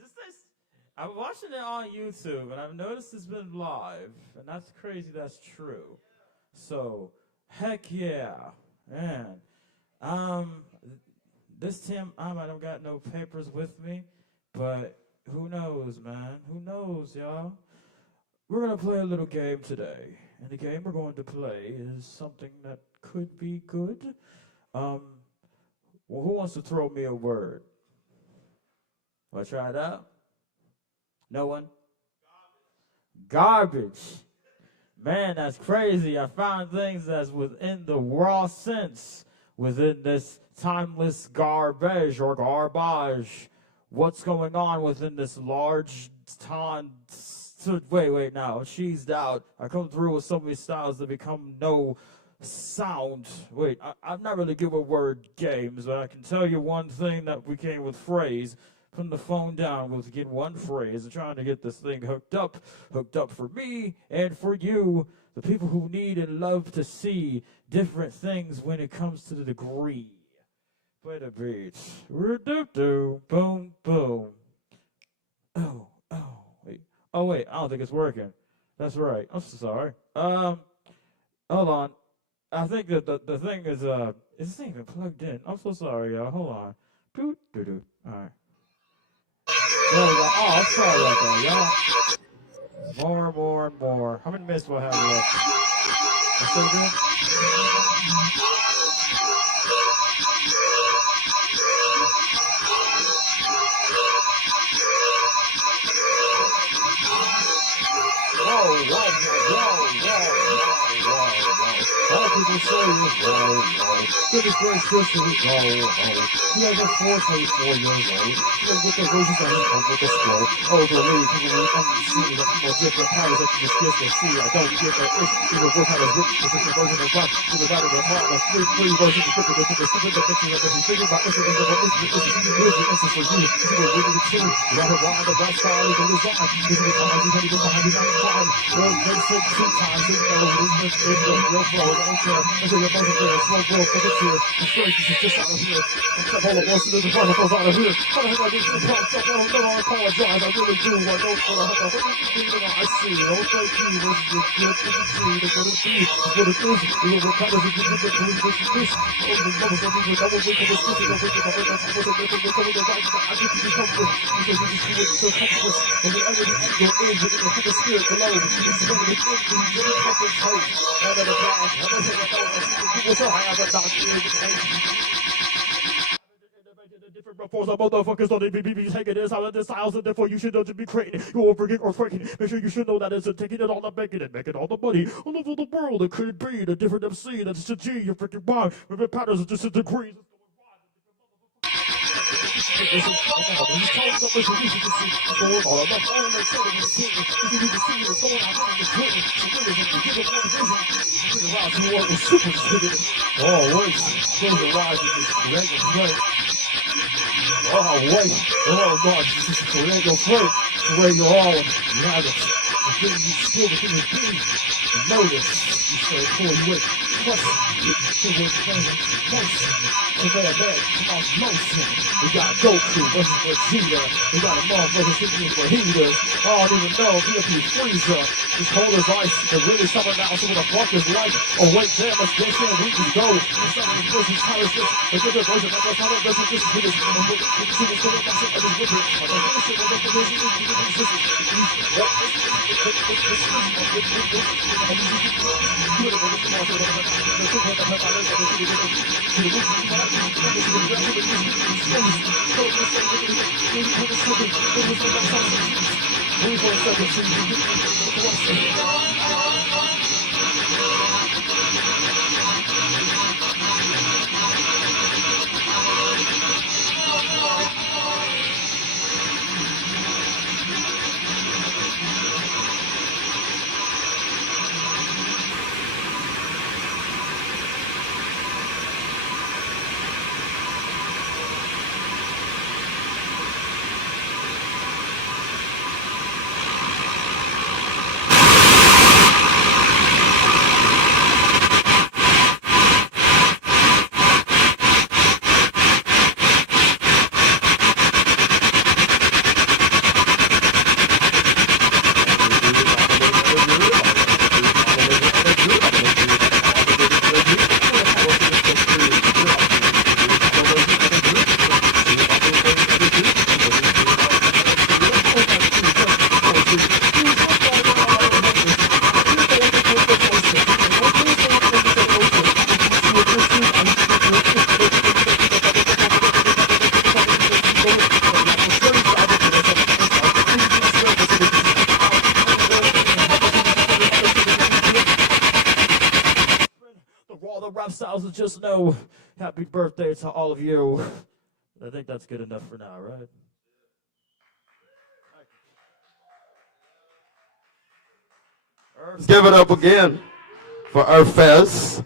Is this? I'm watching it on YouTube, and I've noticed it's been live, and that's crazy. That's true. So, heck yeah, man. This time I don't got no papers with me, but who knows, man? Who knows, y'all? We're gonna play a little game today, and the game we're going to play is something that could be good. Well, who wants to throw me a word? Want to try it out? No one? Garbage. Man, that's crazy. I found things that's within the raw sense, within this timeless garbage or garbage. What's going on within this large time? Wait, now, cheesed out. I come through with so many styles that become no sound. Wait, I'm not really good with word games, but I can tell you one thing that we came with phrase. putting the phone down was get one phrase and trying to get this thing hooked up for me and for you, the people who need and love to see different things when it comes to the degree. Play the beat. Do boom boom. Oh wait. Oh wait, I don't think it's working. That's right. I'm so sorry. Hold on. I think that the thing is this ain't even plugged in. I'm so sorry, y'all. Hold on. All right. There we go. Oh, I'm sorry about that, y'all. More. How many minutes do I have left? I still good? All people say is whoa. Goodness gracious, here we go. He has a 4 years old. Still with the versions on his own with the scroll. Overly, people will unseen. The people different powers that you just can't see. I don't get that ish. Even work how it's written. It's a version of rock. To the right of the heart. The free version of the stupid that makes you like you think about incidents of an incident. Here's the instance for you. This is what we're really true. You have a rhyme, the right style, you can design. This is the time you can even behind you 95. Or they said 2 times. You know, this is the real flow. I don't care. Until your version there. Slow growth for the cheer. The straight, this is just out of here. I'm step all the way to the front of us out of here. How the heck I get to the front? I don't know. I apologize. I really do. I don't for the heck. What do you think that I see? Oh, thank you. This is good to the tree. That's what it is. That's what it is. You know, what kind of a good thing to this is this. Oh, the brothers of people that will wait for this. This is the thing that I think that's supposed to make it come with the right. I get to be comfort. Because you just do it so comfortable. And whenever the anger is, you're going to put the spirit below. It's going to be in the comfort house. And then the back. And then the people so high as a doctor. Different force of motherfuckers on the BBB taking this out of this house, and therefore you should know to be creating. You won't forget or breaking. Make sure you should know that it's taking it all and making all the money all over the world. It could be the different MC, that's a G, you're freaking bomb. Rivet patterns are just a degree. Oh, wait. Close your eyes and just let it play. Oh, wait. Oh, God. This is Tornado Flake. Tornado all. You have it. The thing you still within the thing. You notice. You say, pull you with. Trust me. The word present. Motion. So that come off motion. We got Goku versus Vegeta. We got a motherfucker sitting for heaters. I don't even know if he'll be freezer. It's cold as ice. It's really summer now, so what the fuck is life? Oh, wait, damn, let's get in. We can go. It's not this person's time. It's just a different version. That's not a version. This is what it's going to look. It's going to look like I just whip it. I don't give a shit. I don't give a Just know, happy birthday to all of you. I think that's good enough for now, right? Let's give it up again for Earth Fest.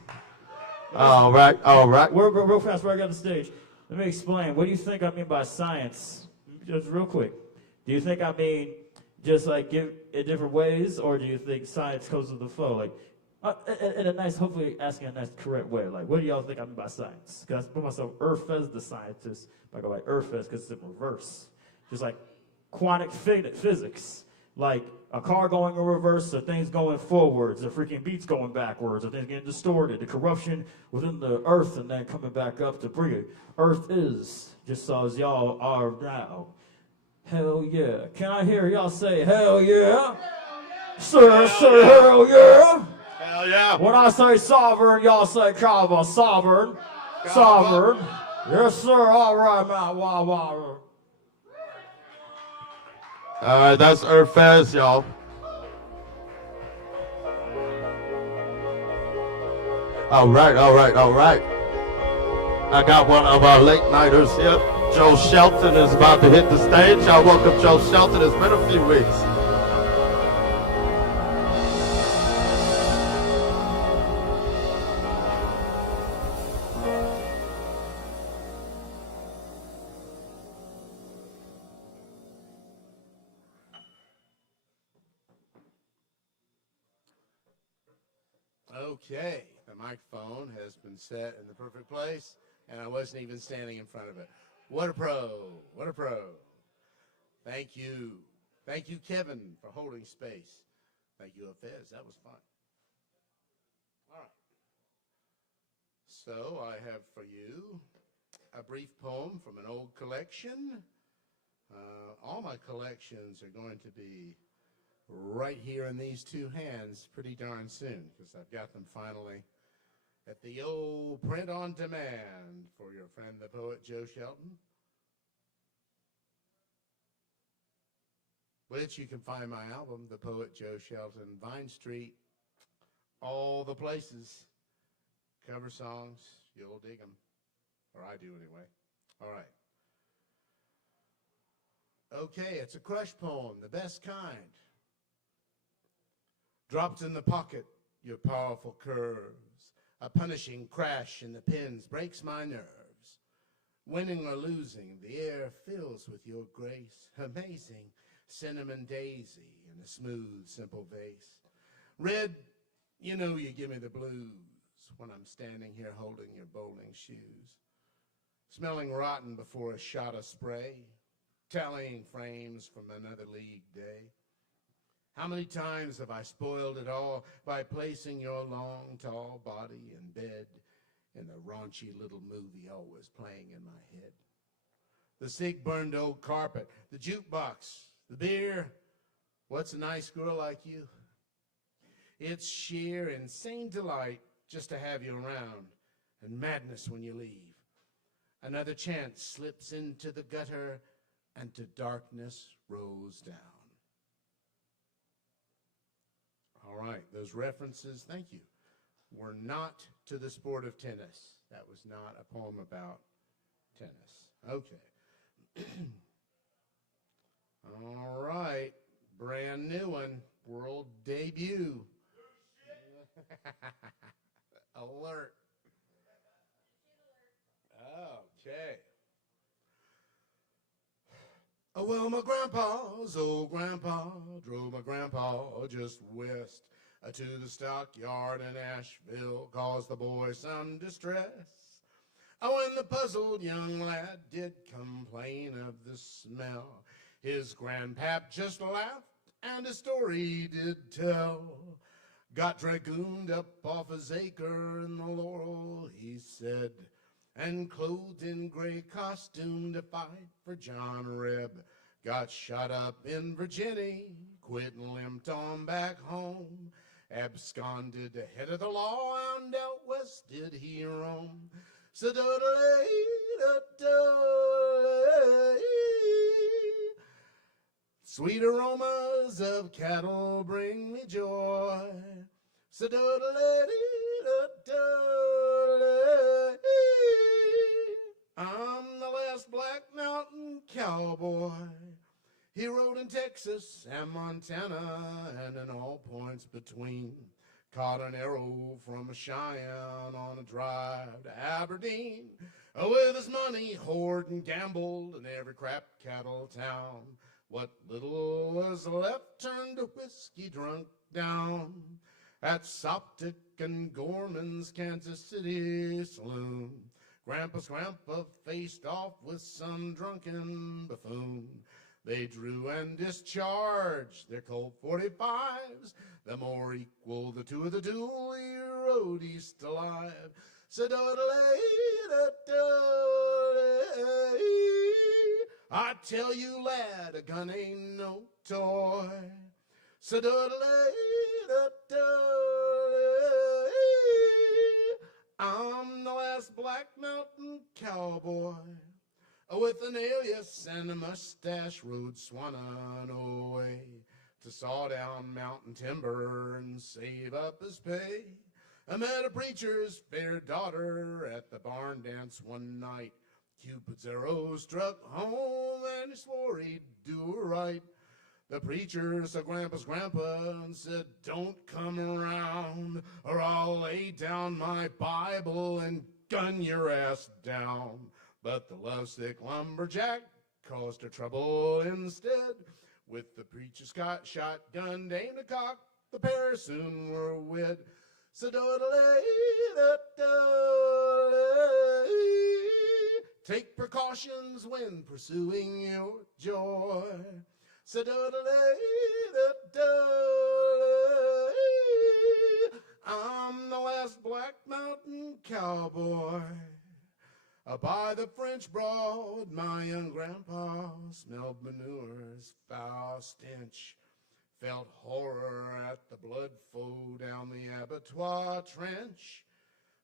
All right. Real fast, right on the stage. Let me explain. What do you think I mean by science? just real quick, do you think I mean just like give it different ways, or do you think science comes with the flow? Like, in a nice, hopefully asking a nice, correct way. Like, what do y'all think I mean by science? Because I put myself Earth as the scientist. I go like Earth as because it's in reverse. Just like quantum physics. Like a car going in reverse, or things going forwards, or freaking beats going backwards, or things getting distorted, the corruption within the earth and then coming back up to bring it. Earth is, just as y'all are now. Hell yeah. Can I hear y'all say hell yeah? Sir, say hell yeah. Hell yeah. When I say sovereign, y'all say Kava. Sovereign. Sovereign. Yes, sir. All right, man. Wow, wow. All right, that's Earth Fest, y'all. All right. I got one of our late nighters here. Joe Shelton is about to hit the stage. Y'all welcome Joe Shelton. It's been a few weeks. Okay, the microphone has been set in the perfect place, and I wasn't even standing in front of it. What a pro, what a pro. Thank you. Thank you, Kevin, for holding space. Thank you, Fez. That was fun. All right. So I have for you a brief poem from an old collection. All my collections are going to be right here in these two hands pretty darn soon, because I've got them finally at the old print on demand for your friend the poet Joe Shelton, which you can find my album, The Poet Joe Shelton, Vine Street, all the places. Cover songs, you'll dig them, or I do anyway. All right. Okay, it's a crush poem, the best kind. Dropped in the pocket, your powerful curves. A punishing crash in the pins breaks my nerves. Winning or losing, the air fills with your grace. Amazing cinnamon daisy in a smooth, simple vase. Red, you know you give me the blues when I'm standing here holding your bowling shoes. Smelling rotten before a shot of spray. Tallying frames from another league day. How many times have I spoiled it all by placing your long, tall body in bed in the raunchy little movie always playing in my head? The sick-burned old carpet, the jukebox, the beer. What's a nice girl like you? It's sheer, insane delight just to have you around, and madness when you leave. Another chance slips into the gutter, and to darkness rolls down. All right, those references, thank you, were not to the sport of tennis. That was not a poem about tennis. Okay. All right, brand new one, world debut. Alert. Okay. Oh, well, my grandpa's old grandpa drove my grandpa just west to the stockyard in Asheville, caused the boy some distress. Oh, when the puzzled young lad did complain of the smell, his grandpap just laughed and a story did tell. Got dragooned up off his acre in the laurel, he said, and clothed in gray costume to fight for John Reb. Got shot up in Virginia, quit and limped on back home. Absconded ahead of the law and out west did he roam. So sweet aromas of cattle bring me joy. So I'm the last Black Mountain cowboy. He rode in Texas and Montana and in all points between. Caught an arrow from a Cheyenne on a drive to Aberdeen. With his money, hoard and gambled in every crap cattle town. What little was left turned to whiskey drunk down at Soptic and Gorman's Kansas City saloon. Grandpa's grandpa faced off with some drunken buffoon. They drew and discharged their Colt 45s. The more equal the two of the duel, he rode east alive. I tell you, lad, a gun ain't no toy. I'm the last Black Mountain cowboy with an alias and a mustache, rode Swannon away to saw down mountain timber and save up his pay. I met a preacher's fair daughter at the barn dance one night. Cupid's arrow struck home and he swore he'd do her right. The preacher saw Grandpa's grandpa and said, "Don't come around or I'll lay down my Bible and gun your ass down." But the lovesick lumberjack caused her trouble instead. With the preacher's shotgun aimed to cock, the pair soon were wed. Take precautions when pursuing your joy. I'm the last Black Mountain cowboy. By the French Broad, my young grandpa smelled manure's foul stench, felt horror at the blood flow down the abattoir trench.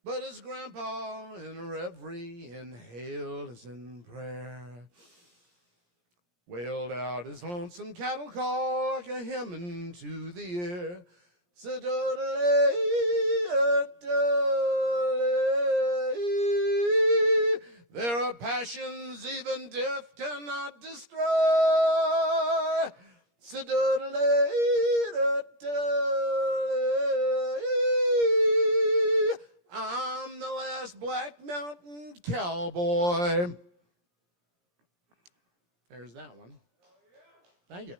But his grandpa in reverie inhaled as in prayer, wailed out his lonesome cattle call like a hymn into the air. There are passions even death cannot destroy. I'm the last Black Mountain cowboy. There's that one. Thank you.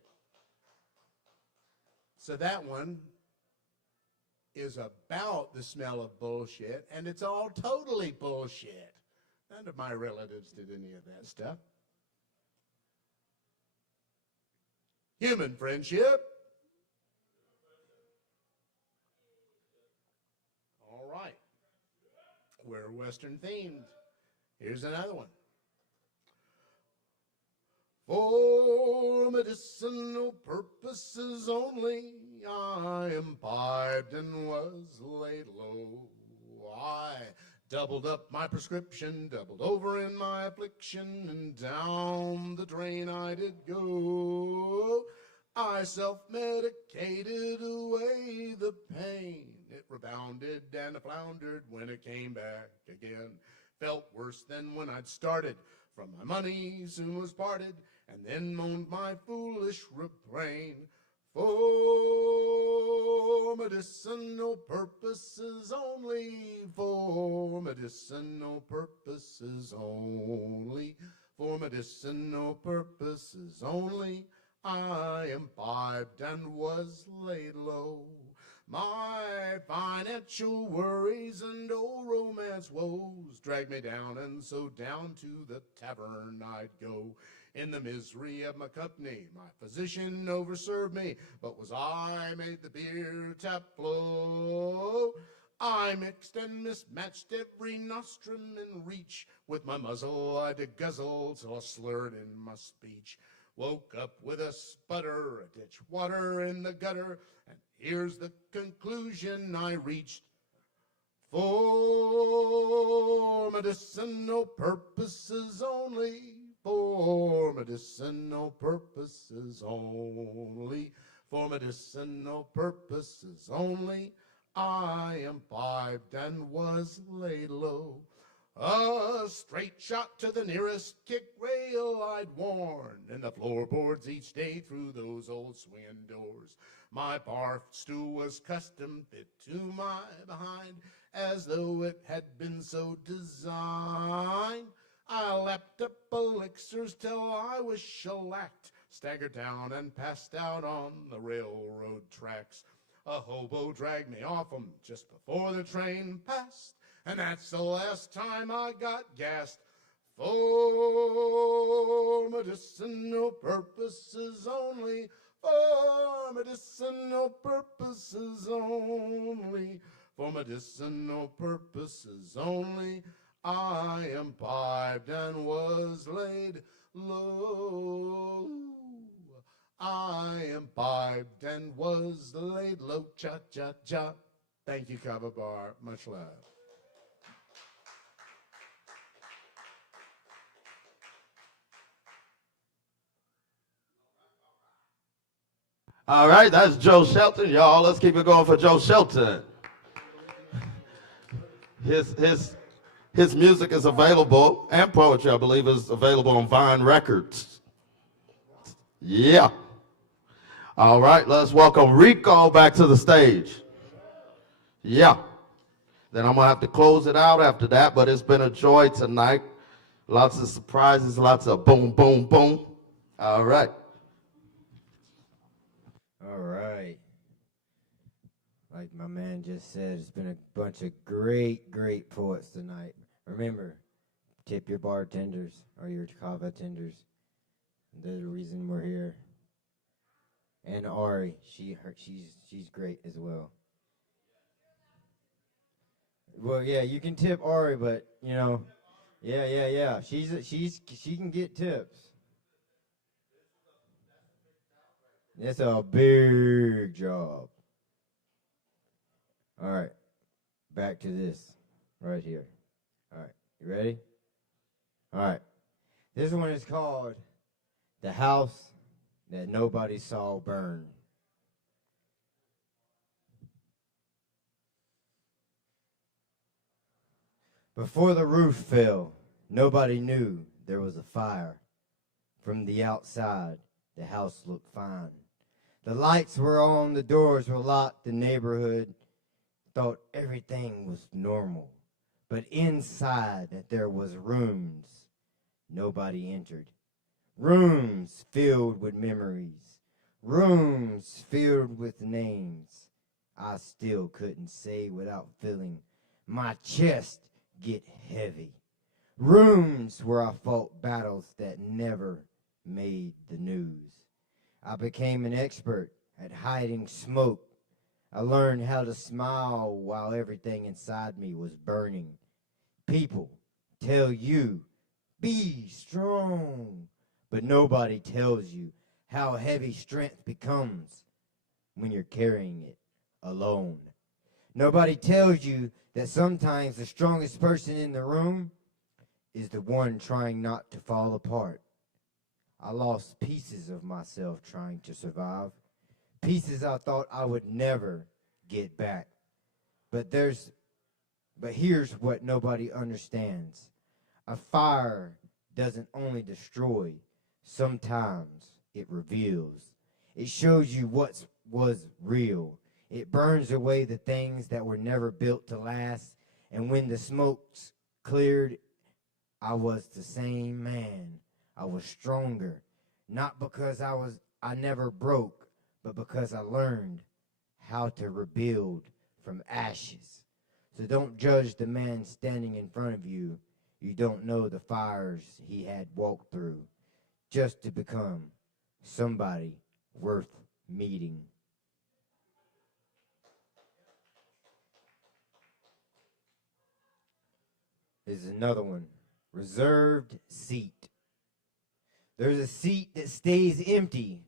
So that one is about the smell of bullshit, and it's all totally bullshit. None of my relatives did any of that stuff. Human friendship. All right. We're Western themed. Here's another one. For medicinal purposes only, I imbibed and was laid low. I doubled up my prescription, doubled over in my affliction, and down the drain I did go. I self-medicated away the pain. It rebounded and I floundered when it came back again. Felt worse than when I'd started. From my money soon was parted, and then moaned my foolish refrain. For medicinal purposes only, for medicinal purposes only, for medicinal purposes only, I imbibed and was laid low. My financial worries and old romance woes dragged me down, and so down to the tavern I'd go. In the misery of my company, my physician overserved me, but was I made the beer tap flow. I mixed and mismatched every nostrum in reach. With my muzzle I did guzzle till I slurred in my speech. Woke up with a sputter, a ditch water in the gutter, and here's the conclusion I reached. For medicinal purposes only, for medicinal purposes only, for medicinal purposes only, I imbibed and was laid low. A straight shot to the nearest kick rail I'd worn, and the floorboards each day through those old swinging doors. My bar stool was custom fit to my behind, as though it had been so designed. I lapped up elixirs till I was shellacked, staggered down and passed out on the railroad tracks. A hobo dragged me off 'em just before the train passed, and that's the last time I got gassed. For medicinal purposes only, for medicinal purposes only, for medicinal purposes only, I imbibed and was laid low. I imbibed and was laid low. Cha cha cha. Thank you, Kava Bar. Much love. All right, that's Joe Shelton, y'all. Let's keep it going for Joe Shelton. His music is available, and poetry, I believe, is available on Vine Records. Yeah. All right, let's welcome Rico back to the stage. Yeah. Then I'm going to have to close it out after that, but it's been a joy tonight. Lots of surprises, lots of boom, boom, boom. All right. All right. Like my man just said, it's been a bunch of great, great poets tonight. Remember, tip your bartenders or your kava tenders. They're the reason we're here. And Ari, she's great as well. Well, yeah, you can tip Ari, but you know, yeah. She can get tips. That's a big job. All right, back to this right here. All right, you ready? All right, this one is called The House That Nobody Saw Burn. Before the roof fell, nobody knew there was a fire. From the outside, the house looked fine. The lights were on, the doors were locked, the neighborhood thought everything was normal. But inside there was rooms nobody entered. Rooms filled with memories. Rooms filled with names I still couldn't say without feeling my chest get heavy. Rooms where I fought battles that never made the news. I became an expert at hiding smoke. I learned how to smile while everything inside me was burning. People tell you, be strong, but nobody tells you how heavy strength becomes when you're carrying it alone. Nobody tells you that sometimes the strongest person in the room is the one trying not to fall apart. I lost pieces of myself trying to survive, pieces I thought I would never get back. But here's what nobody understands. A fire doesn't only destroy, sometimes it reveals. It shows you what was real. It burns away the things that were never built to last. And when the smoke's cleared, I was the same man. I was stronger, not because I never broke, but because I learned how to rebuild from ashes. So don't judge the man standing in front of you. You don't know the fires he had walked through just to become somebody worth meeting. This is another one. Reserved seat. There's a seat that stays empty.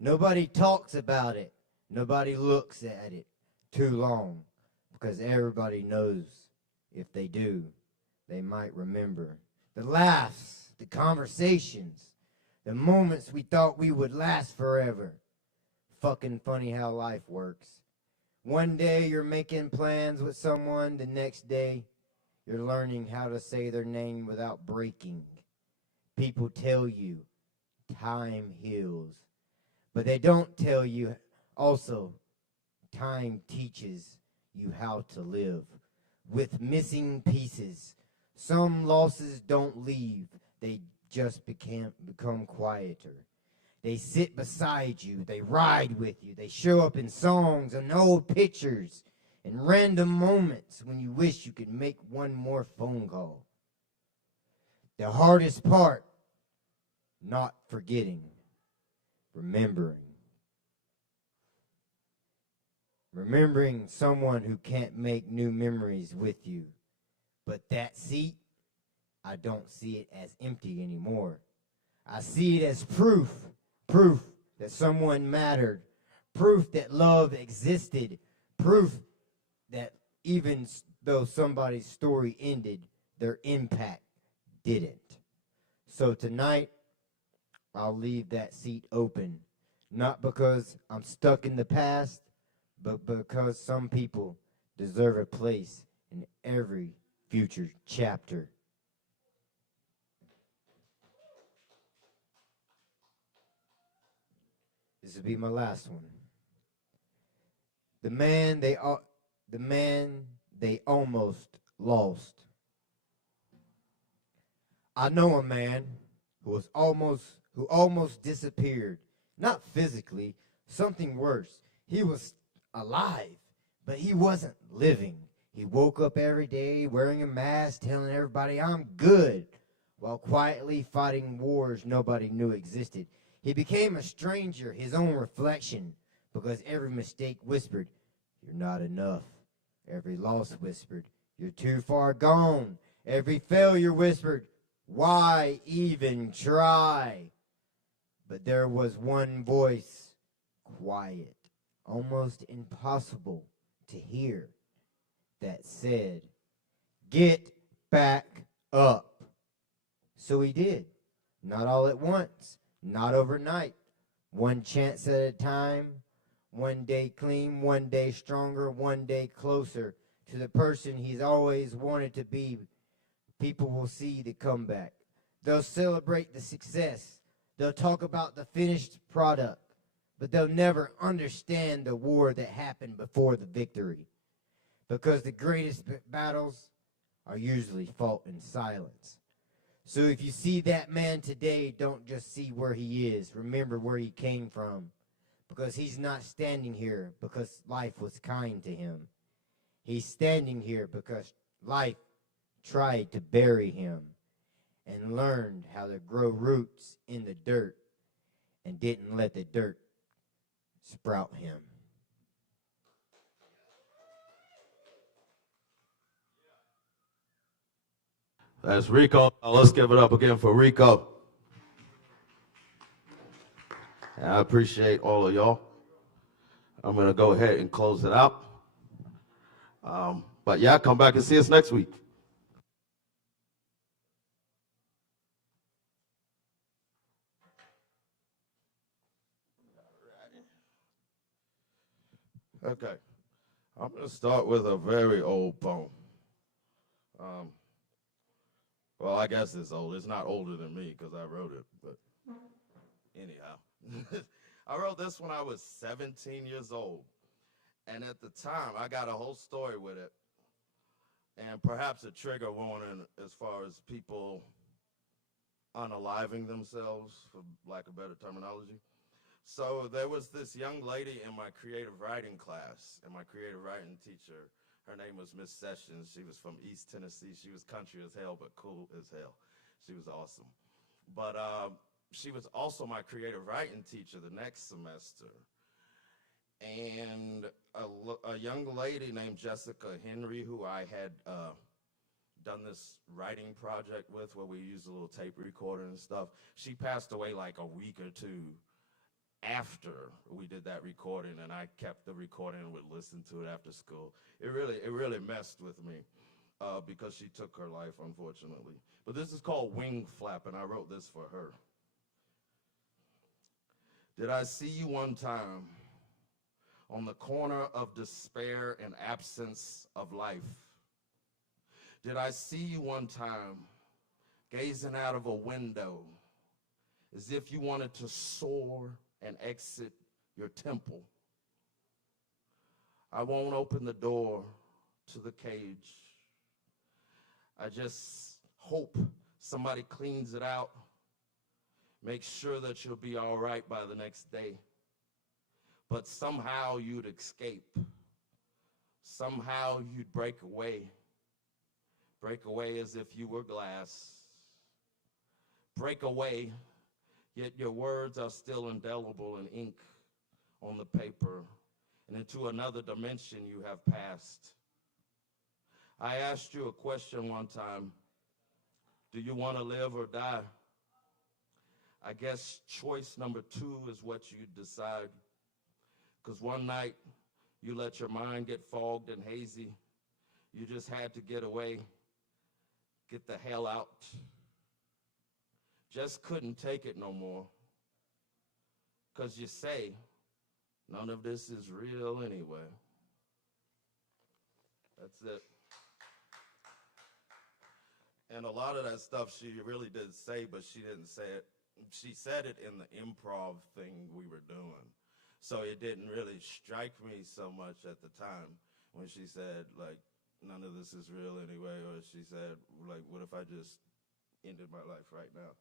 Nobody talks about it. Nobody looks at it too long because everybody knows if they do, they might remember. The laughs, the conversations, the moments we thought we would last forever. Fucking funny how life works. One day you're making plans with someone, the next day You're learning how to say their name without breaking. People tell you time heals, but they don't tell you also time teaches you how to live with missing pieces. Some losses don't leave, they just become quieter. They sit beside you, they ride with you, they show up in songs and old pictures and random moments when you wish you could make one more phone call. The hardest part, not forgetting, remembering. Remembering someone who can't make new memories with you. But that seat, I don't see it as empty anymore. I see it as proof that someone mattered, proof that love existed, proof that even though somebody's story ended, their impact didn't. So tonight, I'll leave that seat open, not because I'm stuck in the past, but because some people deserve a place in every future chapter. This will be my last one. The man they almost lost. I know a man who almost disappeared. Not physically, something worse. He was alive, but he wasn't living. He woke up every day wearing a mask, telling everybody, "I'm good," while quietly fighting wars nobody knew existed. He became a stranger, his own reflection, because every mistake whispered, "You're not enough." Every loss whispered, "You're too far gone." Every failure whispered, "Why even try?" But there was one voice, quiet, almost impossible to hear, that said, "Get back up." So he did. Not all at once, not overnight. One chance at a time, one day clean, one day stronger, one day closer to the person he's always wanted to be. People will see the comeback. They'll celebrate the success. They'll talk about the finished product, but they'll never understand the war that happened before the victory. Because the greatest battles are usually fought in silence. So if you see that man today, don't just see where he is. Remember where he came from. Because he's not standing here because life was kind to him. He's standing here because life tried to bury him and learned how to grow roots in the dirt and didn't let the dirt sprout him. That's Rico. Let's give it up again for Rico. I appreciate all of y'all. I'm going to go ahead and close it out. But yeah, come back and see us next week. Okay. I'm going to start with a very old poem. Well, I guess it's old. It's not older than me because I wrote it. But anyhow, I wrote this when I was 17 years old. And at the time, I got a whole story with it. And perhaps a trigger warning as far as people unaliving themselves, for lack of better terminology. So there was this young lady in my creative writing class, and my creative writing teacher, her name was Miss Sessions. She was from East Tennessee. She was country as hell, but cool as hell. She was awesome. But she was also my creative writing teacher the next semester. And a young lady named Jessica Henry, who I had done this writing project with where we used a little tape recorder and stuff, she passed away like a week or two after we did that recording, and I kept the recording and would listen to it after school. It really messed with me because she took her life, unfortunately. But this is called Wing Flap, and I wrote this for her. Did I see you one time on the corner of despair and absence of life? Did I see you one time gazing out of a window as if you wanted to soar and exit your temple? I won't open the door to the cage. I just hope somebody cleans it out, makes sure that you'll be all right by the next day. But somehow you'd escape. Somehow you'd break away as if you were glass. Break away, yet your words are still indelible in ink on the paper, and into another dimension you have passed. I asked you a question one time. Do you want to live or die? I guess choice number 2 is what you decide. Because one night you let your mind get fogged and hazy. You just had to get away, get the hell out. Just couldn't take it no more. Because you say, none of this is real anyway. That's it. And a lot of that stuff she really did say, but she didn't say it. She said it in the improv thing we were doing. So it didn't really strike me so much at the time when she said, like, none of this is real anyway, or she said, like, what if I just ended my life right now?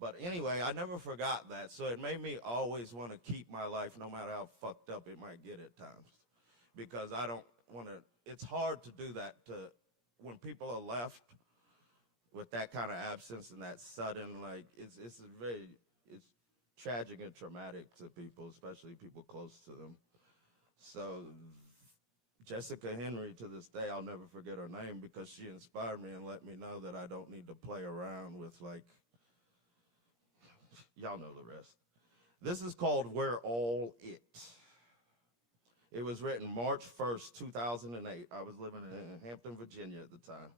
But anyway, I never forgot that. So it made me always want to keep my life, no matter how fucked up it might get at times. Because I don't want to, it's hard to do that when people are left with that kind of absence and that sudden, like, it's tragic and traumatic to people, especially people close to them. So Jessica Henry, to this day, I'll never forget her name because she inspired me and let me know that I don't need to play around with, like, y'all know the rest. This is called We're All It. It was written March 1st, 2008. I was living in Hampton, Virginia at the time.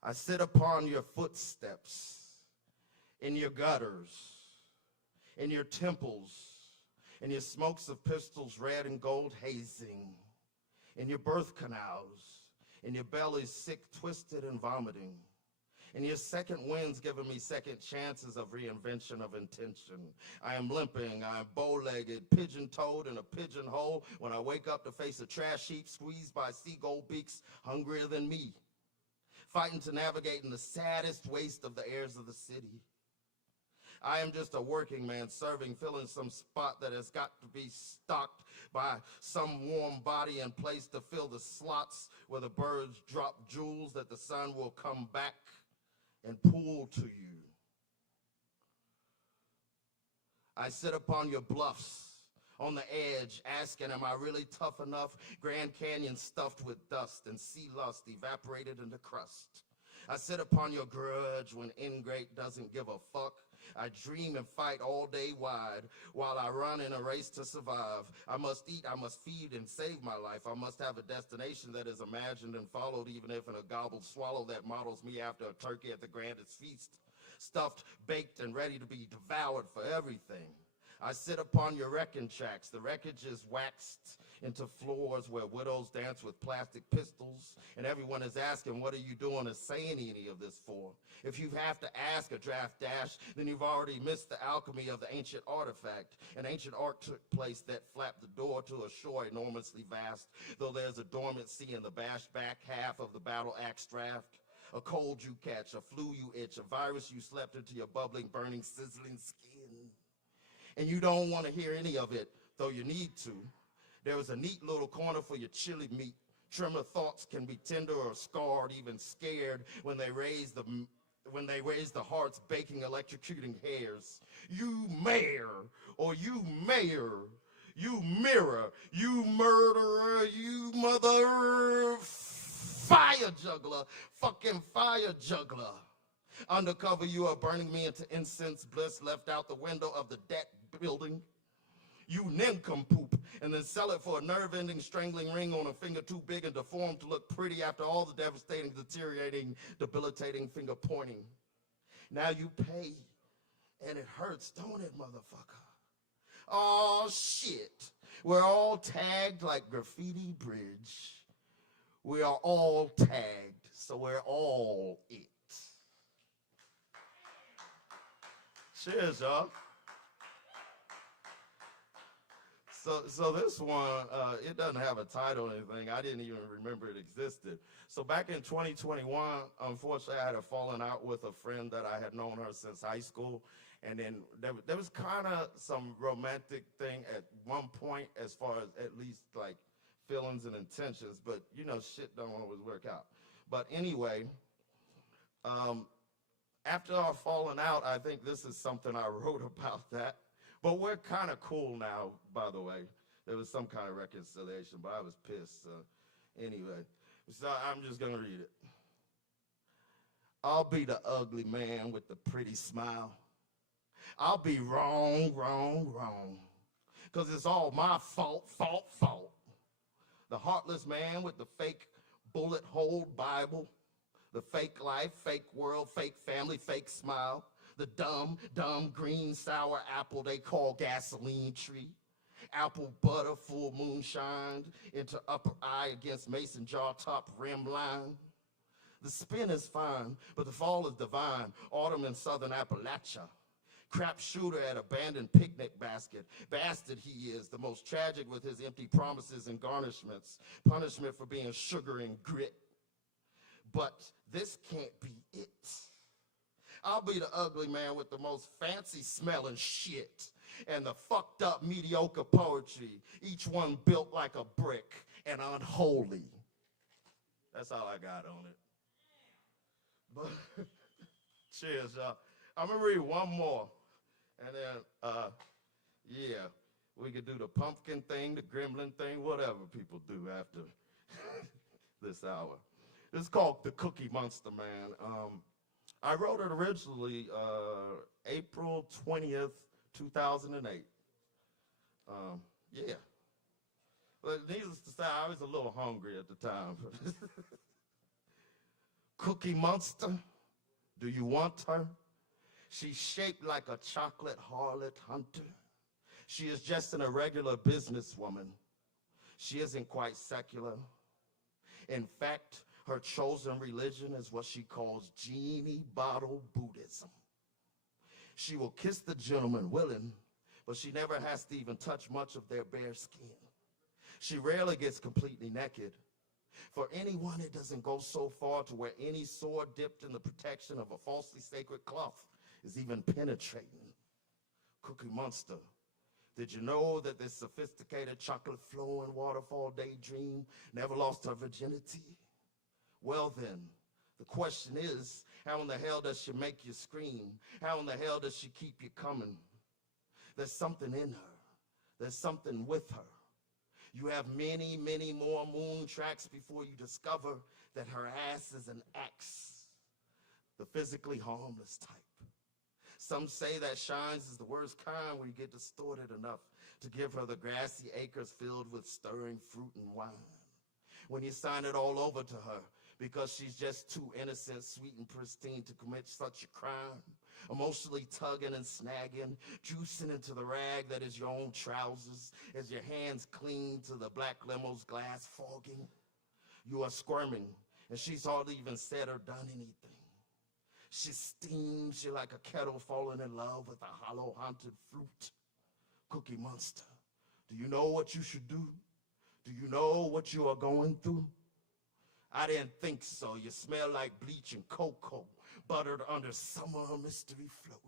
I sit upon your footsteps, in your gutters, in your temples, in your smokes of pistols, red and gold hazing, in your birth canals, in your bellies sick, twisted, and vomiting, in your second winds giving me second chances of reinvention of intention. I am limping, I am bow-legged, pigeon-toed in a pigeonhole when I wake up to face a trash heap squeezed by seagull beaks hungrier than me, fighting to navigate in the saddest waste of the airs of the city. I am just a working man serving, filling some spot that has got to be stocked by some warm body and place to fill the slots where the birds drop jewels that the sun will come back and pull to you. I sit upon your bluffs, on the edge, asking, am I really tough enough? Grand Canyon stuffed with dust and sea lust evaporated into crust. I sit upon your grudge when ingrate doesn't give a fuck. I dream and fight all day wide while I run in a race to survive. I must eat, I must feed and save my life. I must have a destination that is imagined and followed, even if in a gobbled swallow that models me after a turkey at the grandest feast. Stuffed, baked, and ready to be devoured for everything. I sit upon your wrecking tracks. The wreckage is waxed into floors where widows dance with plastic pistols, and everyone is asking, what are you doing or saying any of this for? If you have to ask a draft dash, then you've already missed the alchemy of the ancient artifact. An ancient art took place that flapped the door to a shore enormously vast, though there's a dormancy in the bashed back half of the battle axe draft. A cold you catch, a flu you itch, a virus you slept into your bubbling, burning, sizzling skin. And you don't want to hear any of it, though you need to. There is a neat little corner for your chili meat. Trimmer thoughts can be tender or scarred, even scared, when they raise the heart's baking, electrocuting hairs. You mayor, or you mayor, you mirror, you murderer, you mother fire juggler, fucking fire juggler. Undercover, you are burning me into incense bliss left out the window of the debt building. You nincompoop, and then sell it for a nerve-ending strangling ring on a finger too big and deformed to look pretty after all the devastating, deteriorating, debilitating finger pointing. Now you pay, and it hurts, don't it, motherfucker? Oh, shit. We're all tagged like graffiti bridge. We are all tagged, so we're all it. Cheers, y'all. So this one, it doesn't have a title or anything. I didn't even remember it existed. So back in 2021, unfortunately, I had a falling out with a friend that I had known her since high school. And then there was kind of some romantic thing at one point as far as at least like feelings and intentions. But, you know, shit don't always work out. But anyway, after our falling out, I think this is something I wrote about that. But we're kind of cool now, by the way. There was some kind of reconciliation, but I was pissed. Anyway, so I'm just going to read it. I'll be the ugly man with the pretty smile. I'll be wrong, wrong, wrong. Because it's all my fault, fault. The heartless man with the fake bullet-holed Bible. The fake life, fake world, fake family, fake smile. The dumb, green, sour apple they call gasoline tree. Apple butter, full moonshine into upper eye against mason jar top rim line. The spin is fine, but the fall is divine. Autumn in southern Appalachia. Crap shooter at abandoned picnic basket. Bastard he is, the most tragic with his empty promises and garnishments. Punishment for being sugar and grit. But this can't be it. I'll be the ugly man with the most fancy smelling shit and the fucked up mediocre poetry, each one built like a brick and unholy. That's all I got on it. But cheers, y'all. I'm gonna read one more, and then yeah, we could do the pumpkin thing, the gremlin thing, whatever people do after this hour. This is called The Cookie Monster, man. I wrote it originally April 20th, 2008. Yeah. But needless to say, I was a little hungry at the time. Cookie Monster, do you want her? She's shaped like a chocolate harlot hunter. She is just an irregular businesswoman. She isn't quite secular. In fact, her chosen religion is what she calls genie bottle Buddhism. She will kiss the gentleman willing, but she never has to even touch much of their bare skin. She rarely gets completely naked. For anyone, it doesn't go so far to where any sword dipped in the protection of a falsely sacred cloth is even penetrating. Cookie Monster, did you know that this sophisticated chocolate-flowing waterfall daydream never lost her virginity? Well then, the question is, how in the hell does she make you scream? How in the hell does she keep you coming? There's something in her. There's something with her. You have many, many more moon tracks before you discover that her ass is an axe, the physically harmless type. Some say that shines is the worst kind when you get distorted enough to give her the grassy acres filled with stirring fruit and wine. When you sign it all over to her, because she's just too innocent, sweet, and pristine to commit such a crime, emotionally tugging and snagging, juicing into the rag that is your own trousers as your hands cling to the black limo's glass fogging. You are squirming, and she's hardly even said or done anything. She steams you like a kettle falling in love with a hollow haunted fruit. Cookie Monster, do you know what you should do? Do you know what you are going through? I didn't think so. You smell like bleach and cocoa, buttered under summer mystery float.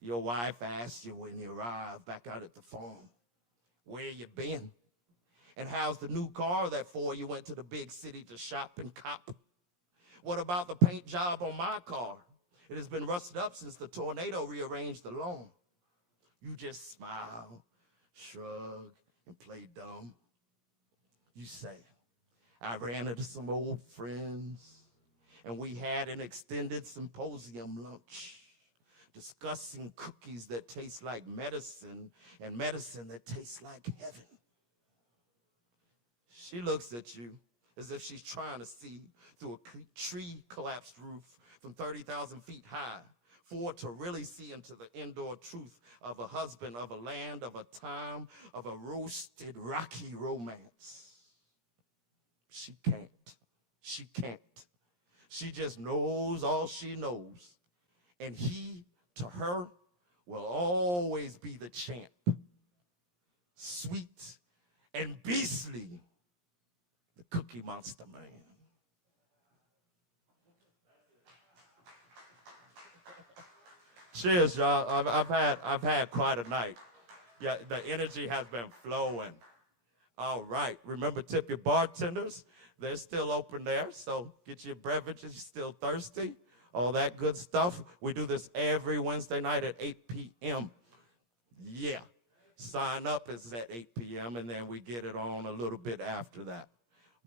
Your wife asked you when you arrived back out at the farm, where you been? And how's the new car that for you went to the big city to shop and cop? What about the paint job on my car? It has been rusted up since the tornado rearranged the lawn. You just smile, shrug, and play dumb. You say, I ran into some old friends, and we had an extended symposium lunch, discussing cookies that taste like medicine and medicine that tastes like heaven. She looks at you as if she's trying to see through a tree collapsed roof from 30,000 feet high, for to really see into the indoor truth of a husband, of a land, of a time, of a roasted, rocky romance. She can't. She can't. She just knows all she knows. And he, to her, will always be the champ. Sweet and beastly, the Cookie Monster Man. Cheers, y'all. I've had quite a night. Yeah, the energy has been flowing. All right. Remember, tip your bartenders. They're still open there, so get your beverages. You're still thirsty. All that good stuff. We do this every Wednesday night at 8 p.m. Yeah. Sign up is at 8 p.m., and then we get it on a little bit after that.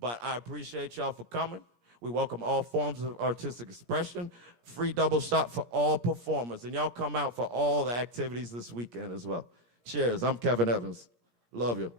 But I appreciate y'all for coming. We welcome all forms of artistic expression. Free double shot for all performers. And y'all come out for all the activities this weekend as well. Cheers. I'm Kevin Evans. Love you.